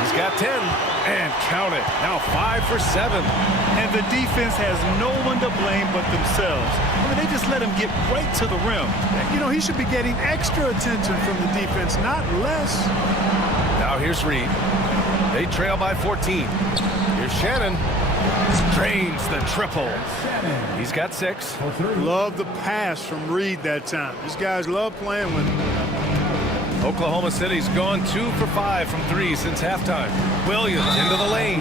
He's got 10. And count it. Now 5 for 7. And the defense has no one to blame but themselves. I mean, they just let him get right to the rim. You know, he should be getting extra attention from the defense, not less. Now here's Reed. They trail by 14. Here's Shannon. Drains the triple. He's got 6. Love the pass from Reed that time. These guys love playing with him. Oklahoma City's gone 2 for 5 from 3 since halftime. Williams into the lane.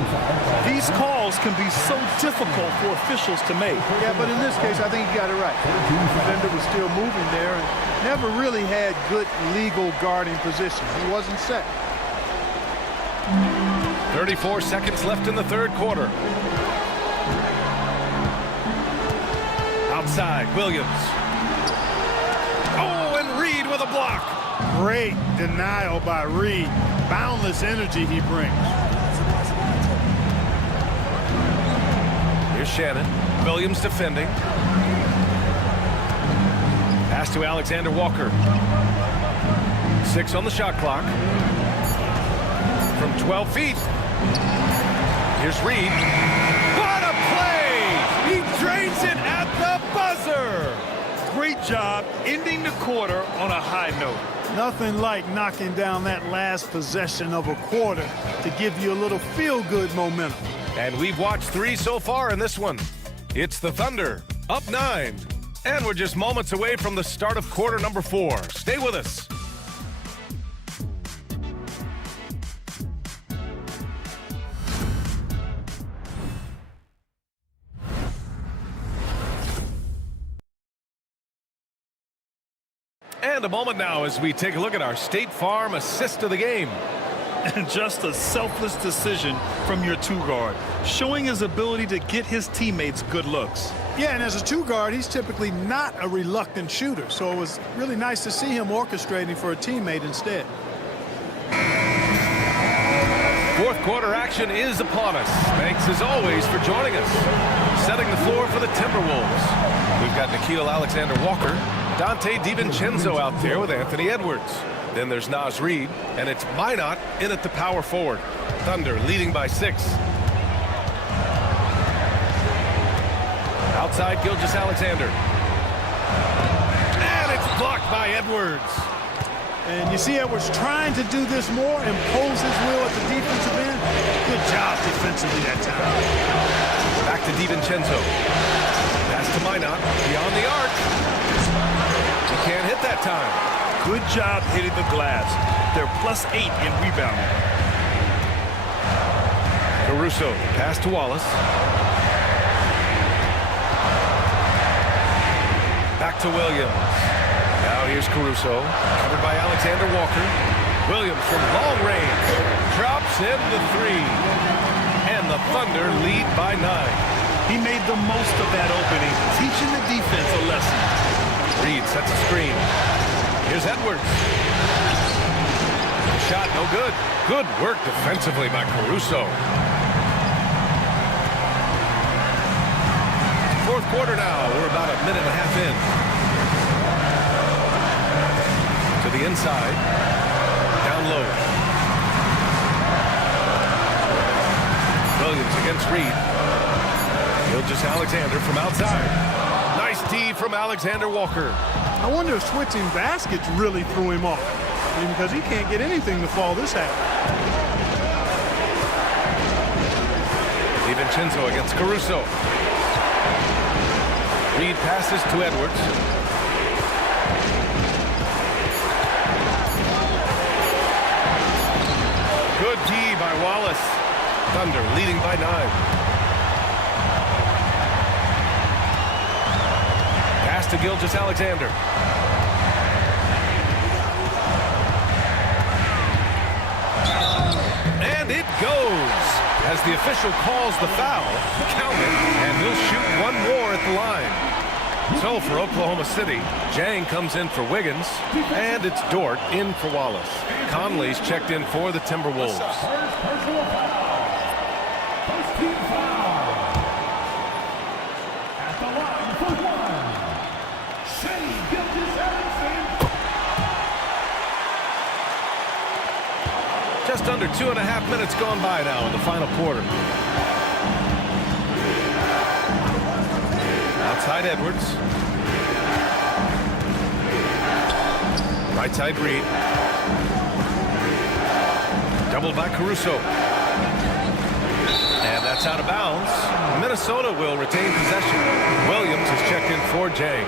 These calls can be so difficult for officials to make. Yeah, but in this case, I think he got it right. The defender was still moving there and never really had good legal guarding position. He wasn't set. 34 seconds left in the third quarter. Outside, Williams. Oh, and Reed with a block. Great denial by Reed. Boundless energy he brings. Here's Shannon. Williams defending. Pass to Alexander Walker. 6 on the shot clock. From 12 feet. Here's Reed. What a play! He drains it at the buzzer! Great job ending the quarter on a high note. Nothing like knocking down that last possession of a quarter to give you a little feel-good momentum. And we've watched 3 so far in this one. It's the Thunder, up 9. And we're just moments away from the start of quarter number 4. Stay with us. And a moment now as we take a look at our State Farm assist of the game. And just a selfless decision from your 2-guard, showing his ability to get his teammates good looks. Yeah, and as a 2-guard, he's typically not a reluctant shooter, so it was really nice to see him orchestrating for a teammate instead. Fourth quarter action is upon us. Thanks as always for joining us. Setting the floor for the Timberwolves. We've got Nickeil Alexander-Walker, Dante DiVincenzo out there with Anthony Edwards. Then there's Naz Reid, and it's Minot in at the power forward. Thunder leading by 6. Outside Gilgeous-Alexander. And it's blocked by Edwards. And you see Edwards trying to do this more, impose his will at the defensive end. Good job defensively that time. Back to DiVincenzo. Pass to Minot, beyond the arc. He can't hit that time. Good job hitting the glass. They're +8 in rebounding. Caruso, pass to Wallace. Back to Williams. Now here's Caruso, covered by Alexander Walker. Williams from long range, drops in the 3. And the Thunder lead by 9. He made the most of that opening, teaching the defense a lesson. Reed sets a screen. Here's Edwards. The shot no good. Good work defensively by Caruso. Fourth quarter now. We're about a minute and a half in. To the inside. Down low. Williams against Reed. Gilgeous-Alexander from outside. Nice D from Alexander Walker. I wonder if switching baskets really threw him off. I mean, because he can't get anything to fall this half. DiVincenzo against Caruso. Reed passes to Edwards. Good D by Wallace. Thunder leading by 9. Pass to Gilgeous-Alexander. And it goes as the official calls the foul. Count it, and he'll shoot one more at the line. So for Oklahoma City, Jang comes in for Wiggins, and it's Dort in for Wallace. Conley's checked in for the Timberwolves. Just under 2.5 minutes gone by now in the final quarter. Outside Edwards. Right side Reed. Doubled by Caruso. And that's out of bounds. Minnesota will retain possession. Williams is checked in for Jang.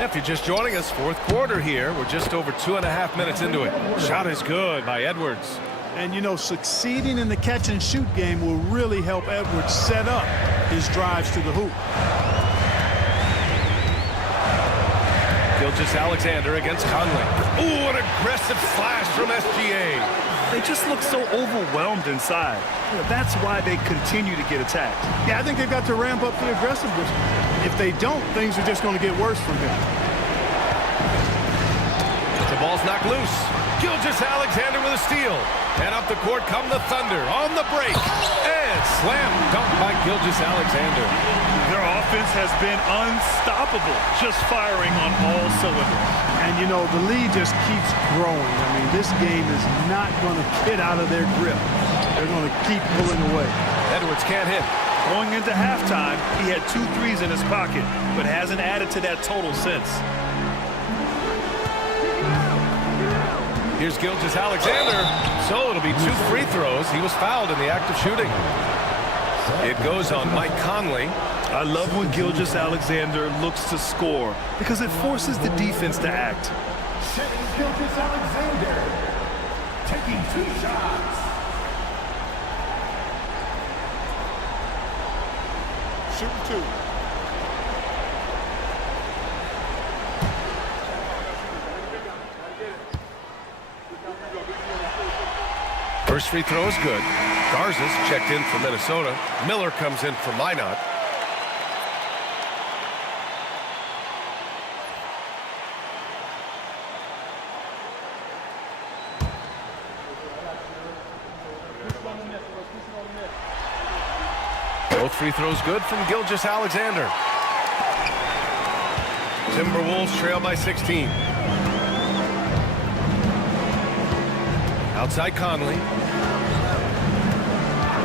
If you're just joining us, fourth quarter here. We're just over 2.5 minutes into it. Shot is good by Edwards. And, you know, succeeding in the catch-and-shoot game will really help Edwards set up his drives to the hoop. Gilgeous-Alexander against Conley. Ooh, an aggressive slash from SGA. They just look so overwhelmed inside. You know, that's why they continue to get attacked. Yeah, I think they've got to ramp up the aggressiveness. If they don't, things are just going to get worse from him. The ball's knocked loose. Gilgeous-Alexander with a steal. And up the court come the Thunder on the break. And slam dunk by Gilgeous-Alexander. Their offense has been unstoppable, just firing on all cylinders. And, you know, the lead just keeps growing. I mean, this game is not going to get out of their grip. They're going to keep pulling away. Edwards can't hit. Going into halftime, he had 2 threes in his pocket, but hasn't added to that total since. Here's Gilgeous-Alexander. So it'll be 2 free throws. He was fouled in the act of shooting. It goes on Mike Conley. I love when Gilgeous-Alexander looks to score because it forces the defense to act. Gilgeous-Alexander taking 2 shots. Shooting 2. First free throw is good. Garza's checked in for Minnesota. Miller comes in for Minot. Both free throws good from Gilgeous-Alexander. Timberwolves trail by 16. Outside Conley.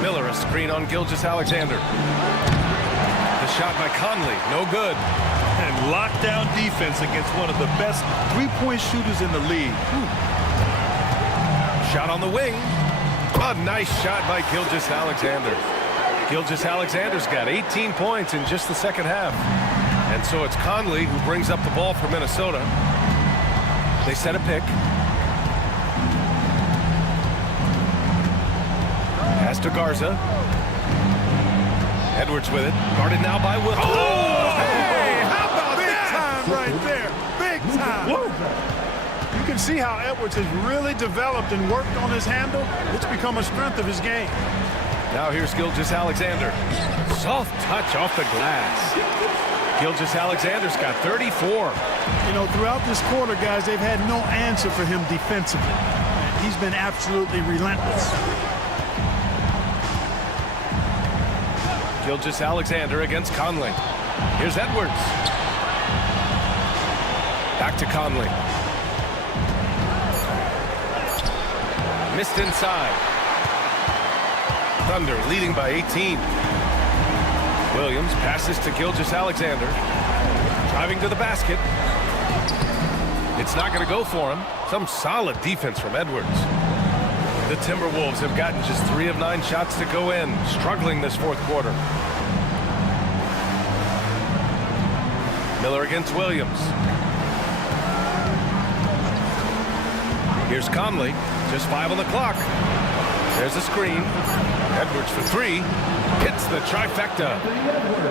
Miller, a screen on Gilgeous-Alexander. The shot by Conley, no good. And lockdown defense against one of the best three-point shooters in the league. Shot on the wing. A nice shot by Gilgeous-Alexander. Gilgeous-Alexander's got 18 points in just the second half. And so it's Conley who brings up the ball for Minnesota. They set a pick. Pass to Garza. Edwards with it. Guarded now by Will. Oh! Hey, how about big time right there? Big time. Woo. You can see how Edwards has really developed and worked on his handle. It's become a strength of his game. Now here's Gilgeous-Alexander. Soft touch off the glass. Gilgeous-Alexander's got 34. You know, throughout this quarter, guys, they've had no answer for him defensively. He's been absolutely relentless. Gilgeous-Alexander against Conley. Here's Edwards. Back to Conley. Missed inside. Thunder leading by 18. Williams passes to Gilgeous-Alexander. Driving to the basket. It's not going to go for him. Some solid defense from Edwards. The Timberwolves have gotten just 3 of 9 shots to go in, struggling this fourth quarter. Miller against Williams. Here's Conley, just 5 on the clock. There's a screen. Edwards for 3. Hits the trifecta.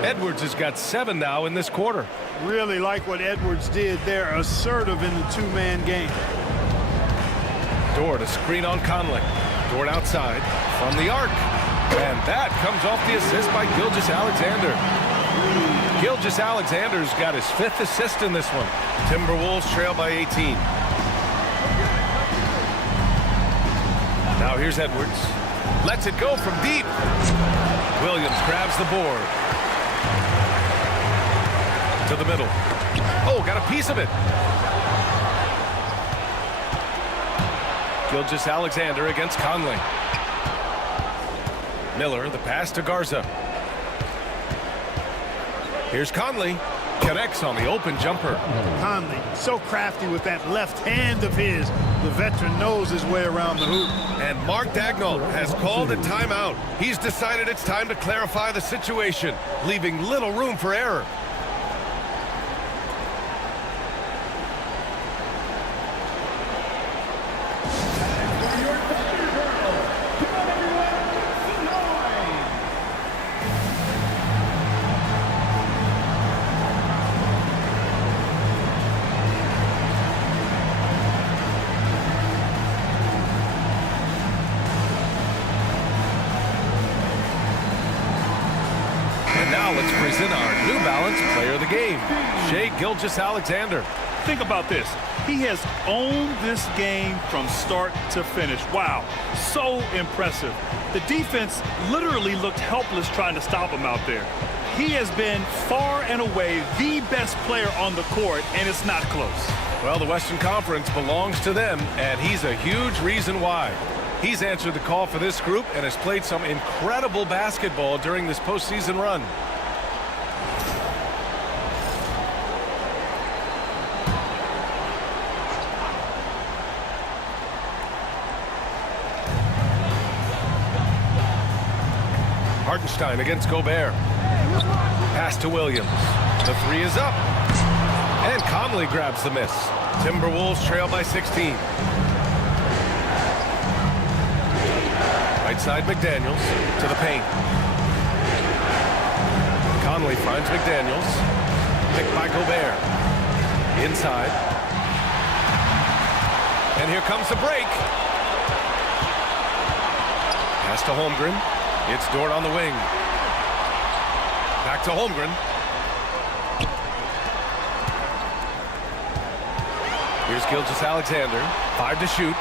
Edwards has got 7 now in this quarter. Really like what Edwards did there, assertive in the 2-man game. Dort, a screen on Conley. Dort outside from the arc. And that comes off the assist by Gilgeous-Alexander. Gilgeous-Alexander's got his 5th assist in this one. Timberwolves trail by 18. Now here's Edwards. Lets it go from deep. Williams grabs the board. To the middle. Oh, got a piece of it. Gilgeous-Alexander against Conley. Miller, the pass to Garza. Here's Conley. Connects on the open jumper. Conley, so crafty with that left hand of his. The veteran knows his way around the hoop. And Mark Daigneault has called a timeout. He's decided it's time to clarify the situation, leaving little room for error. Now let's present our New Balance Player of the Game, Shai Gilgeous-Alexander. Think about this. He has owned this game from start to finish. Wow, so impressive. The defense literally looked helpless trying to stop him out there. He has been far and away the best player on the court, and it's not close. Well, the Western Conference belongs to them, and he's a huge reason why. He's answered the call for this group and has played some incredible basketball during this postseason run. Hartenstein against Gobert. Pass to Williams. The three is up. And Conley grabs the miss. Timberwolves trail by 16. Right side McDaniels to the paint. Conley finds McDaniels. Picked by Gobert. Inside. And here comes the break. Pass to Holmgren. It's Dort on the wing. Back to Holmgren. Here's Gilgeous-Alexander. 5 to shoot.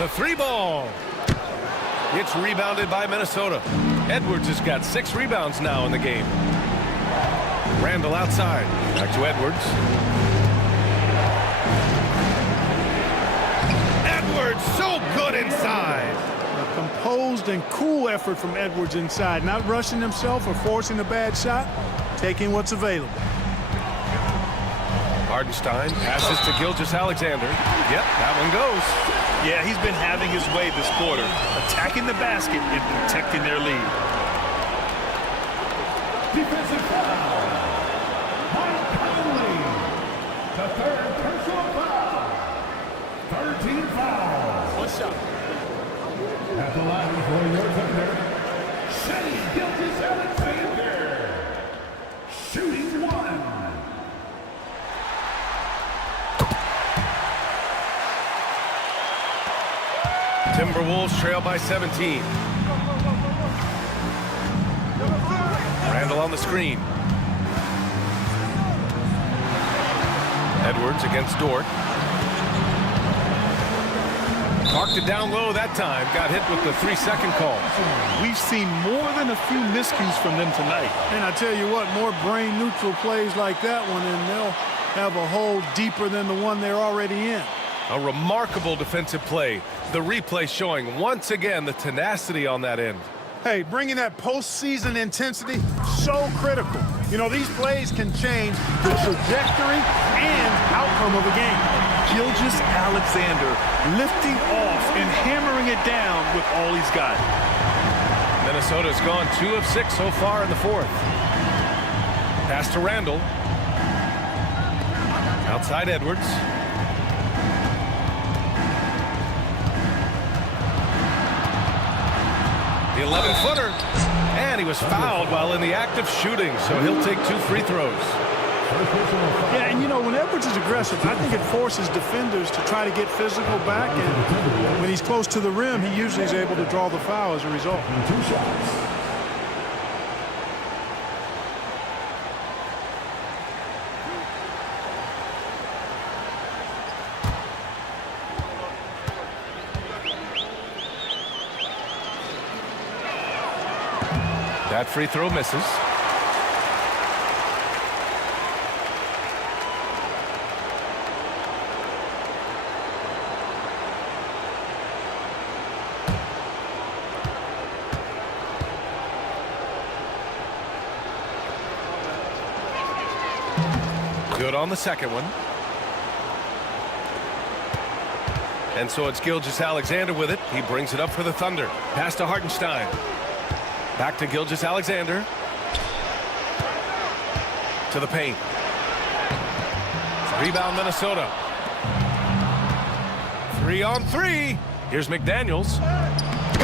The three ball. It's rebounded by Minnesota. Edwards has got 6 rebounds now in the game. Randall outside. Back to Edwards. Edwards so good inside. A composed and cool effort from Edwards inside. Not rushing himself or forcing a bad shot. Taking what's available. Hartenstein passes to Gilgeous-Alexander. Yep, that one goes. Yeah, he's been having his way this quarter, attacking the basket and protecting their lead. Defensive foul. Mike Conley. The third personal foul. 13 fouls. What's up? At the line for your defender, Shea Gilgeous-Alexander. Shooting 1. Timberwolves trail by 17. Randall on the screen. Edwards against Dort. Parked it down low that time. Got hit with the 3-second call. We've seen more than a few miscues from them tonight. And I tell you what, more brain-neutral plays like that one, and they'll have a hole deeper than the one they're already in. A remarkable defensive play. The replay showing once again the tenacity on that end. Hey, bringing that postseason intensity, so critical. You know, these plays can change the trajectory and outcome of a game. Gilgeous-Alexander lifting off and hammering it down with all he's got. Minnesota's gone 2 of 6 so far in the fourth. Pass to Randall. Outside Edwards. The 11-footer, and he was fouled while in the act of shooting, so he'll take 2 free throws. Yeah, and you know, when Edwards is aggressive, I think it forces defenders to try to get physical back, and when he's close to the rim, he usually is able to draw the foul as a result. 2 shots. That free throw misses. Good on the second one. And so it's Gilgeous-Alexander with it. He brings it up for the Thunder. Pass to Hartenstein. Back to Gilgeous-Alexander. To the paint. Rebound Minnesota. 3 on 3. Here's McDaniels.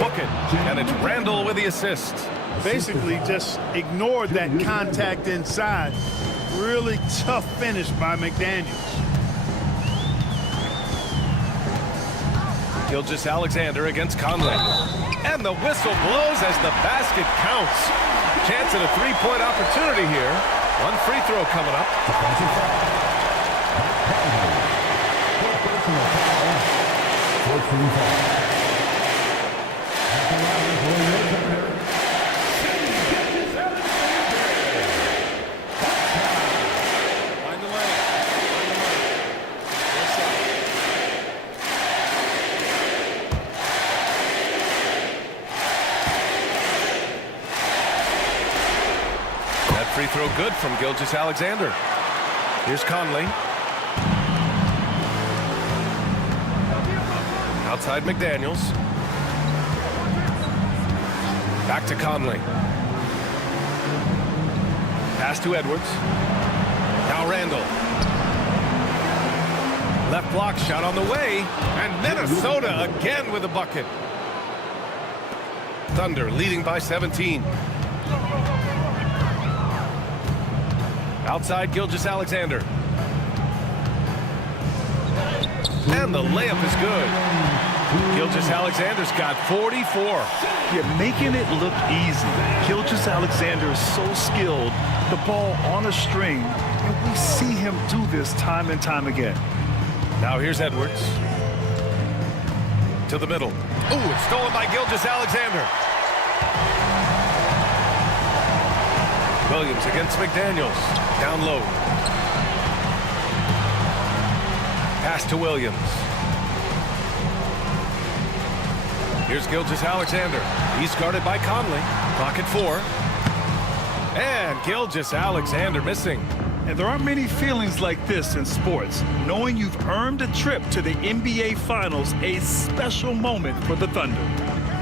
Book it. And it's Randall with the assist. Basically just ignored that contact inside. Really tough finish by McDaniels. Gilgeous-Alexander against Conley. And the whistle blows as the basket counts. Chance at a 3-point opportunity here. One free throw coming up. Defensive foul. Personal foul. 14 foul. At the line for Alexander. Find the lane. That free throw good from Gilgeous-Alexander. Here's Conley. Outside McDaniels. Back to Conley. Pass to Edwards. Now Randall. Left block shot on the way. And Minnesota again with a bucket. Thunder leading by 17. Outside Gilgeous-Alexander. And the layup is good. Gilgeous-Alexander's got 44. You're making it look easy. Gilgeous-Alexander is so skilled. The ball on a string, and we see him do this time and time again. Now here's Edwards. To the middle. Oh, it's stolen by Gilgeous-Alexander. Williams against McDaniels. Down low. Pass to Williams. Here's Gilgeous-Alexander. He's guarded by Conley. Clock at 4. And Gilgeous-Alexander missing. And there aren't many feelings like this in sports. Knowing you've earned a trip to the NBA Finals, a special moment for the Thunder.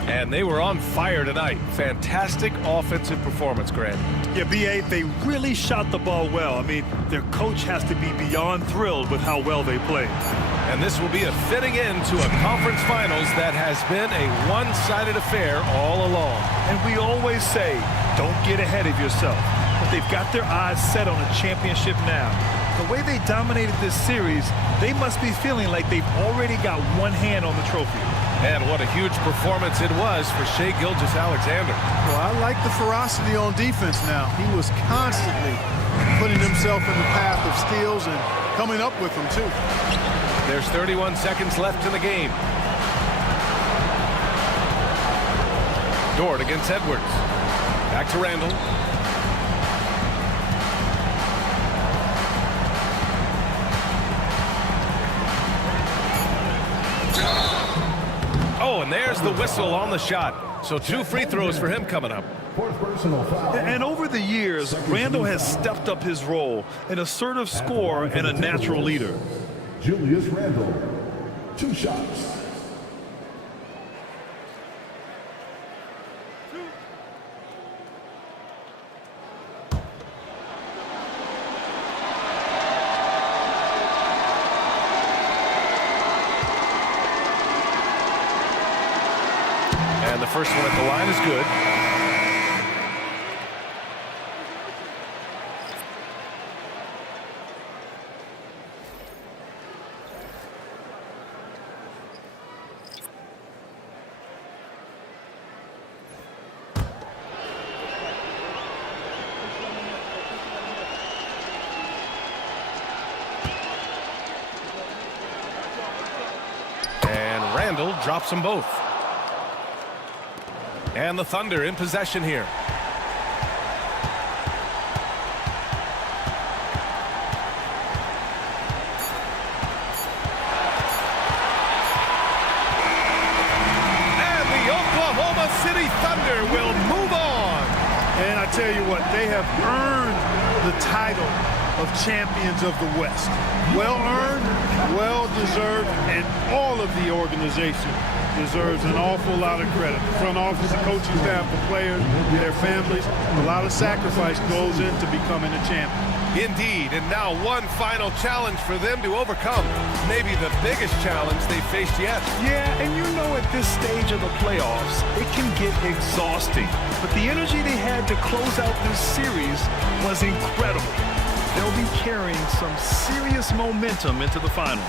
And they were on fire tonight. Fantastic offensive performance, Grant. Yeah, B.A., they really shot the ball well. I mean, their coach has to be beyond thrilled with how well they played. And this will be a fitting end to a conference finals that has been a one-sided affair all along. And we always say, don't get ahead of yourself. But they've got their eyes set on a championship now. The way they dominated this series, they must be feeling like they've already got one hand on the trophy. And what a huge performance it was for Shai Gilgeous-Alexander. Well, I like the ferocity on defense now. He was constantly putting himself in the path of steals and coming up with them, too. There's 31 seconds left in the game. Dort against Edwards. Back to Randall. Oh, and there's the whistle on the shot. So 2 free throws for him coming up. Fourth personal foul. And over the years, Randall has stepped up his role, an assertive scorer and a natural leader. Julius Randle, 2 shots. And the first one at the line is good. And Randall drops them both. And the Thunder in possession here. And the Oklahoma City Thunder will move on. And I tell you what, they have earned the title of champions of the West. Well earned, well deserved, and all of the organization deserves an awful lot of credit. The front office, the coaching staff, the players, their families, a lot of sacrifice goes into becoming a champion. Indeed, and now one final challenge for them to overcome. Maybe the biggest challenge they've faced yet. Yeah, and you know at this stage of the playoffs, it can get exhausting. But the energy they had to close out this series was incredible. They'll be carrying some serious momentum into the finals.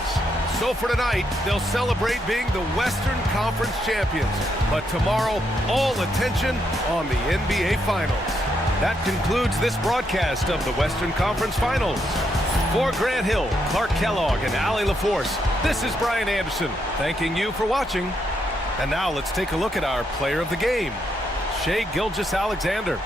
So for tonight, they'll celebrate being the Western Conference champions. But tomorrow, all attention on the NBA Finals. That concludes this broadcast of the Western Conference Finals. For Grant Hill, Clark Kellogg, and Allie LaForce, this is Brian Anderson, thanking you for watching. And now let's take a look at our player of the game, Shai Gilgeous-Alexander.